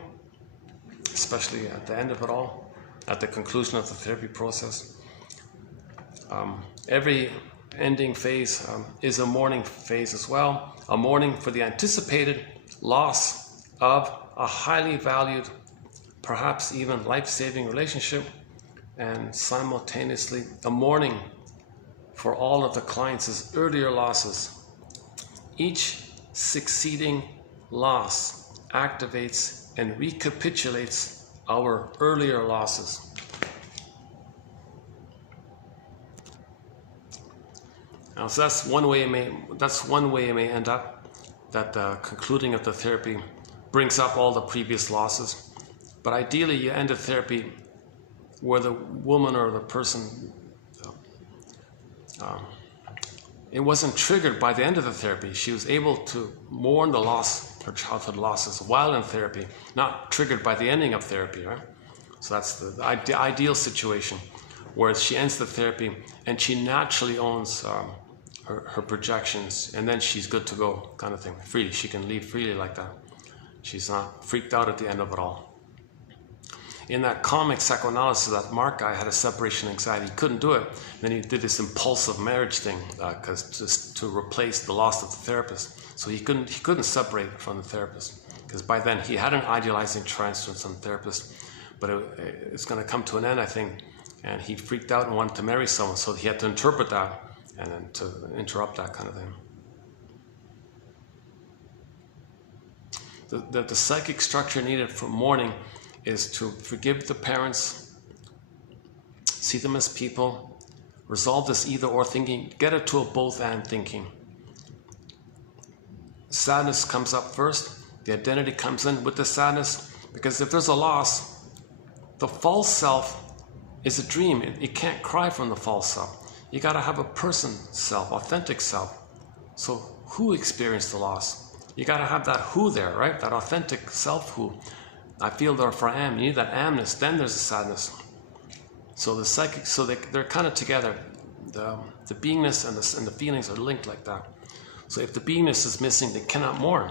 especially at the end of it all, at the conclusion of the therapy process. Every ending phase is a mourning phase as well, a mourning for the anticipated loss of a highly valued, perhaps even life-saving relationship, and simultaneously a mourning for all of the client's earlier losses. Each succeeding loss activates and recapitulates our earlier losses. Now, so that's one way it may end up, that the concluding of the therapy brings up all the previous losses. But ideally, you end the therapy where the woman or the person, it wasn't triggered by the end of the therapy. She was able to mourn the loss, her childhood losses, while in therapy, not triggered by the ending of therapy, right? So that's the ideal situation, where she ends the therapy and she naturally owns her projections, and then she's good to go, kind of thing. Freely, she can leave freely like that. She's not freaked out at the end of it all. In that comic psychoanalysis, that Mark guy had a separation anxiety. He couldn't do it. Then he did this impulsive marriage thing, because just to replace the loss of the therapist. So he couldn't separate from the therapist, because by then he had an idealizing transference on the therapist, but it's going to come to an end, I think. And he freaked out and wanted to marry someone, so he had to interpret that and then to interrupt that kind of thing. The psychic structure needed for mourning is to forgive the parents, see them as people, resolve this either-or thinking, get it to a both-and thinking. Sadness comes up first, the identity comes in with the sadness, because if there's a loss, the false self is a dream. It can't cry from the false self. You got to have a person self, authentic self. So who experienced the loss? You got to have that who there, right? That authentic self who. I feel therefore I am. You need that amness. Then there's the sadness. So the psychic, so they're kind of together. The beingness and the feelings are linked like that. So if the beingness is missing, they cannot mourn.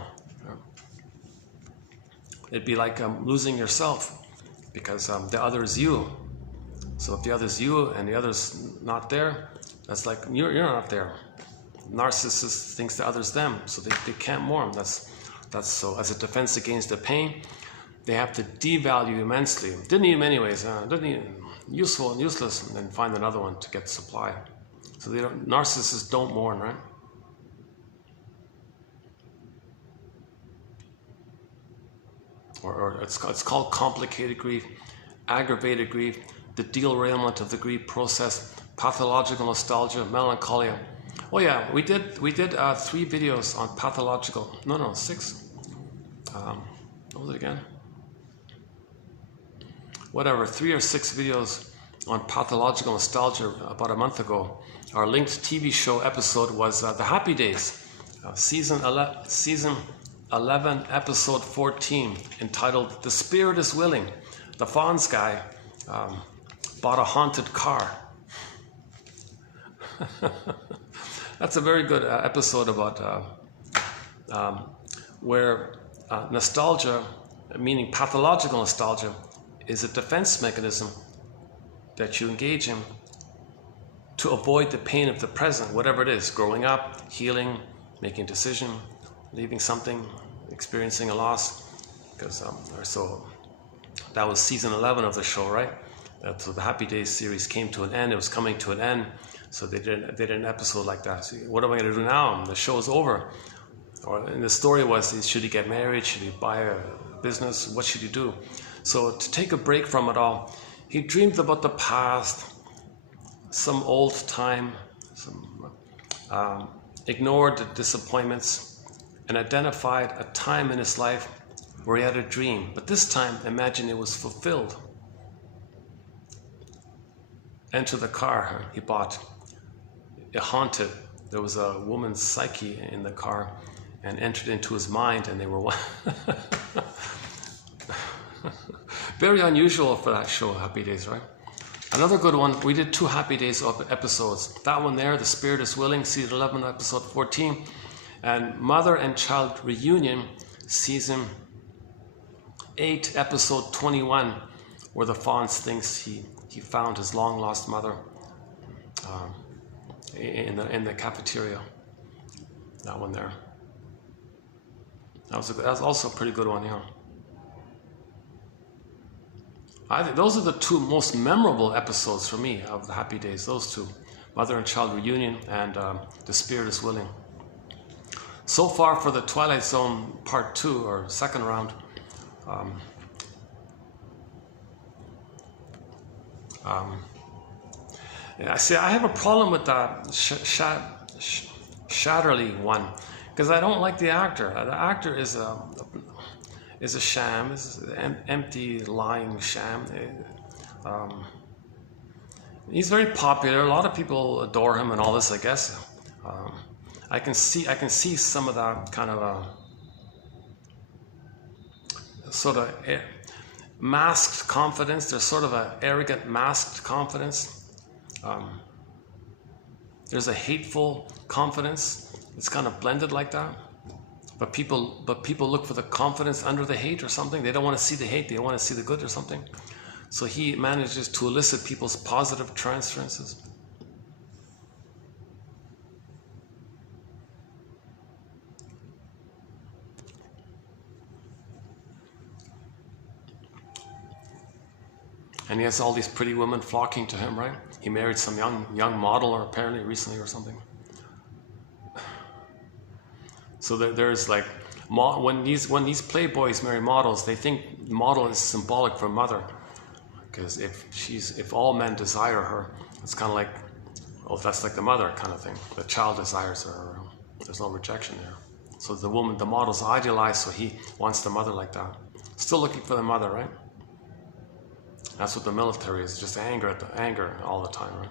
It'd be like losing yourself, because the other is you. So if the other is you and the other's not there, that's like you're not there. Narcissist thinks the other's them, so they can't mourn. That's so. As a defense against the pain, they have to devalue immensely. Didn't need him anyways. Didn't need him. Useful and useless, and then find another one to get supply. So narcissists don't mourn, right? Or it's called complicated grief, aggravated grief, the derailment of the grief process, pathological nostalgia, melancholia. Oh yeah, we did 3 videos on pathological. No, 6. What was it again? Whatever, 3 or 6 videos on pathological nostalgia about a month ago. Our linked TV show episode was The Happy Days, season 11, episode 14, entitled The Spirit is Willing. The Fonz guy bought a haunted car. That's a very good episode about where nostalgia, meaning pathological nostalgia, is a defense mechanism that you engage in to avoid the pain of the present, whatever it is, growing up, healing, making a decision, leaving something, experiencing a loss, because so that was season 11 of the show, right? So the Happy Days series came to an end. It was coming to an end, so they did an episode like that. So what am I going to do now? The show is over. And the story was, should he get married? Should he buy a business? What should he do? So to take a break from it all, he dreamed about the past, some old time, ignored the disappointments, and identified a time in his life where he had a dream. But this time, imagine it was fulfilled. Enter the car he bought. It haunted. There was a woman's psyche in the car and entered into his mind, and they were one. Very unusual for that show, Happy Days, right? Another good one, we did 2 Happy Days episodes. That one there, The Spirit is Willing, season 11, episode 14. And Mother and Child Reunion, season 8, episode 21, where the Fonz thinks he found his long-lost mother in the cafeteria. That one there. That was also a pretty good one, yeah. I think those are the 2 most memorable episodes for me of the Happy Days. Those 2, Mother and Child Reunion and The Spirit is Willing. So far for the Twilight Zone Part 2 or second round, I see. I have a problem with that Shatterly one, because I don't like the actor. The actor is a sham, is an empty, lying sham. He's very popular. A lot of people adore him and all this, I guess. I can see some of that kind of sort of masked confidence. There's sort of an arrogant, masked confidence. There's a hateful confidence. It's kind of blended like that. But people look for the confidence under the hate or something. They don't want to see the hate. They want to see the good or something. So he manages to elicit people's positive transferences. And he has all these pretty women flocking to him, right? He married some young model, or apparently recently or something. So there's like, when these playboys marry models, they think model is symbolic for mother, because if all men desire her, it's kind of like, oh, that's like the mother kind of thing. The child desires her. There's no rejection there. So the model's idealized, so he wants the mother like that. Still looking for the mother, right? That's what the military is, just anger all the time, right?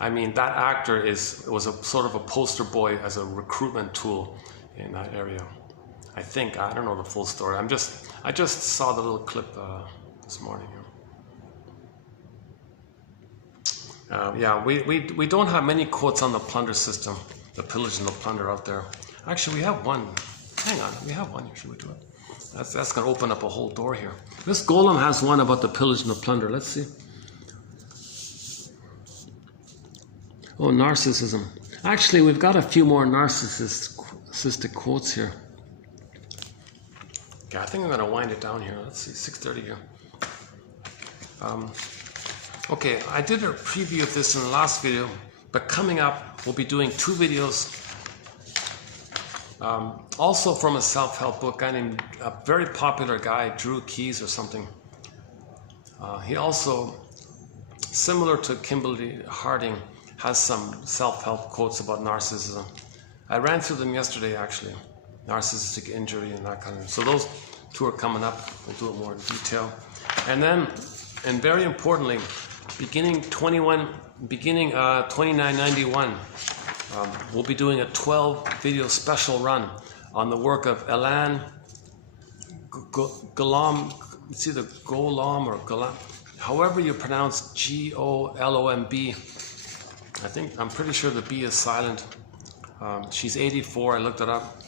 I mean, that actor was a sort of a poster boy as a recruitment tool in that area. I think, I don't know the full story. I just saw the little clip this morning. Yeah, we don't have many quotes on the plunder system, the pillage and the plunder out there. Actually, we have one. Hang on, we have one here. Should we do it? That's going to open up a whole door here. This golem has one about the pillage and the plunder. Let's see. Oh, narcissism. Actually, we've got a few more narcissistic quotes here. Okay, I think I'm going to wind it down here. Let's see, 6:30 here. Okay, I did a preview of this in the last video, but coming up, we'll be doing 2 videos. Also from a self-help book, a very popular guy, Drew Keys or something. He also, similar to Kimberly Harding, has some self-help quotes about narcissism. I ran through them yesterday, actually. Narcissistic injury and that kind of thing. So those 2 are coming up. We'll do it more in detail. And then, and very importantly, beginning 2991, we'll be doing a 12-video special run on the work of Elan Golomb. It's either Golomb or Golomb, however you pronounce Golomb. I'm pretty sure the B is silent. She's 84, I looked it up.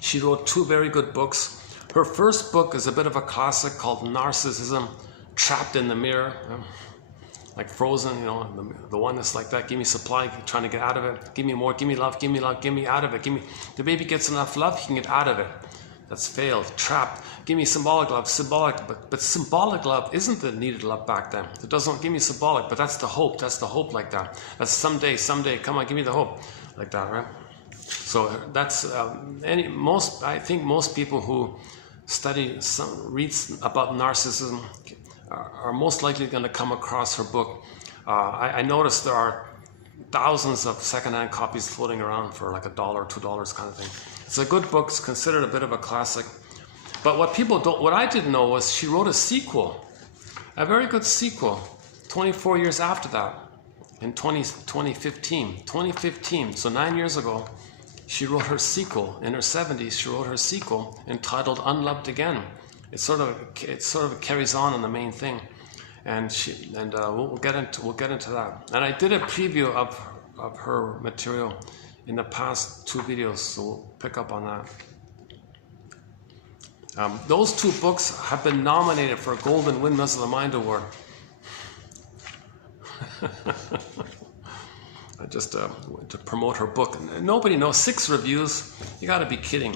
She wrote 2 very good books. Her first book is a bit of a classic called Narcissism, Trapped in the Mirror. like Frozen, you know, the oneness like that. Give me supply, trying to get out of it. Give me more, give me love, give me love, give me out of it. Give me, the baby gets enough love, he can get out of it. That's failed, trapped. Give me symbolic love, but symbolic love isn't the needed love back then. It doesn't give me symbolic, but that's the hope like that. That's someday, come on, give me the hope, like that, right? So that's I think most people who read about narcissism are most likely going to come across her book. I noticed there are thousands of secondhand copies floating around for like $1, $2 kind of thing. It's a good book. It's considered a bit of a classic. But what I didn't know was she wrote a sequel, a very good sequel, 24 years after that, in 2015, so 9 years ago. She wrote her sequel. In her 70s, she wrote her sequel entitled Unloved Again. It sort of carries on the main thing, and we'll get into that. And I did a preview of her material in the past 2 videos, so we'll pick up on that. Those 2 books have been nominated for a Golden Windmills of the Mind Award. Just to promote her book. Nobody knows. 6 reviews. You got to be kidding.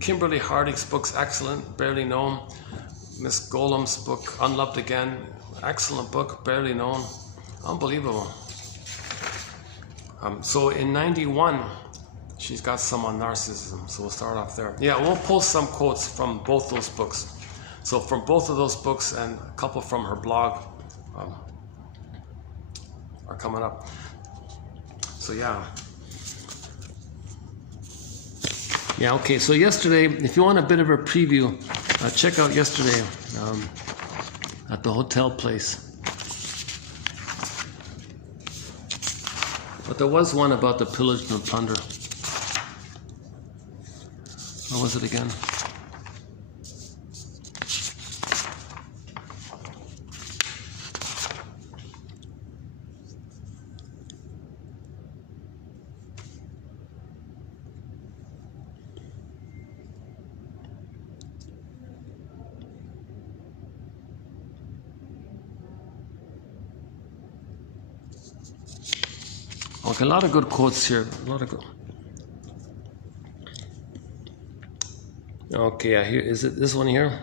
Kimberly Harding's book's excellent, barely known. Miss Golem's book, Unloved Again, excellent book, barely known. Unbelievable. So in 91, she's got some on narcissism. So we'll start off there. Yeah, we'll post some quotes from both those books. So from both of those books and a couple from her blog are coming up. So yeah, okay, so yesterday, if you want a bit of a preview, check out yesterday at the hotel place. But there was one about the pillage and the plunder. What was it again? Okay, a lot of good quotes here. A lot of good. Okay, I hear. Is it this one here?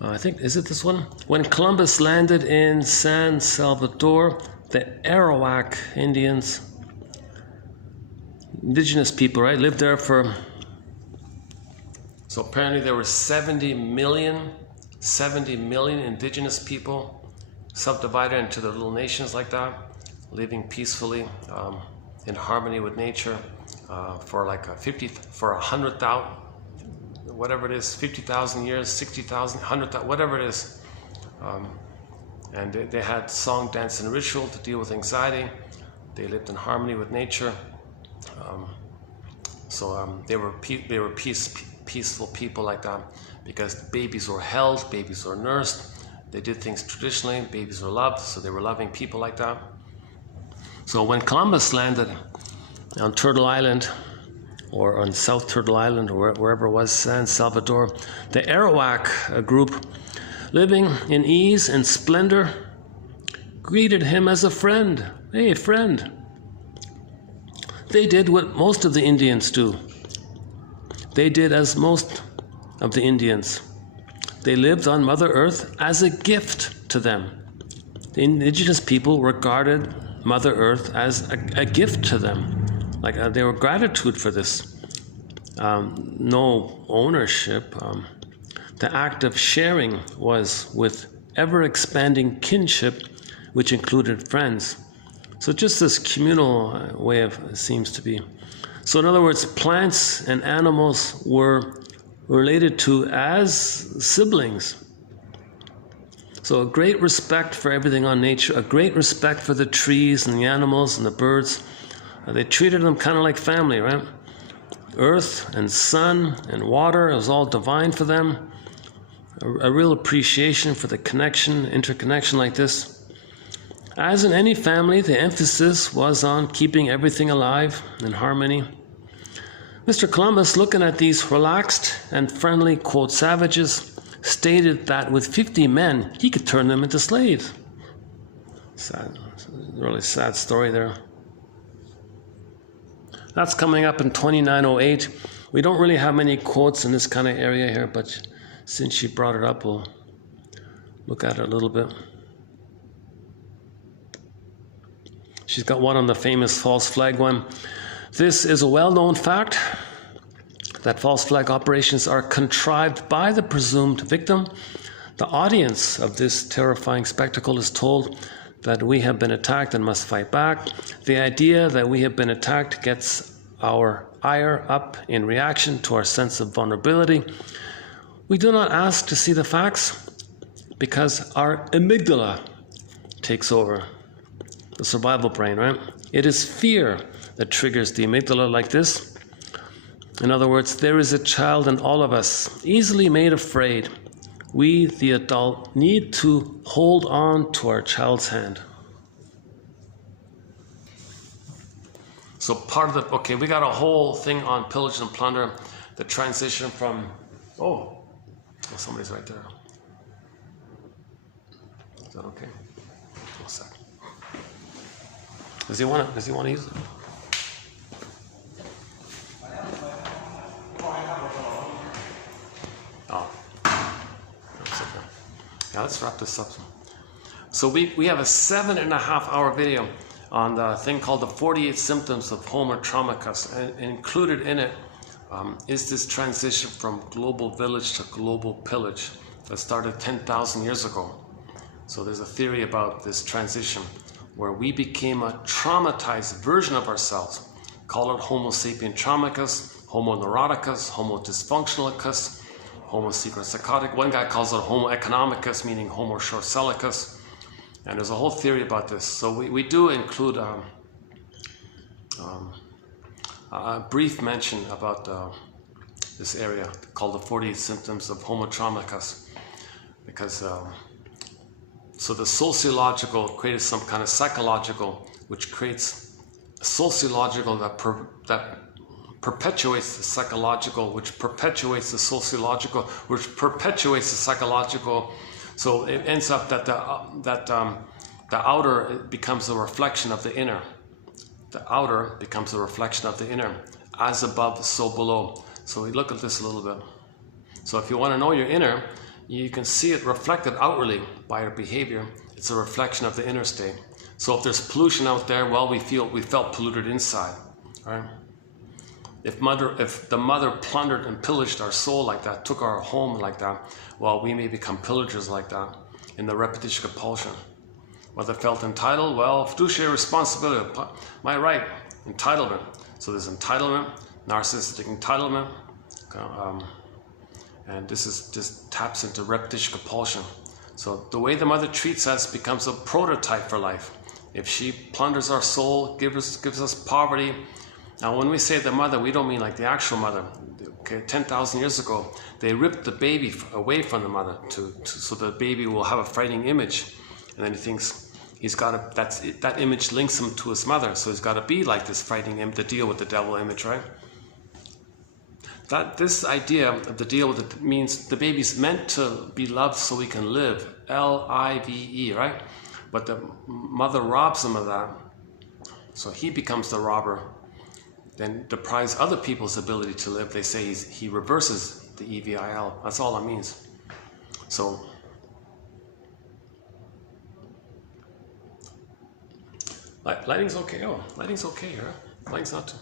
I think, is it this one? When Columbus landed in San Salvador, the Arawak Indians, indigenous people, right, lived there for. So apparently there were 70 million indigenous people, subdivided into the little nations like that, living peacefully in harmony with nature for like 100,000, whatever it is, 50,000 years, 60,000, 100,000, whatever it is. And they had song, dance, and ritual to deal with anxiety. They lived in harmony with nature. They were peaceful people like that, because babies were held, babies were nursed. They did things traditionally, babies were loved, so they were loving people like that. So when Columbus landed on Turtle Island, or on South Turtle Island, or wherever it was, San Salvador, the Arawak group, living in ease and splendor, greeted him as a friend. Hey, friend. They did what most of the Indians do. They did as most of the Indians. They lived on Mother Earth as a gift to them. The indigenous people regarded Mother Earth as a gift to them. Like they were gratitude for this. No ownership. The act of sharing was with ever-expanding kinship, which included friends. So just this communal way of it seems to be. So in other words, plants and animals were related to as siblings. So a great respect for everything on nature, a great respect for the trees and the animals and the birds. They treated them kind of like family, right? Earth and sun and water, it was all divine for them. A real appreciation for the connection, interconnection like this. As in any family, the emphasis was on keeping everything alive in harmony. Mr. Columbus, looking at these relaxed and friendly, quote, savages, stated that with 50 men, he could turn them into slaves. Sad, really sad story there. That's coming up in 2908. We don't really have many quotes in this kind of area here, but since she brought it up, we'll look at it a little bit. She's got one on the famous false flag one. This is a well-known fact that false flag operations are contrived by the presumed victim. The audience of this terrifying spectacle is told that we have been attacked and must fight back. The idea that we have been attacked gets our ire up in reaction to our sense of vulnerability. We do not ask to see the facts because our amygdala takes over. The survival brain, right? It is fear that triggers the amygdala like this. In other words, there is a child in all of us, easily made afraid. We, the adult, need to hold on to our child's hand. So part of the, okay, we got a whole thing on pillage and plunder, the transition from, oh, somebody's right there. Is that okay? One sec. Does he want to use it? Oh. Yeah, let's wrap this up. So we have a 7.5-hour video on the thing called the 48 symptoms of Homo traumacus, and included in it is this transition from global village to global pillage that started 10,000 years ago. So there's a theory about this transition where we became a traumatized version of ourselves. Call it Homo sapien traumacus, Homo neuroticus, Homo dysfunctionalicus, Homo secret-psychotic. One guy calls it Homo economicus, meaning Homo short-sellicus. And there's a whole theory about this. So we do include a brief mention about this area called the 48 symptoms of Homo traumacus. Because, so the sociological created some kind of psychological, which creates a sociological that perpetuates the psychological, which perpetuates the sociological, which perpetuates the psychological. So it ends up that the outer becomes a reflection of the inner. The outer becomes a reflection of the inner. As above, so below. So we look at this a little bit. So if you want to know your inner, you can see it reflected outwardly by your behavior. It's a reflection of the inner state. So if there's pollution out there, well, we felt polluted inside, right? If the mother plundered and pillaged our soul like that, took our home like that, well, we may become pillagers like that in the repetition compulsion. Whether felt entitled, well, fiduciary responsibility, my right, entitlement. So there's entitlement, narcissistic entitlement, and this taps into repetition compulsion. So the way the mother treats us becomes a prototype for life. If she plunders our soul, gives us poverty. Now, when we say the mother, we don't mean like the actual mother. Okay, 10,000 years ago, they ripped the baby away from the mother so the baby will have a frightening image, and then he thinks he's got to. That image links him to his mother, so he's got to be like this frightening image, the deal with the devil image, right? This idea of the deal with it means the baby's meant to be loved so we can live, L-I-V-E, right? But the mother robs him of that, so he becomes the robber. Then deprives other people's ability to live. They say he reverses the EVIL. That's all it means. So, lighting's okay. Oh, lighting's okay here. Lighting's not too.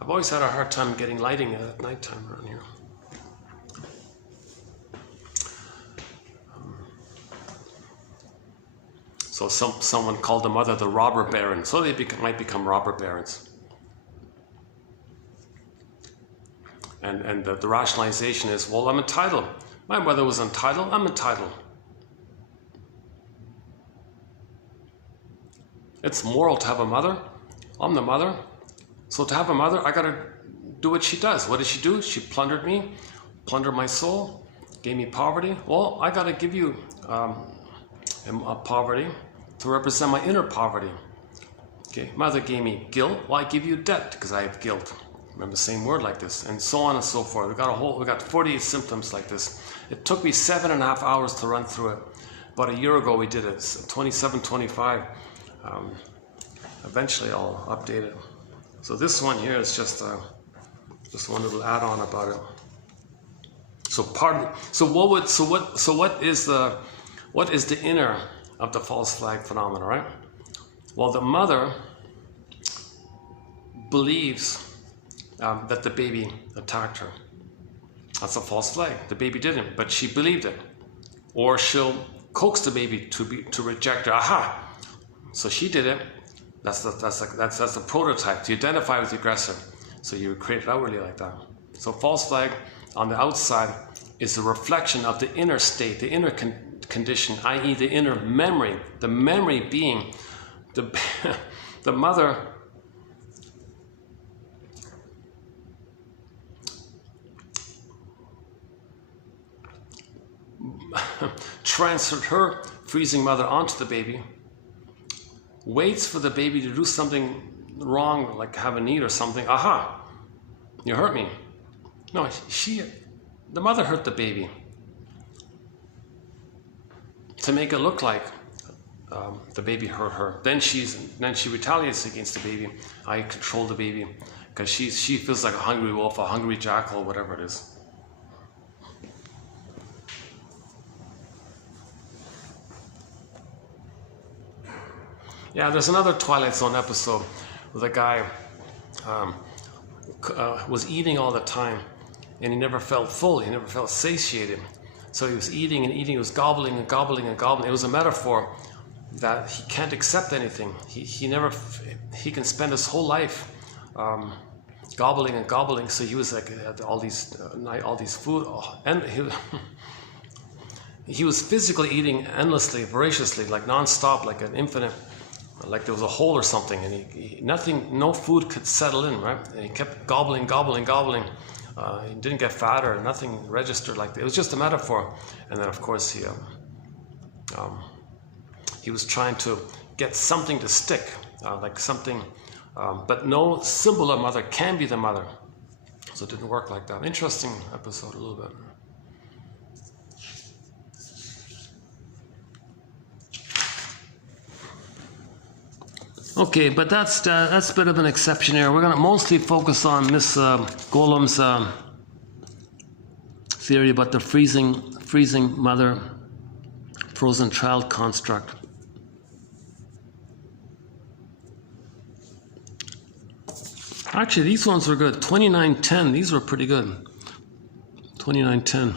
I've always had a hard time getting lighting at nighttime around here. So someone called the mother the robber baron. So they might become robber barons. And the rationalization is, well, I'm entitled. My mother was entitled, I'm entitled. It's moral to have a mother. I'm the mother. So to have a mother, I gotta do what she does. What did she do? She plundered me, plundered my soul, gave me poverty. Well, I gotta give you a poverty to represent my inner poverty. Okay, mother gave me guilt. Well, I give you debt because I have guilt. remember the same word like this, and so on and so forth. We got 48 symptoms like this. It took me 7.5 hours to run through it. About a year ago we did it, 27, 25. Eventually I'll update it. So this one here is just one little add-on about it. So what is the inner of the false flag phenomena, right? Well, the mother believes that the baby attacked her. That's a false flag. The baby didn't, but she believed it. Or she'll coax the baby to reject her. Aha! So she did it. That's the prototype to identify with the aggressor. So you create it outwardly like that. So false flag on the outside is a reflection of the inner state, the inner condition, i.e. the inner memory. The memory being the mother transferred her freezing mother onto the baby, waits for the baby to do something wrong, like have a need or something. Aha, you hurt me. No, the mother hurt the baby to make it look like the baby hurt her. Then she retaliates against the baby. I control the baby because she feels like a hungry wolf, a hungry jackal, whatever it is. Yeah, there's another Twilight Zone episode where the guy was eating all the time and he never felt full, he never felt satiated. So he was eating and eating, he was gobbling and gobbling and gobbling. It was a metaphor that he can't accept anything. He can spend his whole life gobbling and gobbling. So he was like all these food, and he was physically eating endlessly, voraciously, like non-stop, like an infinite. Like there was a hole or something, and no food could settle in, right? And he kept gobbling. He didn't get fat or nothing registered like that. It was just a metaphor. And then, of course, he was trying to get something to stick, like something, but no symbol of mother can be the mother. So it didn't work like that. Interesting episode, a little bit. Okay, but that's a bit of an exception here. We're going to mostly focus on Miss Golem's theory about the freezing mother, frozen child construct. Actually, these ones were good. 2910, these were pretty good. 2910.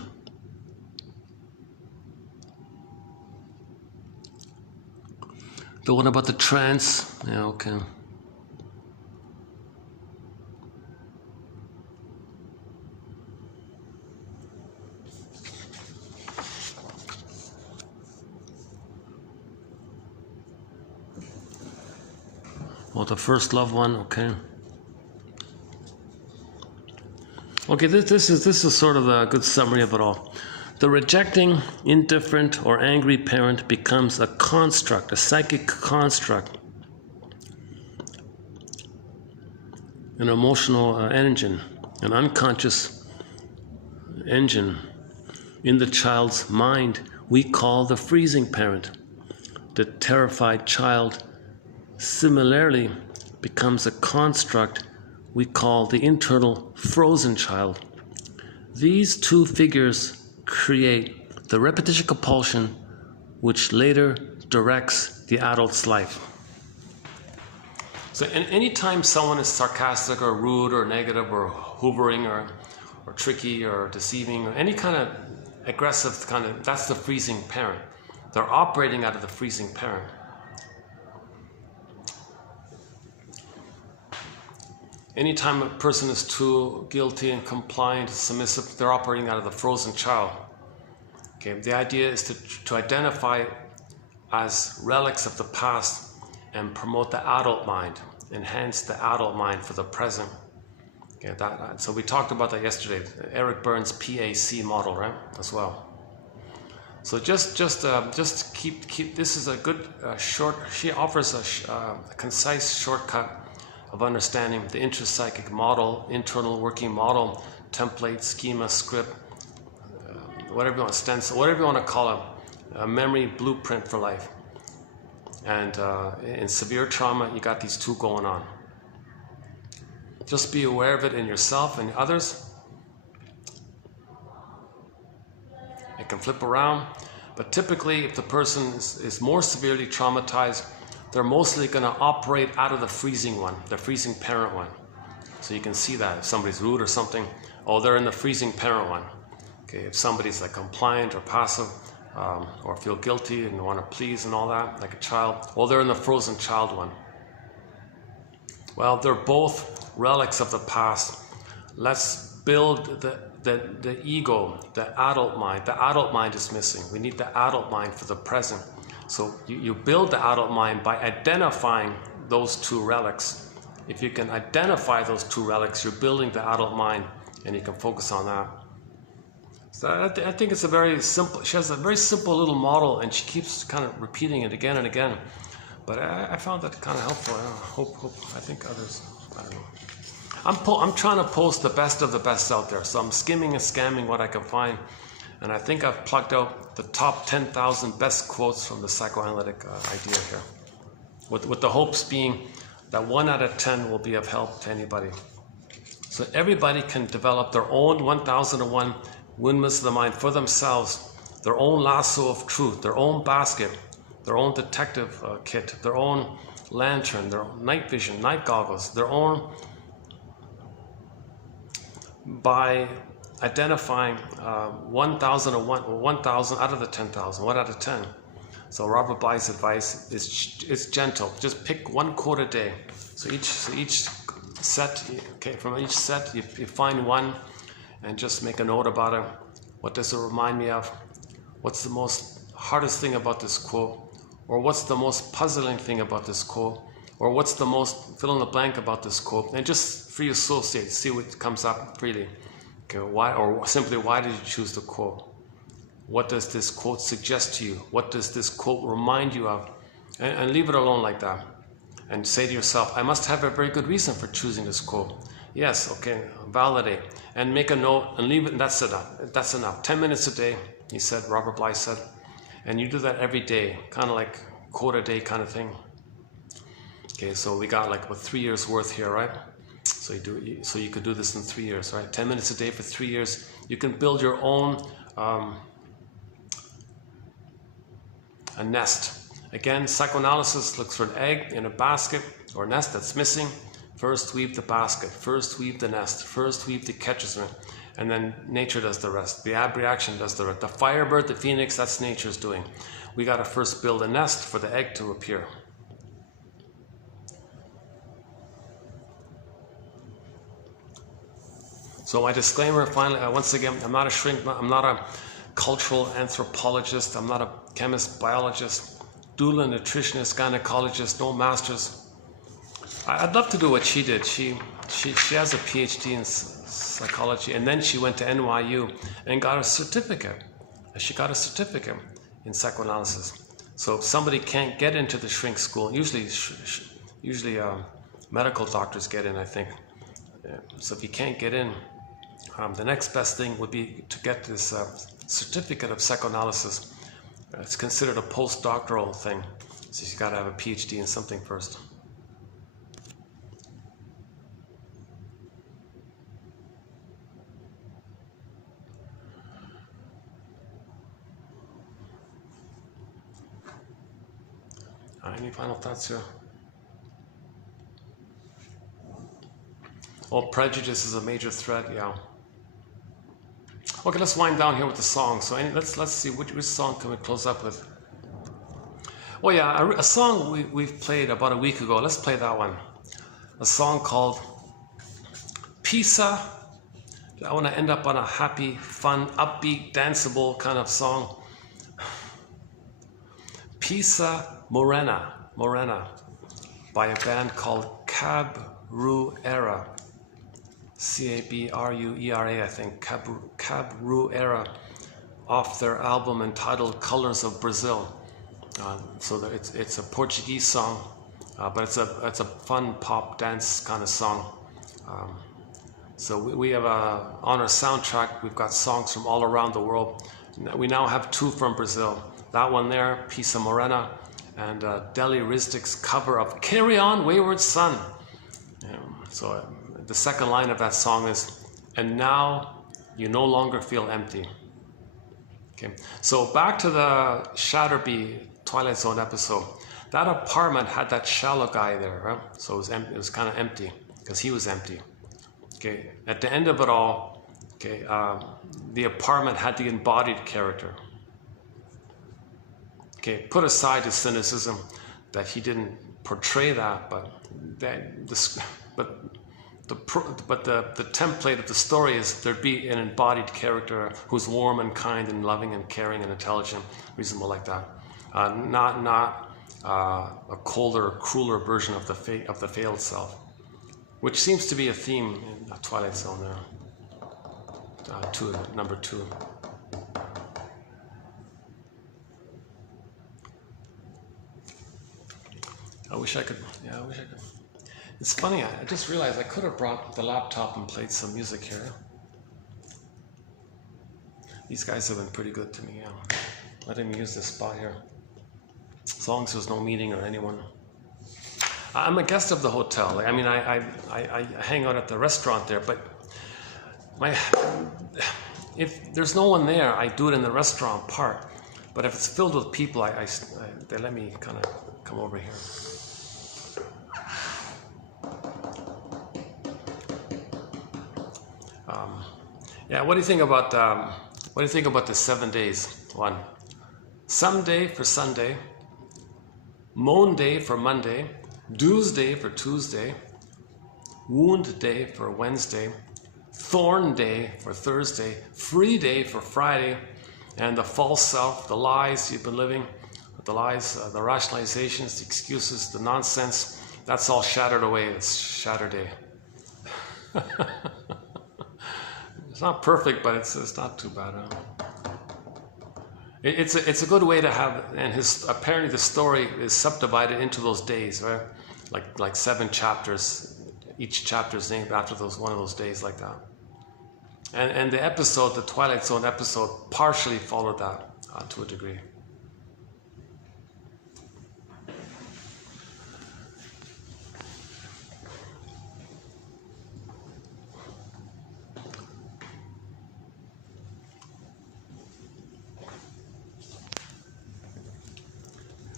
The one about the trance, yeah, okay. Oh, the first love one, okay. Okay, this is sort of a good summary of it all. The rejecting, indifferent, or angry parent becomes a construct, a psychic construct, an emotional engine, an unconscious engine in the child's mind we call the freezing parent. The terrified child similarly becomes a construct we call the internal frozen child. These two figures create the repetition compulsion which later directs the adult's life. So anytime someone is sarcastic or rude or negative or hoovering or tricky or deceiving or any kind of aggressive kind of, that's the freezing parent. They're operating out of the freezing parent. Anytime a person is too guilty and compliant, submissive, they're operating out of the frozen child. Okay, the idea is to identify as relics of the past and promote the adult mind, enhance the adult mind for the present. Okay, so we talked about that yesterday. Eric Burns' PAC model, right, as well. So just keep. This is a good short. She offers a concise shortcut of understanding the intrapsychic model, internal working model, template, schema, script, whatever you want, stencil, whatever you want to call it, a memory blueprint for life. And in severe trauma, you got these two going on. Just be aware of it in yourself and others. It can flip around, but typically if the person is more severely traumatized, they're mostly going to operate out of the freezing one, the freezing parent one. So you can see that if somebody's rude or something, oh, they're in the freezing parent one. Okay, if somebody's like compliant or passive, or feel guilty and want to please and all that, like a child, well, they're in the frozen child one. Well, they're both relics of the past. Let's build the ego, the adult mind. The adult mind is missing. We need the adult mind for the present. So you build the adult mind by identifying those two relics. If you can identify those two relics, you're building the adult mind and you can focus on that. So I think it's a very simple, she has a very simple little model and she keeps kind of repeating it again and again. But I found that kind of helpful. I think others, I don't know. I'm trying to post the best of the best out there. So I'm skimming and scamming what I can find. And I think I've plucked out the top 10,000 best quotes from the psychoanalytic idea here. With the hopes being that 1 out of 10 will be of help to anybody. So everybody can develop their own 1001 windmills of the mind for themselves, their own lasso of truth, their own basket, their own detective kit, their own lantern, their own night vision, night goggles, their own, by identifying 1,001, 1,000 out of the 10,000, 1 out of 10. So Robert Bly's advice is gentle. Just pick one quote a day. So each set, okay, from each set you find one and just make a note about it. What does it remind me of? What's the most hardest thing about this quote? Or what's the most puzzling thing about this quote? Or what's the most fill in the blank about this quote? And just free associate, see what comes up freely. Okay, why, or simply why did you choose the quote? What does this quote suggest to you? What does this quote remind you of? And leave it alone like that. And say to yourself, I must have a very good reason for choosing this quote. Yes, okay, validate. And make a note and leave it, and that's enough. That's enough. 10 minutes a day, he said, Robert Bly said. And you do that every day, kind of like quote a day kind of thing. Okay, so we got like, 3 years worth here, right? So you could do this in 3 years, right? 10 minutes a day for 3 years. You can build your own a nest. Again, psychoanalysis looks for an egg in a basket or nest that's missing. First weave the basket, first weave the nest, first weave the catchment, and then nature does the rest. The abreaction does the rest. The firebird, the phoenix, that's nature's doing. We got to first build a nest for the egg to appear. So my disclaimer, finally, once again, I'm not a shrink, I'm not a cultural anthropologist, I'm not a chemist, biologist, doula, nutritionist, gynecologist, no masters. I'd love to do what she did. She has a PhD in psychology, and then she went to NYU and got a certificate. She got a certificate in psychoanalysis. So if somebody can't get into the shrink school, usually medical doctors get in, I think. So if you can't get in, the next best thing would be to get this certificate of psychoanalysis. It's considered a postdoctoral thing, so you got to have a PhD in something first. Any final thoughts here? Oh, prejudice is a major threat, yeah. Okay, let's wind down here with the song. So let's see, which song can we close up with? Oh yeah, a song we've played about a week ago. Let's play that one. A song called Pisa. I want to end up on a happy, fun, upbeat, danceable kind of song. Pisa Morena by a band called Cabrera. Cabruera, I think. Cabrera, off their album entitled Colors of Brazil. So it's a Portuguese song but it's a fun pop dance kind of song. So we have on our soundtrack, we've got songs from all around the world. We now have 2 from Brazil. That one there, Pisa Morena, and Deli Rizdik's cover of Carry On Wayward Son. So the second line of that song is, and now you no longer feel empty. Okay, so back to the Shatterby Twilight Zone episode. That apartment had that shallow guy there, right? So it was kind of empty because he was empty. Okay, at the end of it all, okay, the apartment had the embodied character. Okay, put aside the cynicism that he didn't portray that, but the template of the story is there'd be an embodied character who's warm and kind and loving and caring and intelligent, reasonable like that. Not a colder, crueler version of the failed self, which seems to be a theme in the Twilight Zone there. Number 2. I wish I could. It's funny, I just realized I could have brought the laptop and played some music here. These guys have been pretty good to me. Letting me use this spot here. As long as there's no meeting or anyone. I'm a guest of the hotel. I mean, I hang out at the restaurant there, but if there's no one there, I do it in the restaurant part. But if it's filled with people, they let me kind of come over here. Yeah, what do you think about the 7 days? 1, someday for Sunday, moan day for Monday, Tuesday for Tuesday, wound day for Wednesday, thorn day for Thursday, free day for Friday, and the false self, the lies you've been living, the lies, the rationalizations, the excuses, the nonsense, that's all shattered away. It's shatter day. It's not perfect, but it's not too bad. It's a good way to have, and apparently the story is subdivided into those days, right? Like 7 chapters. Each chapter is named after one of those days, like that. And the episode, the Twilight Zone episode, partially followed that to a degree.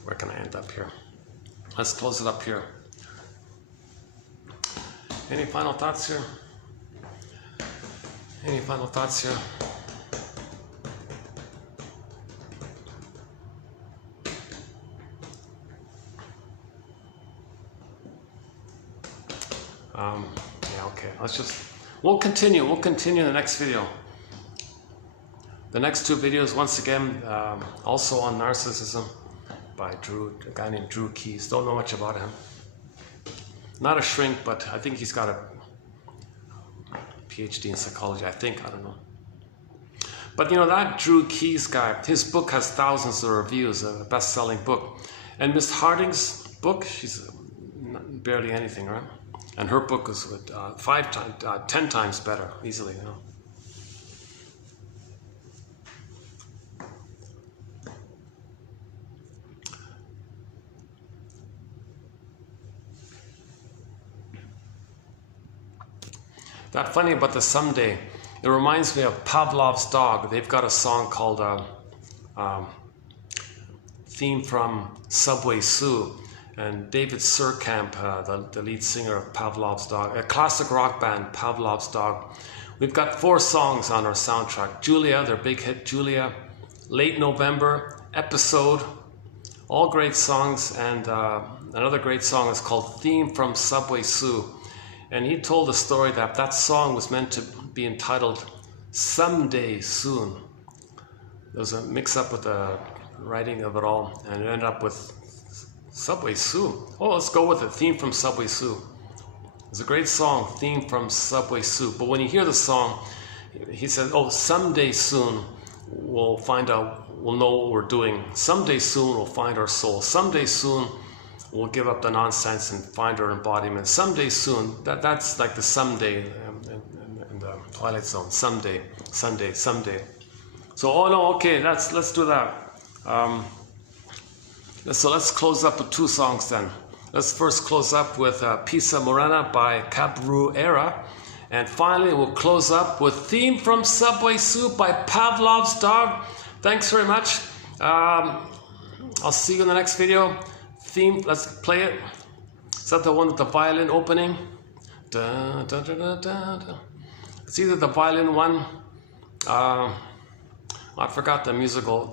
Where can I end up here? Let's close it up here. Any final thoughts here? Any final thoughts here? Yeah, okay. We'll continue in the next video. The next 2 videos, once again, also on narcissism, by a guy named Drew Keyes. Don't know much about him. Not a shrink, but I think he's got a PhD in psychology, I don't know. But that Drew Keyes guy, his book has thousands of reviews, a best-selling book. And Miss Harding's book, she's barely anything, right? And her book is 10 times better, easily, That funny about the someday, it reminds me of Pavlov's Dog. They've got a song called Theme from Subway Sue. And David Surkamp, the lead singer of Pavlov's Dog, a classic rock band, Pavlov's Dog. We've got 4 songs on our soundtrack. Julia, their big hit, Julia. Late November, Episode. All great songs. And another great song is called Theme from Subway Sue. And he told the story that song was meant to be entitled Someday Soon. There was a mix-up with the writing of it all, and it ended up with Subway Sue. Oh, let's go with it, Theme from Subway Sue. It's a great song, Theme from Subway Sue. But when you hear the song, he says, oh, someday soon we'll find out, we'll know what we're doing. Someday soon we'll find our soul. Someday soon we'll give up the nonsense and find our embodiment someday soon. That's like the someday in the Twilight Zone. Someday. So, oh no, okay, let's do that. So let's close up with 2 songs then. Let's first close up with Pisa Morena by Cabrera. And finally, we'll close up with Theme from Subway Soup by Pavlov's Dog. Thanks very much. I'll see you in the next video. Theme, let's play it. Is that the one with the violin opening? Da, da, da, da, da, da. It's either the violin one. I forgot the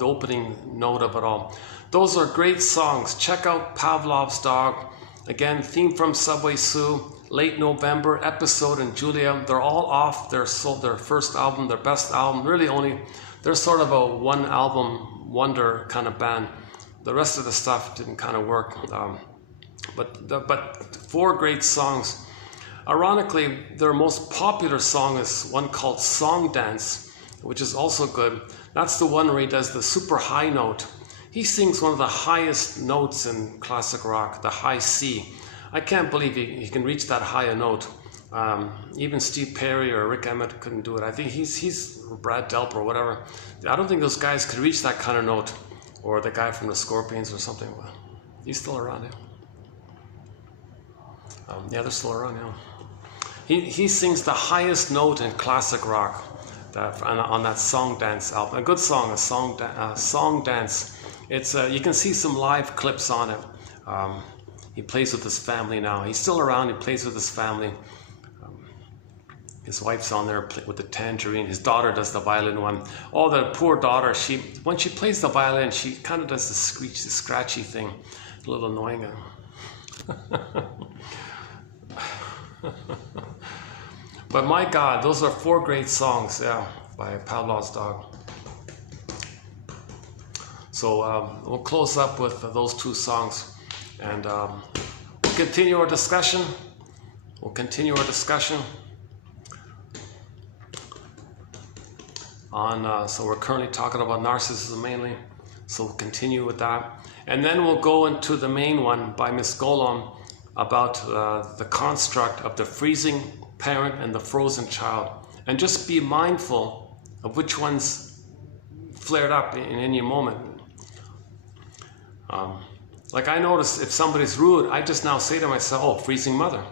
opening note of it all. Those are great songs. Check out Pavlov's Dog. Again, Theme from Subway Sue, Late November, Episode and Julia. They're all off their first album, their best album. Really they're sort of a one album wonder kind of band. The rest of the stuff didn't kind of work. But 4 great songs. Ironically, their most popular song is one called Song Dance, which is also good. That's the one where he does the super high note. He sings one of the highest notes in classic rock, the high C. I can't believe he can reach that high a note. Even Steve Perry or Rick Emmett couldn't do it. I think he's Brad Delp or whatever. I don't think those guys could reach that kind of note. Or the guy from the Scorpions or something. He's still around, yeah. Yeah, they're still around, yeah. He sings the highest note in classic rock on that Song Dance album. A good song, Song Dance. It's you can see some live clips on it. He plays with his family now. He's still around. He plays with his family. His wife's on there with the tangerine. His daughter does the violin one. Oh, the poor daughter. When she plays the violin, she kind of does the scratchy thing. A little annoying. But my God, those are 4 great songs, yeah, by Pavlov's Dog. So we'll close up with those 2 songs, and we'll continue our discussion. So we're currently talking about narcissism mainly, so we'll continue with that. And then we'll go into the main one by Miss Golom about the construct of the freezing parent and the frozen child. And just be mindful of which ones flared up in any moment. Like I notice if somebody's rude, I just now say to myself, oh, freezing mother.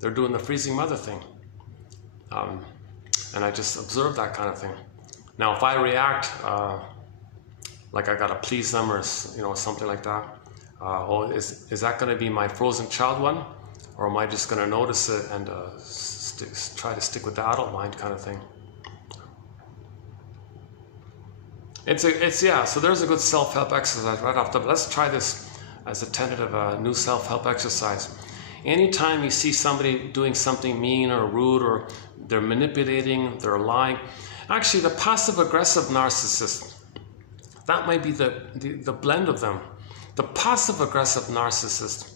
They're doing the freezing mother thing. And I just observe that kind of thing. Now, if I react like I gotta please them or something like that, is that gonna be my frozen child one, or am I just gonna notice it and try to stick with the adult mind kind of thing? Yeah. So there's a good self-help exercise right off the. Let's try this as a tentative new self-help exercise. Anytime you see somebody doing something mean or rude, or they're manipulating, they're lying. Actually, the passive-aggressive narcissist, that might be the blend of them. The passive-aggressive narcissist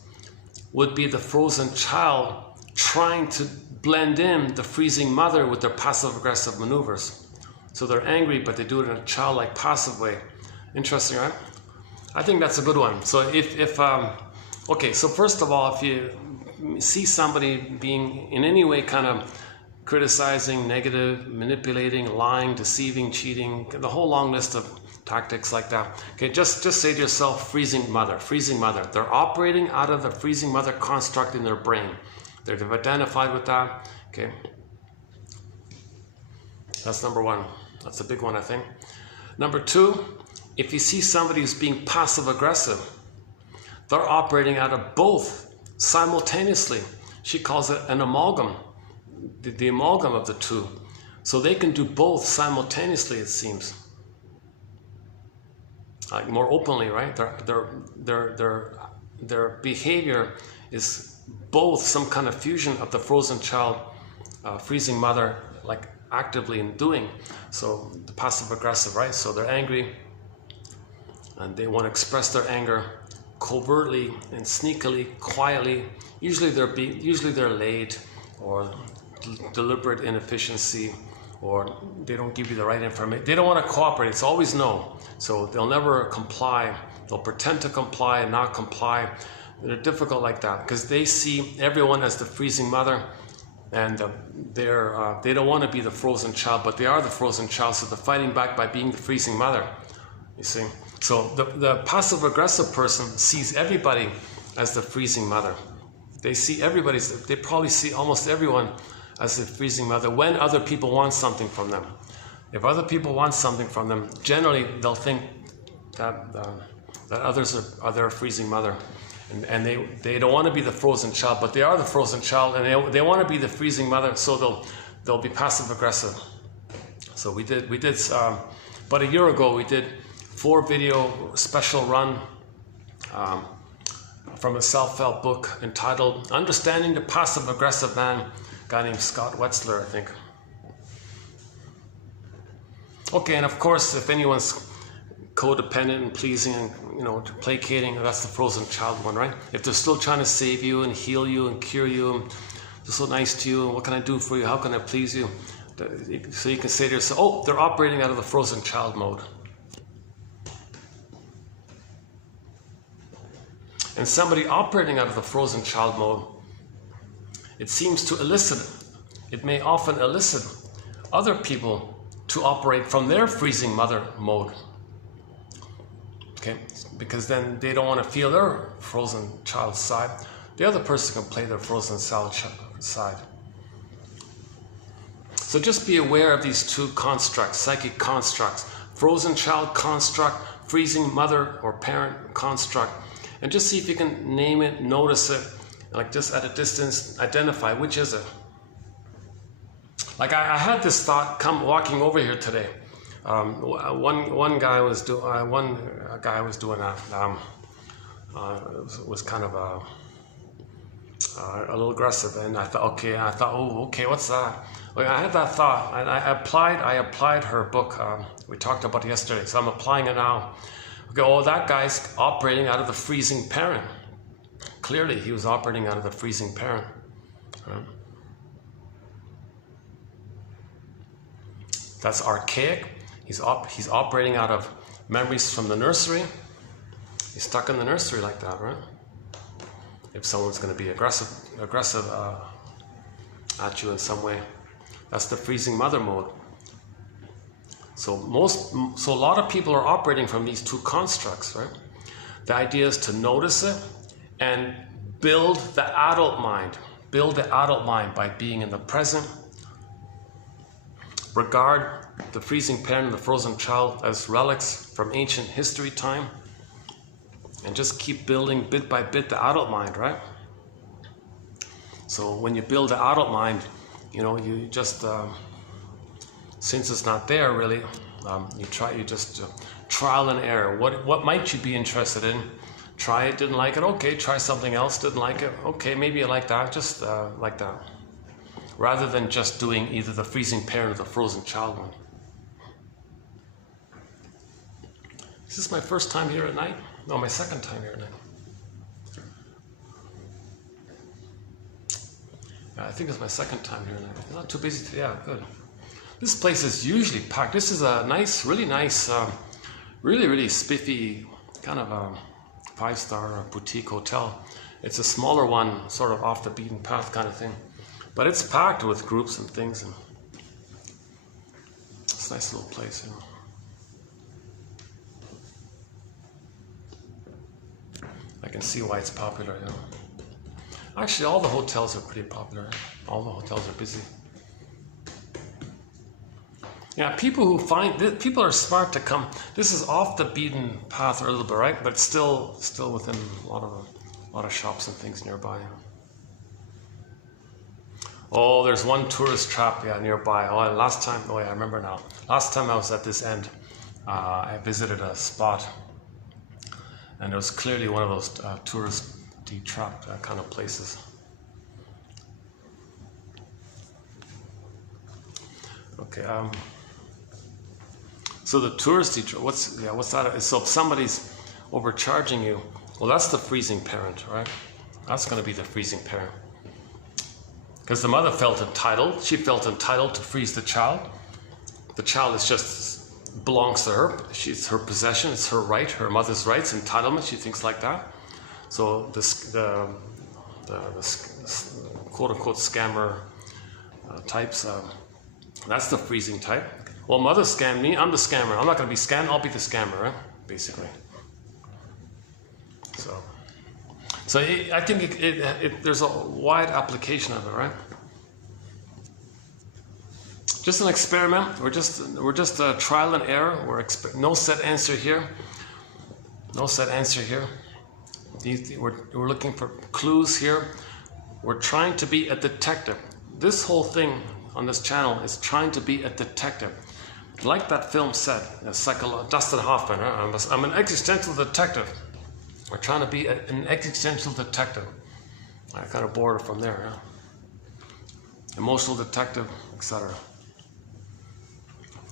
would be the frozen child trying to blend in the freezing mother with their passive-aggressive maneuvers. So they're angry, but they do it in a childlike, passive way. Interesting, right? I think that's a good one. So okay, so first of all, if you see somebody being in any way kind of criticizing, negative, manipulating, lying, deceiving, cheating, the whole long list of tactics like that. Okay, just say to yourself, freezing mother. They're operating out of the freezing mother construct in their brain. They've identified with that. Okay, that's number 1. That's a big one, I think. Number 2, if you see somebody who's being passive aggressive, they're operating out of both simultaneously. She calls it an amalgam. The amalgam of the 2, so they can do both simultaneously. It seems like more openly, right? Their behavior is both some kind of fusion of the frozen child, freezing mother, like actively in doing. So the passive aggressive, right? So they're angry, and they want to express their anger covertly and sneakily, quietly. Usually they're late, or deliberate inefficiency, or they don't give you the right information. They don't want to cooperate. It's always no. So they'll never comply. They'll pretend to comply and not comply. They're difficult like that because they see everyone as the freezing mother, and they don't want to be the frozen child, but they are the frozen child, so they're fighting back by being the freezing mother. You see, so the passive-aggressive person sees everybody as the freezing mother. They see everybody. They probably see almost everyone as the freezing mother when other people want something from them. If other people want something from them, generally they'll think that others are their freezing mother. And they don't want to be the frozen child, but they are the frozen child, and they want to be the freezing mother, so they'll be passive aggressive. So we did about a year ago, we did 4 video special run from a self-help book entitled Understanding the Passive Aggressive Man, a guy named Scott Wetzler, I think. Okay, and of course, if anyone's codependent and pleasing and placating, that's the frozen child one, right? If they're still trying to save you and heal you and cure you, and they're so nice to you, and what can I do for you? How can I please you? So you can say to yourself, oh, they're operating out of the frozen child mode. And somebody operating out of the frozen child mode, it seems to it may often elicit other people to operate from their freezing mother mode. Okay, because then they don't want to feel their frozen child side. The other person can play their frozen side. So just be aware of these 2 constructs, psychic constructs, frozen child construct, freezing mother or parent construct, and just see if you can name it, notice it, like just at a distance, identify which is it. Like I had this thought come walking over here today. One guy was doing that. Was kind of a little aggressive, and I thought, oh, okay, what's that? Well, I had that thought, and I applied her book. We talked about it yesterday, so I'm applying it now. Okay, oh, that guy's operating out of the freezing parent. Clearly, he was operating out of the freezing parent. That's archaic. He's operating out of memories from the nursery. He's stuck in the nursery like that, right? If someone's going to be aggressive at you in some way, that's the freezing mother mode. So a lot of people are operating from these 2 constructs, right? The idea is to notice it and build the adult mind. Build the adult mind by being in the present. Regard the freezing parent and the frozen child as relics from ancient history time, and just keep building bit by bit the adult mind, right? So when you build the adult mind, you just since it's not there really, you just trial and error. What might you be interested in? Try it, didn't like it, okay, try something else, didn't like it, okay, maybe I like that, just like that. Rather than just doing either the freezing parent or the frozen child one. Is this my first time here at night? No, my second time here at night. Yeah, I think it's my second time here at night. It's not too busy today. Yeah, good. This place is usually packed. This is a nice, really nice, really spiffy kind of a 5-star boutique hotel. It's a smaller one, sort of off the beaten path kind of thing. But it's packed with groups and things, and it's a nice little place, I can see why it's popular, Actually, all the hotels are pretty popular. All the hotels are busy. Yeah, people are smart to come. This is off the beaten path a little bit, right? But still within a lot of shops and things nearby. Oh, there's one tourist trap nearby. I remember now. Last time I was at this end, I visited a spot, and it was clearly one of those touristy trap kind of places. Okay. So the touristy what's that? So if somebody's overcharging you, well, that's the freezing parent, right? That's going to be the freezing parent. Because the mother felt entitled. She felt entitled to freeze the child. The child belongs to her. It's her possession. It's her right, her mother's rights, entitlement. She thinks like that. So the quote-unquote scammer types, that's the freezing type. Well, mother scammed me, I'm the scammer. I'm not going to be scammed, I'll be the scammer, right? Basically. So I think there's a wide application of it, right? Just an experiment. We're just a trial and error. No set answer here. No set answer here. We're looking for clues here. We're trying to be a detective. This whole thing on this channel is trying to be a detective. Like that film said, Dustin Hoffman, right? I'm an existential detective. We're trying to be an existential detective. I kind of borrowed it from there, yeah? Emotional detective, etc.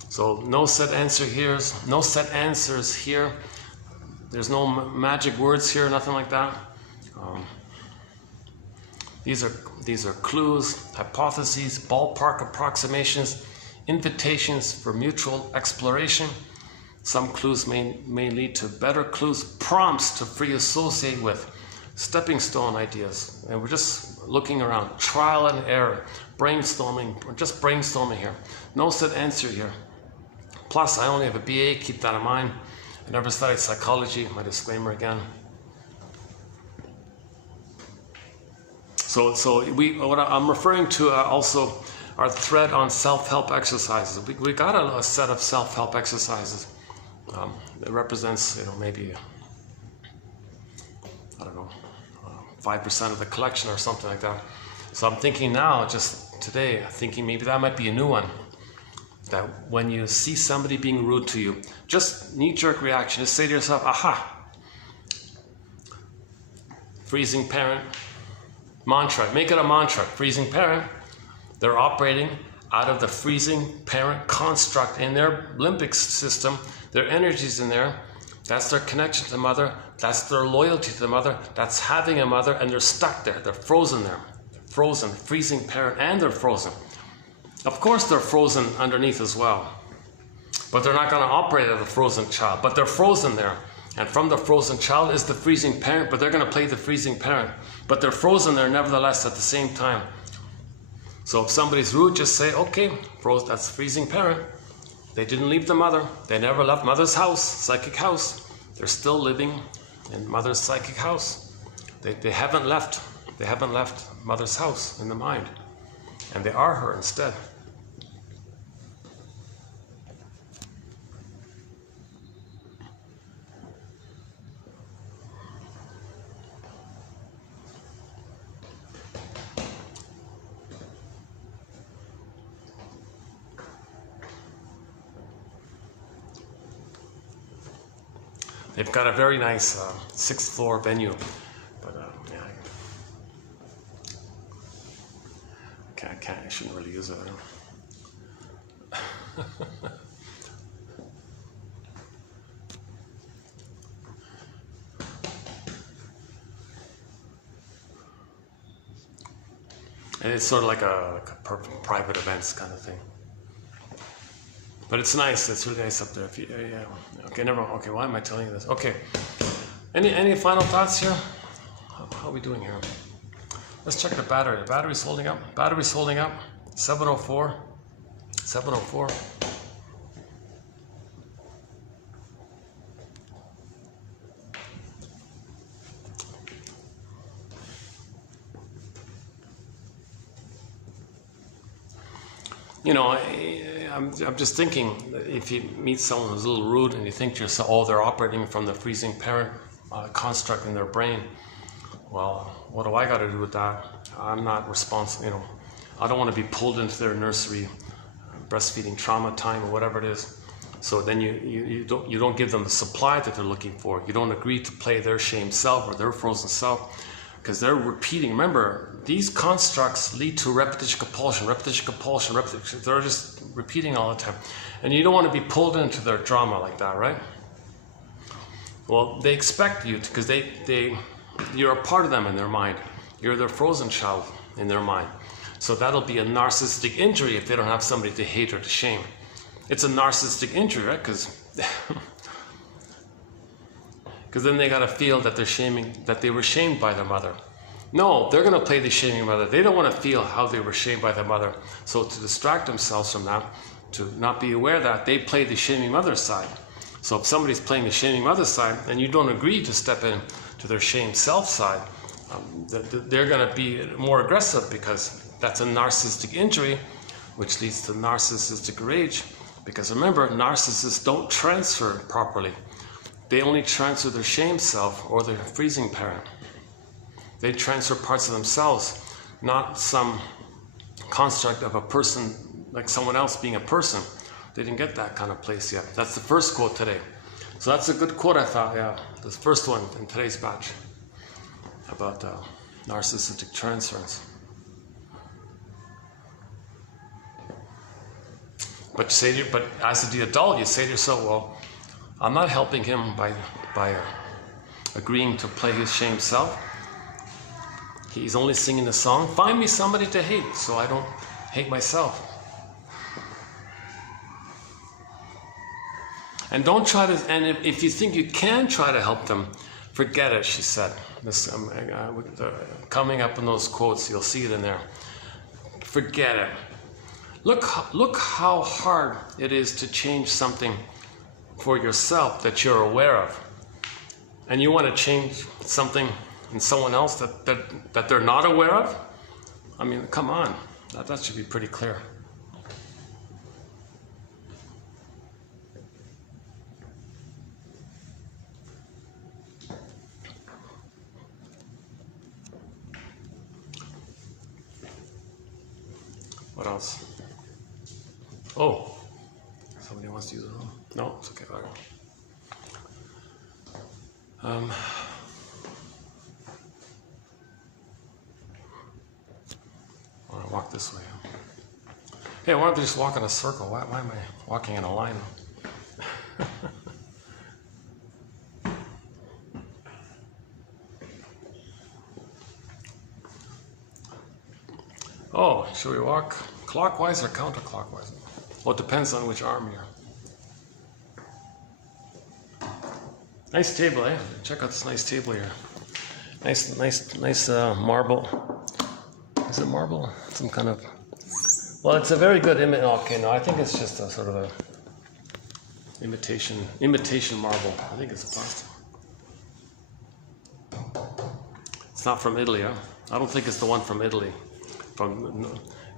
So no set answer here. No set answers here. There's no magic words here, nothing like that. These are clues, hypotheses, ballpark approximations, invitations for mutual exploration. Some clues may lead to better clues, prompts to free associate with, stepping stone ideas. And we're just looking around, trial and error, brainstorming. We're just brainstorming here. No set answer here. Plus, I only have a BA, keep that in mind. I never studied psychology, my disclaimer again. So what I'm referring to also our thread on self-help exercises. We got a set of self-help exercises. It represents, maybe, I don't know, 5% of the collection or something like that. So I'm thinking now, just today, thinking maybe that might be a new one. That when you see somebody being rude to you, just knee-jerk reaction, just say to yourself, aha, freezing parent, mantra, make it a mantra, freezing parent. They're operating out of the freezing parent construct in their limbic system, their energy's in there, that's their connection to the mother, that's their loyalty to the mother, that's having a mother, and they're stuck there, they're frozen there, frozen, freezing parent, and they're frozen. Of course they're frozen underneath as well, but they're not going to operate as a frozen child, but they're frozen there. And from the frozen child is the freezing parent, but they're going to play the freezing parent. But they're frozen there nevertheless at the same time. So if somebody's rude, just say, okay, that's freezing parent. They didn't leave the mother. They never left mother's house, psychic house. They're still living in mother's psychic house. They haven't left. They haven't left mother's house in the mind. And they are her instead. They've got a very nice 6th floor venue, but yeah, I shouldn't really use it. And it's sort of like a private events kind of thing. But it's nice. It's really nice up there. If you, yeah. Okay, never mind. Okay, why am I telling you this? Okay. Any final thoughts here? How are we doing here? Let's check the battery. The battery's holding up. Battery's holding up. 704. 704. I'm just thinking, if you meet someone who's a little rude and you think to yourself, oh, they're operating from the freezing parent construct in their brain. Well, what do I got to do with that? I'm not responsible, I don't want to be pulled into their nursery, breastfeeding trauma time or whatever it is. So then you don't give them the supply that they're looking for. You don't agree to play their shame self or their frozen self, because they're repeating. Remember, these constructs lead to repetition compulsion, they're just repeating all the time. And you don't want to be pulled into their drama like that, right? Well, they expect you to, because you're a part of them in their mind. You're their frozen child in their mind. So that'll be a narcissistic injury if they don't have somebody to hate or to shame. It's a narcissistic injury, right? Because because then they got to feel that they were shamed by their mother. No, they're going to play the shaming mother. They don't want to feel how they were shamed by their mother. So to distract themselves from that, to not be aware that, they play the shaming mother side. So if somebody's playing the shaming mother side and you don't agree to step in to their shamed self side, they're going to be more aggressive, because that's a narcissistic injury, which leads to narcissistic rage. Because remember, narcissists don't transfer properly. They only transfer their shame self or their freezing parent. They transfer parts of themselves, not some construct of a person, like someone else being a person. They didn't get that kind of place yet. That's the first quote today. So that's a good quote, I thought, yeah. The first one in today's batch about narcissistic transference. But as the adult, you say to yourself, well, I'm not helping him by agreeing to play his shame self. He's only singing the song. Find me somebody to hate so I don't hate myself. And don't try to, and if you think you can try to help them, forget it, she said. Coming up in those quotes, you'll see it in there. Forget it. Look how hard it is to change something for yourself that you're aware of. And you want to change something in someone else that they're not aware of? I mean, come on. That should be pretty clear. What else? Oh, somebody wants to use it? No, it's okay. I want to walk this way. Hey, why don't we just walk in a circle? Why am I walking in a line? Oh, should we walk clockwise or counterclockwise? Well, it depends on which arm you're. Nice table, eh? Check out this nice table here. Nice marble. Is it marble? Some kind of. Well, it's a very good image. Okay, no, I think it's just a sort of a imitation marble. I think it's plastic. It's not from Italy, huh? I don't think it's the one from Italy.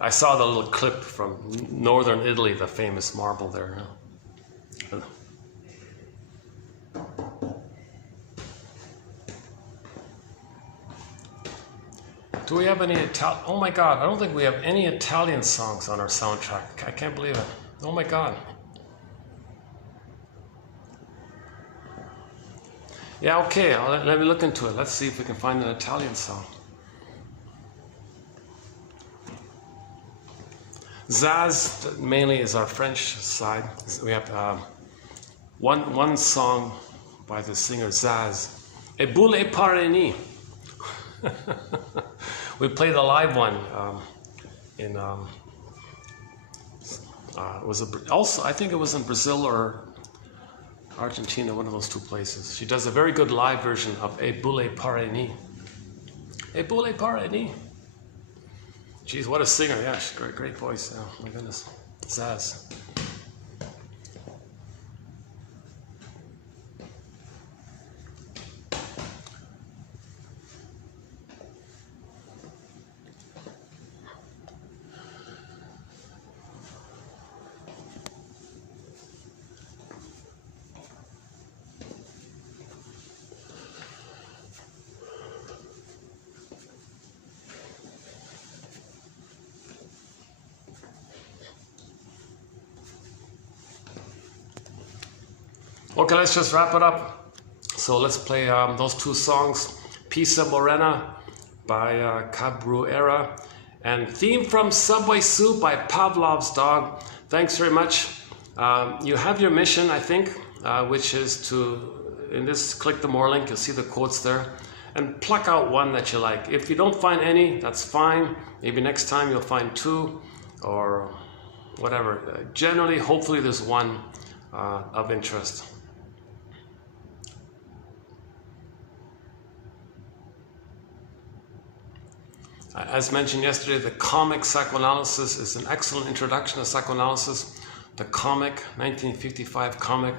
I saw the little clip from northern Italy, the famous marble there. Huh? Do we have any Italian? Oh my God, I don't think we have any Italian songs on our soundtrack. I can't believe it. Oh my God. Yeah, okay, let me look into it. Let's see if we can find an Italian song. Zaz mainly is our French side. We have one song by the singer Zaz. E boule et pareni. We played a live one in also I think it was in Brazil or Argentina, one of those two places. She does a very good live version of E boule pareni. E boule pareni. Jeez, what a singer! Yeah, she's great voice. Oh my goodness, Zaz. Okay, let's just wrap it up. So let's play those two songs, Pisa Morena by Cabruera and Theme from Subway Soup by Pavlov's Dog. Thanks very much. You have your mission, I think, which is to, in this, click the more link, you'll see the quotes there, and pluck out one that you like. If you don't find any, that's fine. Maybe next time you'll find two or whatever. Generally, hopefully there's one of interest. As mentioned yesterday, the comic psychoanalysis is an excellent introduction to psychoanalysis. The comic, 1955 comic,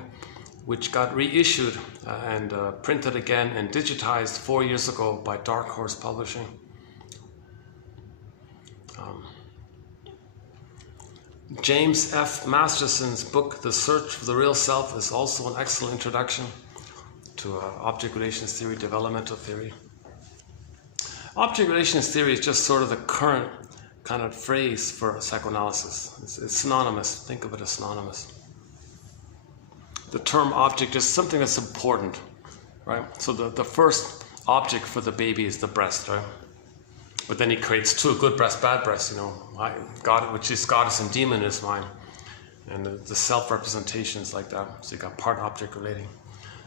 which got reissued and printed again and digitized 4 years ago by Dark Horse Publishing. James F. Masterson's book, The Search for the Real Self, is also an excellent introduction to object relations theory, developmental theory. Object relations theory is just sort of the current kind of phrase for psychoanalysis. It's synonymous. Think of it as synonymous. The term object is something that's important, right? So the first object for the baby is the breast, right? But then he creates two, good breast, bad breast, you know, God, which is goddess and demon in his mind. And the self-representations like that. So you got part object relating.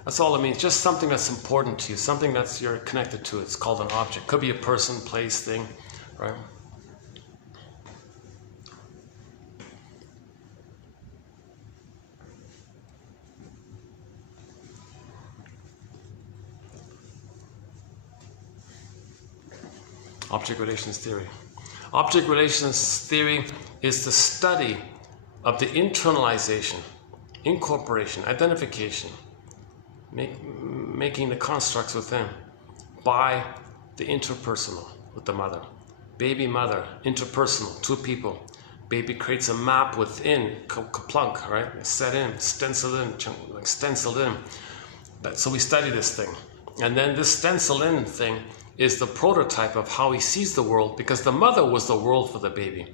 That's all it means. Just something that's important to you, something that's you're connected to. It's called an object. Could be a person, place, thing, right? Object relations theory. Object relations theory is the study of the internalization, incorporation, identification, making the constructs within by the interpersonal with the mother. Baby, mother, interpersonal, two people. Baby creates a map within, kaplunk, right? Set in, stenciled in, like stenciled in. So we study this thing. And then this stenciled in thing is the prototype of how he sees the world, because the mother was the world for the baby.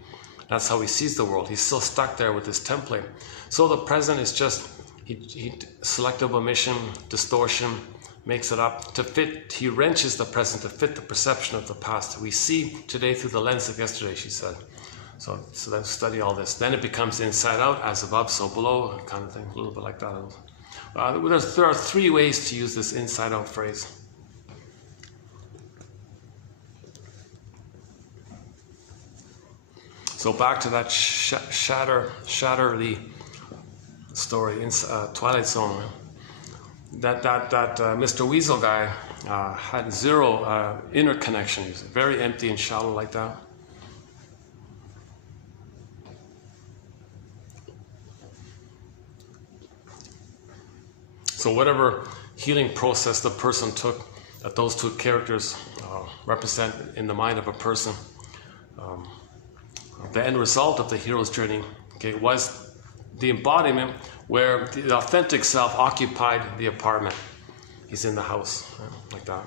That's how he sees the world. He's still stuck there with this template. So the present is just he selective omission, distortion, makes it up to fit. He wrenches the present to fit the perception of the past. We see today through the lens of yesterday, she said. So then study all this. Then it becomes inside out, as above, so below, kind of thing, a little bit like that. There are three ways to use this inside out phrase. So back to that Shatterly story in Twilight Zone. That Mr. Weasel guy had zero inner connection. He was very empty and shallow like that. So whatever healing process the person took, that those two characters represent in the mind of a person, the end result of the hero's journey, okay, was the embodiment where the authentic self occupied the apartment. He's in the house, right? Like that.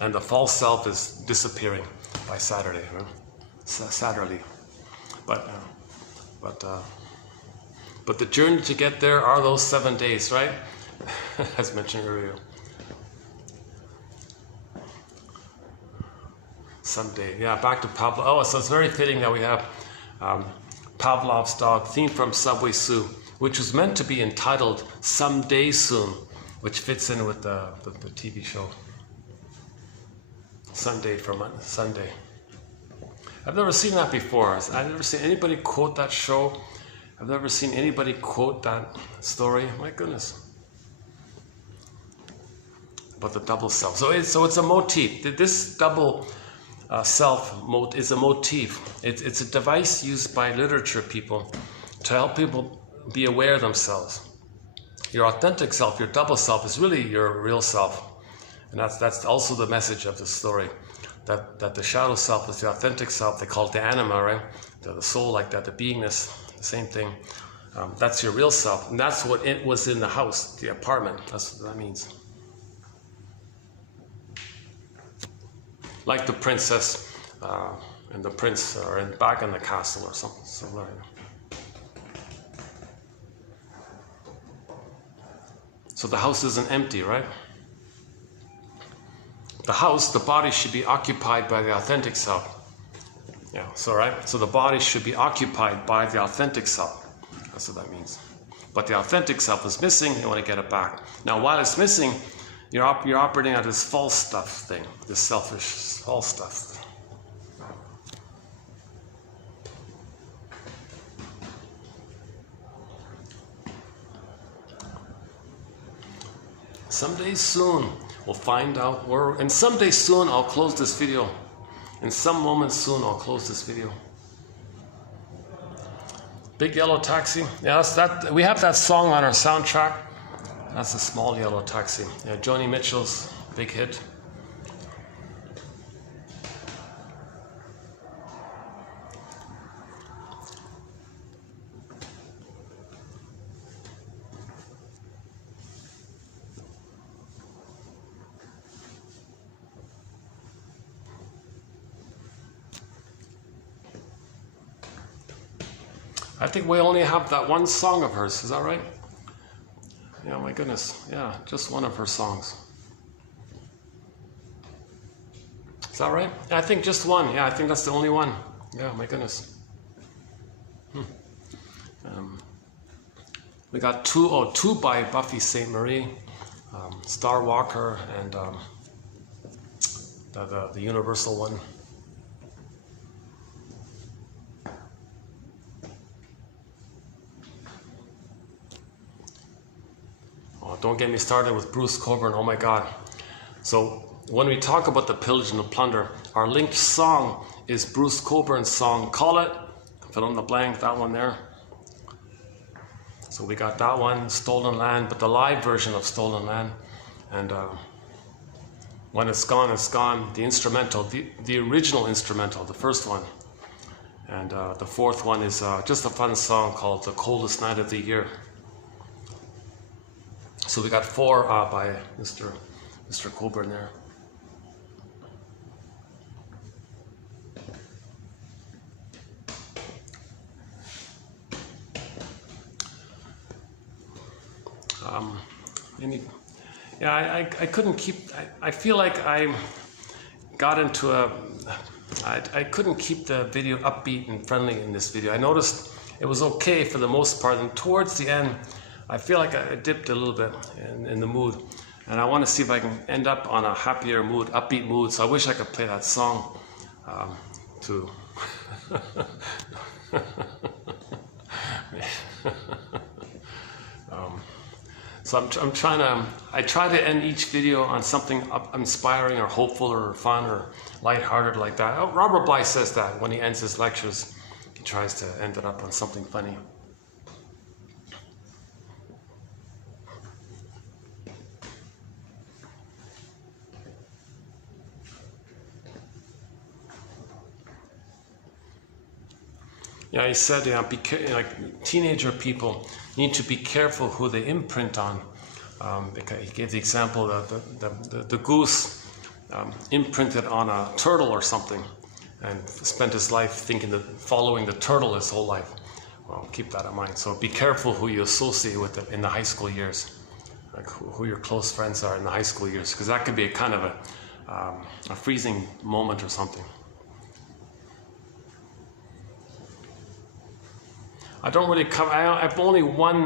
And the false self is disappearing by Saturday, right? Saturday. But the journey to get there are those 7 days, right? As mentioned earlier. Someday, yeah, back to Pavlov. Oh, so it's very fitting that we have Pavlov's dog, theme from Subway Sue, which was meant to be entitled Someday Soon, which fits in with the TV show. Sunday for Sunday. I've never seen that before. I've never seen anybody quote that show. I've never seen anybody quote that story. My goodness. But the double self. So it's a motif. This double self is a motif. It's a device used by literature people to help people be aware of themselves. Your authentic self, your double self, is really your real self. And that's also the message of the story. That the shadow self is the authentic self. They call it the anima, right? The soul like that, the beingness, the same thing. That's your real self. And that's what it was in the house, the apartment. That's what that means. Like the princess and the prince are back in the castle or something similar. So the house isn't empty, right? The house, the body should be occupied by the authentic self. Yeah, so right? So the body should be occupied by the authentic self. That's what that means. But the authentic self is missing, you want to get it back. Now while it's missing, you're operating on this false stuff thing, this selfish false stuff. Someday soon we'll find out where, and someday soon I'll close this video In some moment soon, I'll close this video. Big Yellow Taxi. Yeah, that's that. We have that song on our soundtrack. That's a Small Yellow Taxi. Yeah, Joni Mitchell's big hit. I think we only have that one song of hers, is that right? Yeah, my goodness. Yeah, just one of her songs. Is that right? Yeah, I think just one. Yeah, I think that's the only one. Yeah, my goodness. We got two by Buffy St. Marie, Star Walker, and the Universal one. Don't get me started with Bruce Cockburn, oh my God. So when we talk about the pillage and the plunder, our linked song is Bruce Cockburn's song, Call It, fill in the blank, that one there. So we got that one, Stolen Land, but the live version of Stolen Land. And when it's gone, the instrumental, the original instrumental, the first one. And the fourth one is just a fun song called The Coldest Night of the Year. So we got four by Mr. Cockburn there. I couldn't keep. I feel like I got into I couldn't keep the video upbeat and friendly in this video. I noticed it was okay for the most part, and towards the end, I feel like I dipped a little bit in the mood, and I want to see if I can end up on a happier mood, upbeat mood. So I wish I could play that song too. So I'm trying to. I try to end each video on something inspiring or hopeful or fun or lighthearted like that. Oh, Robert Bly says that when he ends his lectures, he tries to end it up on something funny. Yeah, he said, like teenager people need to be careful who they imprint on. He gave the example that the goose imprinted on a turtle or something, and spent his life following the turtle his whole life. Well, keep that in mind. So be careful who you associate with it in the high school years, like who your close friends are in the high school years, because that could be a kind of a freezing moment or something. I don't really cover.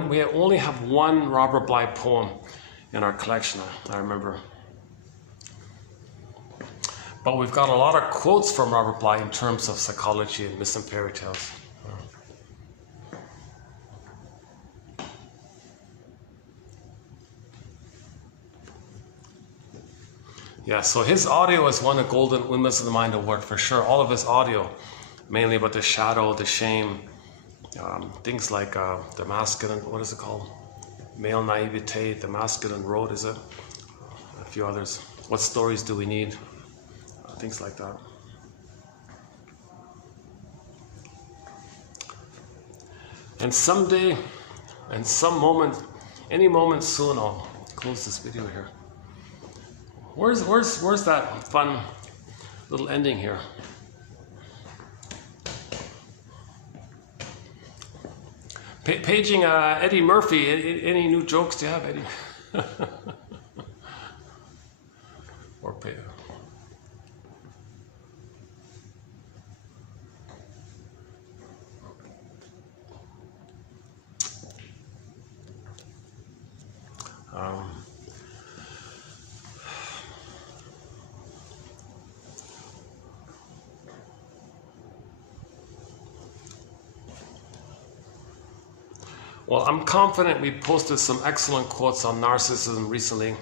We only have one Robert Bly poem in our collection. I remember, but we've got a lot of quotes from Robert Bly in terms of psychology and myths and fairy tales. Yeah, so his audio is won a Golden Windmills of the Mind award for sure. All of his audio, mainly about the shadow, the shame. Things like the masculine, what is it called? Male naivete, the masculine road, is it? A few others. What stories do we need? Things like that. And someday, and some moment, any moment soon, I'll close this video here. Where's that fun little ending here? Paging Eddie Murphy. Any new jokes do you have, Eddie? Or pay. Well, I'm confident we posted some excellent quotes on narcissism recently.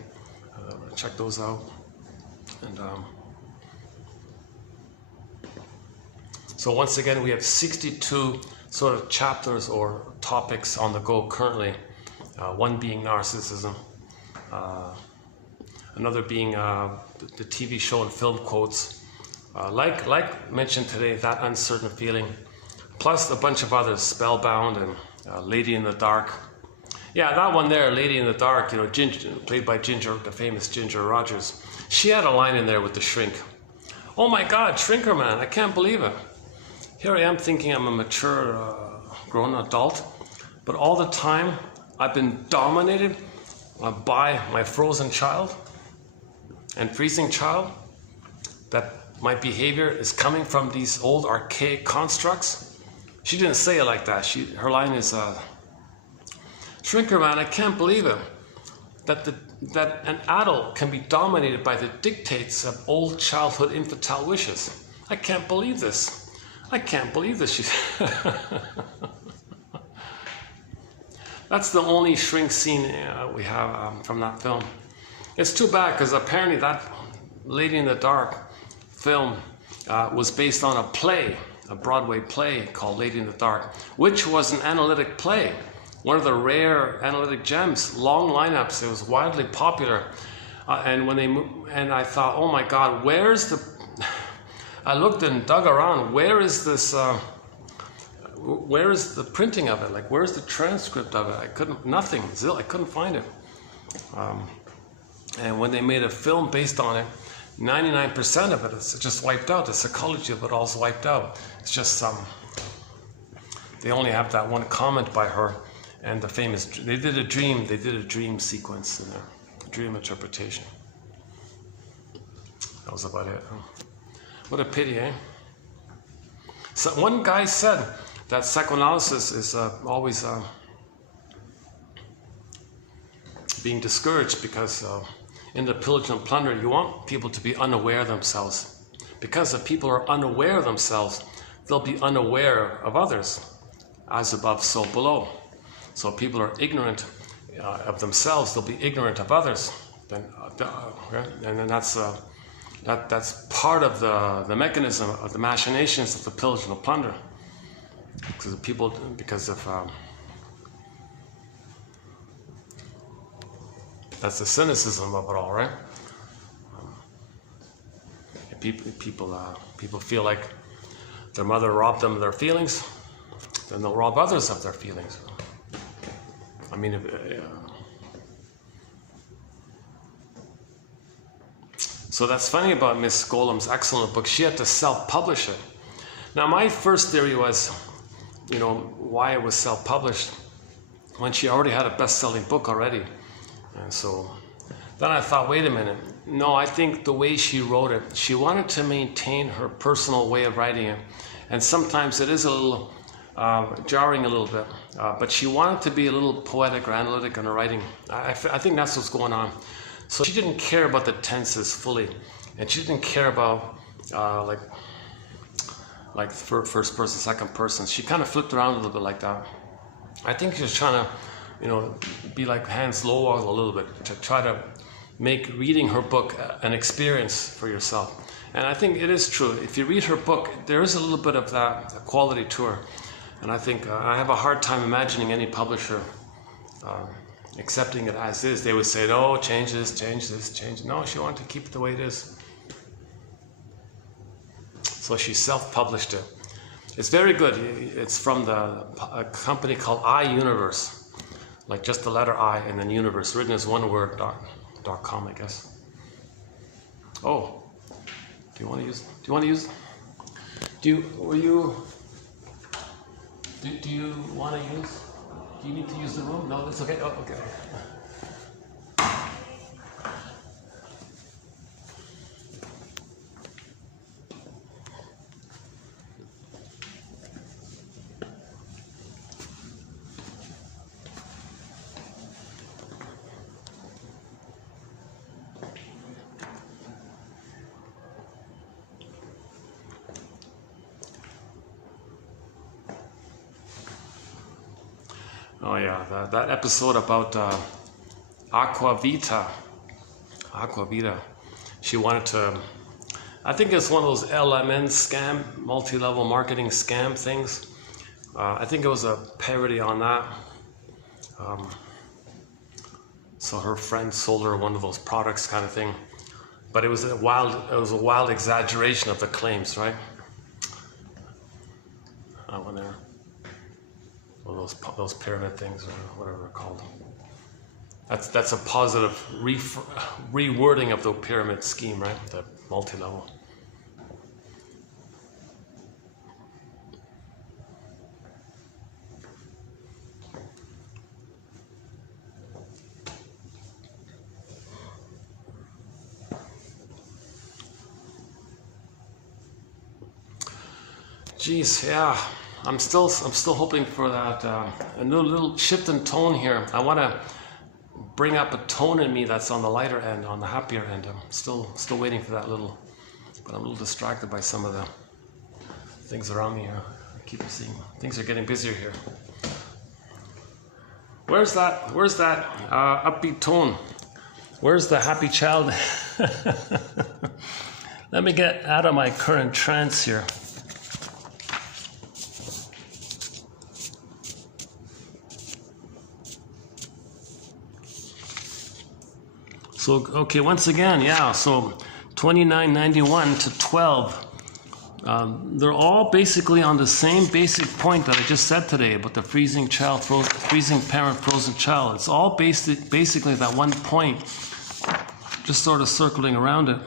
Check those out. And So once again, we have 62 sort of chapters or topics on the go currently. One being narcissism, another being the TV show and film quotes. Like mentioned today, that uncertain feeling, plus a bunch of others, Spellbound and Lady in the Dark. Yeah, that one there, Lady in the Dark, you know, played by Ginger, the famous Ginger Rogers. She had a line in there with the shrink. Oh my God, Shrinker Man, I can't believe it. Here I am thinking I'm a mature, grown adult, but all the time I've been dominated by my frozen child and freezing child, that my behavior is coming from these old archaic constructs. She didn't say it like that. Her line is, Shrinker Man, I can't believe it, that an adult can be dominated by the dictates of old childhood infantile wishes. I can't believe this. I can't believe this. That's the only shrink scene we have from that film. It's too bad because apparently that Lady in the Dark film was based on a play, a Broadway play called Lady in the Dark, which was an analytic play. One of the rare analytic gems, long lineups. It was widely popular, and when I thought, oh my God, where's the? I looked and dug around. Where is this? Where is the printing of it? Like, where's the transcript of it? I couldn't. Nothing. I couldn't find it. And when they made a film based on it, 99% of it is just wiped out. The psychology of it all's wiped out. It's just they only have that one comment by her. And the famous, they did a dream sequence in there, dream interpretation. That was about it. What a pity, eh? So one guy said that psychoanalysis is always being discouraged because in the pillage and plunder, you want people to be unaware of themselves. Because if people are unaware of themselves, they'll be unaware of others. As above, so below. So if people are ignorant of themselves, they'll be ignorant of others. And then that's part of the mechanism of the machinations of the pillage and the plunder. Because of that's the cynicism of it all, right? People feel like their mother robbed them of their feelings, then they'll rob others of their feelings. I mean, so that's funny about Miss Golem's excellent book. She had to self-publish it. Now, my first theory was, you know, why it was self-published when she already had a best-selling book already. And so then I thought, wait a minute. No, I think the way she wrote it, she wanted to maintain her personal way of writing it. And sometimes it is a little jarring a little bit, but she wanted to be a little poetic or analytic in her writing. I think that's what's going on. So she didn't care about the tenses fully, and she didn't care about like first person, second person. She kind of flipped around a little bit like that. I think she was trying to, you know, be like Hans Lowell a little bit, to try to make reading her book an experience for yourself. And I think it is true. If you read her book, there is a little bit of that quality to her. And I think I have a hard time imagining any publisher accepting it as is. They would say, no, change this, change this, change. No, she wanted to keep it the way it is. So she self-published it. It's very good. It's from a company called iUniverse, like just the letter I and then universe, written as one word, .com, I guess. Oh, do you want to use? Do you want to use? Do you need to use the room? No, that's okay. Oh, okay. Oh yeah, that episode about Aqua Vita. She wanted to I think it's one of those LMN scam, multi-level marketing scam things. I think it was a parody on that. So her friend sold her one of those products kind of thing. But it was a wild exaggeration of the claims, right? That one there. Well, those pyramid things or whatever they're called. That's a positive rewording of the pyramid scheme, right? The multi-level. Geez, yeah. I'm still hoping for that a new little shift in tone here. I want to bring up a tone in me that's on the lighter end, on the happier end. I'm still waiting for that little, but I'm a little distracted by some of the things around me here. I keep seeing things are getting busier here. Where's that upbeat tone? Where's the happy child? Let me get out of my current trance here. So, okay, once again, yeah, so 2991 to 12, they're all basically on the same basic point that I just said today about the freezing parent, frozen child. It's all basically that one point, just sort of circling around it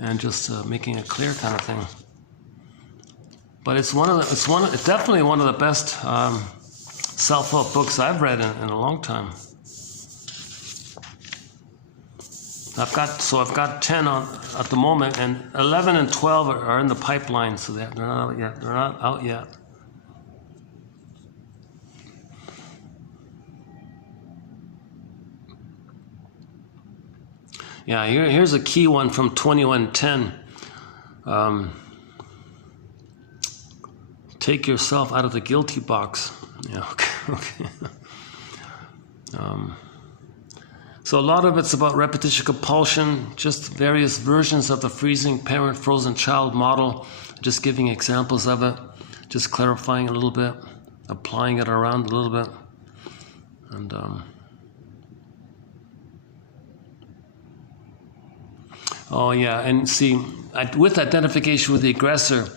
and just making it clear kind of thing. But it's definitely one of the best self-help books I've read in a long time. I've got 10 at the moment, and 11 and 12 are in the pipeline, so they're not out yet. They're not out yet. Yeah, here's a key one from 2110. Take yourself out of the guilty box. Yeah, okay. So a lot of it's about repetition compulsion, just various versions of the freezing parent, frozen child model, just giving examples of it, just clarifying a little bit, applying it around a little bit. And oh yeah, and see, with identification with the aggressor,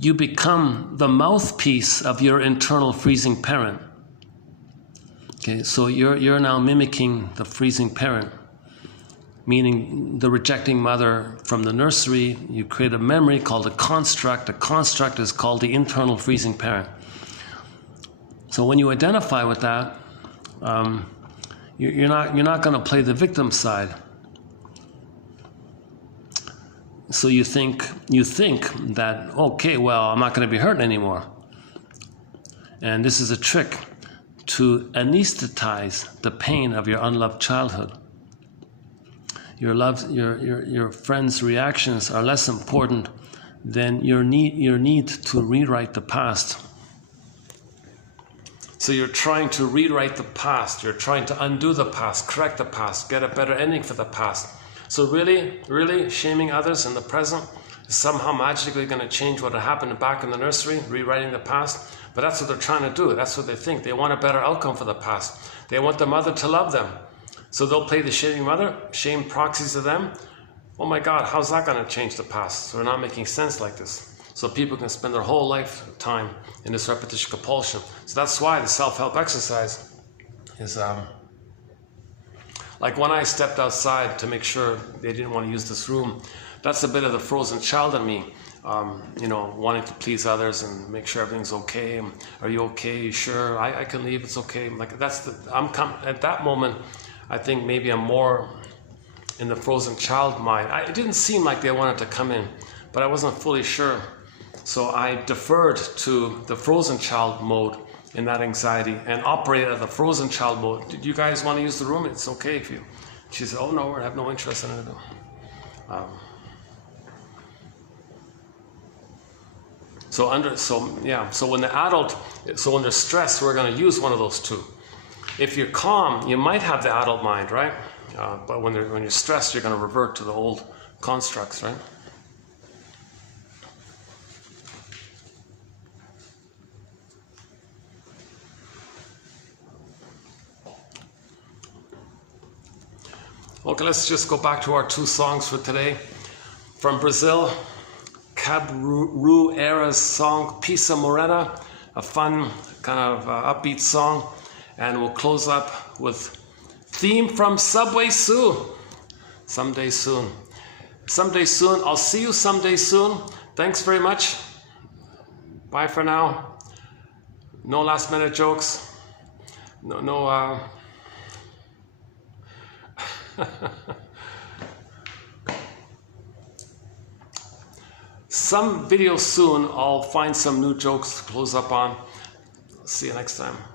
you become the mouthpiece of your internal freezing parent. Okay, so you're now mimicking the freezing parent, meaning the rejecting mother from the nursery. You create a memory called a construct. A construct is called the internal freezing parent. So when you identify with that, you're not going to play the victim side. So you think that, okay, well, I'm not going to be hurt anymore. And this is a trick to anesthetize the pain of your unloved childhood. Your friends' reactions are less important than your need to rewrite the past. So you're trying to rewrite the past. You're trying to undo the past, correct the past, get a better ending for the past. So really shaming others in the present is somehow magically going to change what had happened back in the nursery, rewriting the past. But that's what they're trying to do. That's what they think. They want a better outcome for the past. They want the mother to love them. So they'll play the shaming mother, shame proxies of them. Oh my God, how's that going to change the past? So we're not making sense like this. So people can spend their whole lifetime in this repetition compulsion. So that's why the self-help exercise is like when I stepped outside to make sure they didn't want to use this room. That's a bit of the frozen child in me. Wanting to please others and make sure everything's okay. Are you okay? You sure? I can leave. It's okay. Like at that moment, I think maybe I'm more in the frozen child mind. It didn't seem like they wanted to come in, but I wasn't fully sure. So I deferred to the frozen child mode in that anxiety and operated at the frozen child mode. Did you guys want to use the room? It's okay if you. She said, oh no, I have no interest in it. So when they're stressed, we're going to use one of those two. If you're calm, you might have the adult mind, right? But when you're stressed, you're going to revert to the old constructs, right? Okay, let's just go back to our two songs for today. From Brazil, Cabrera's song Pisa Morena, a fun kind of upbeat song. And we'll close up with theme from Subway Sue. Someday soon. Someday soon. I'll see you someday soon. Thanks very much. Bye for now. No last minute jokes. No some video soon. I'll find some new jokes to close up on. See you next time.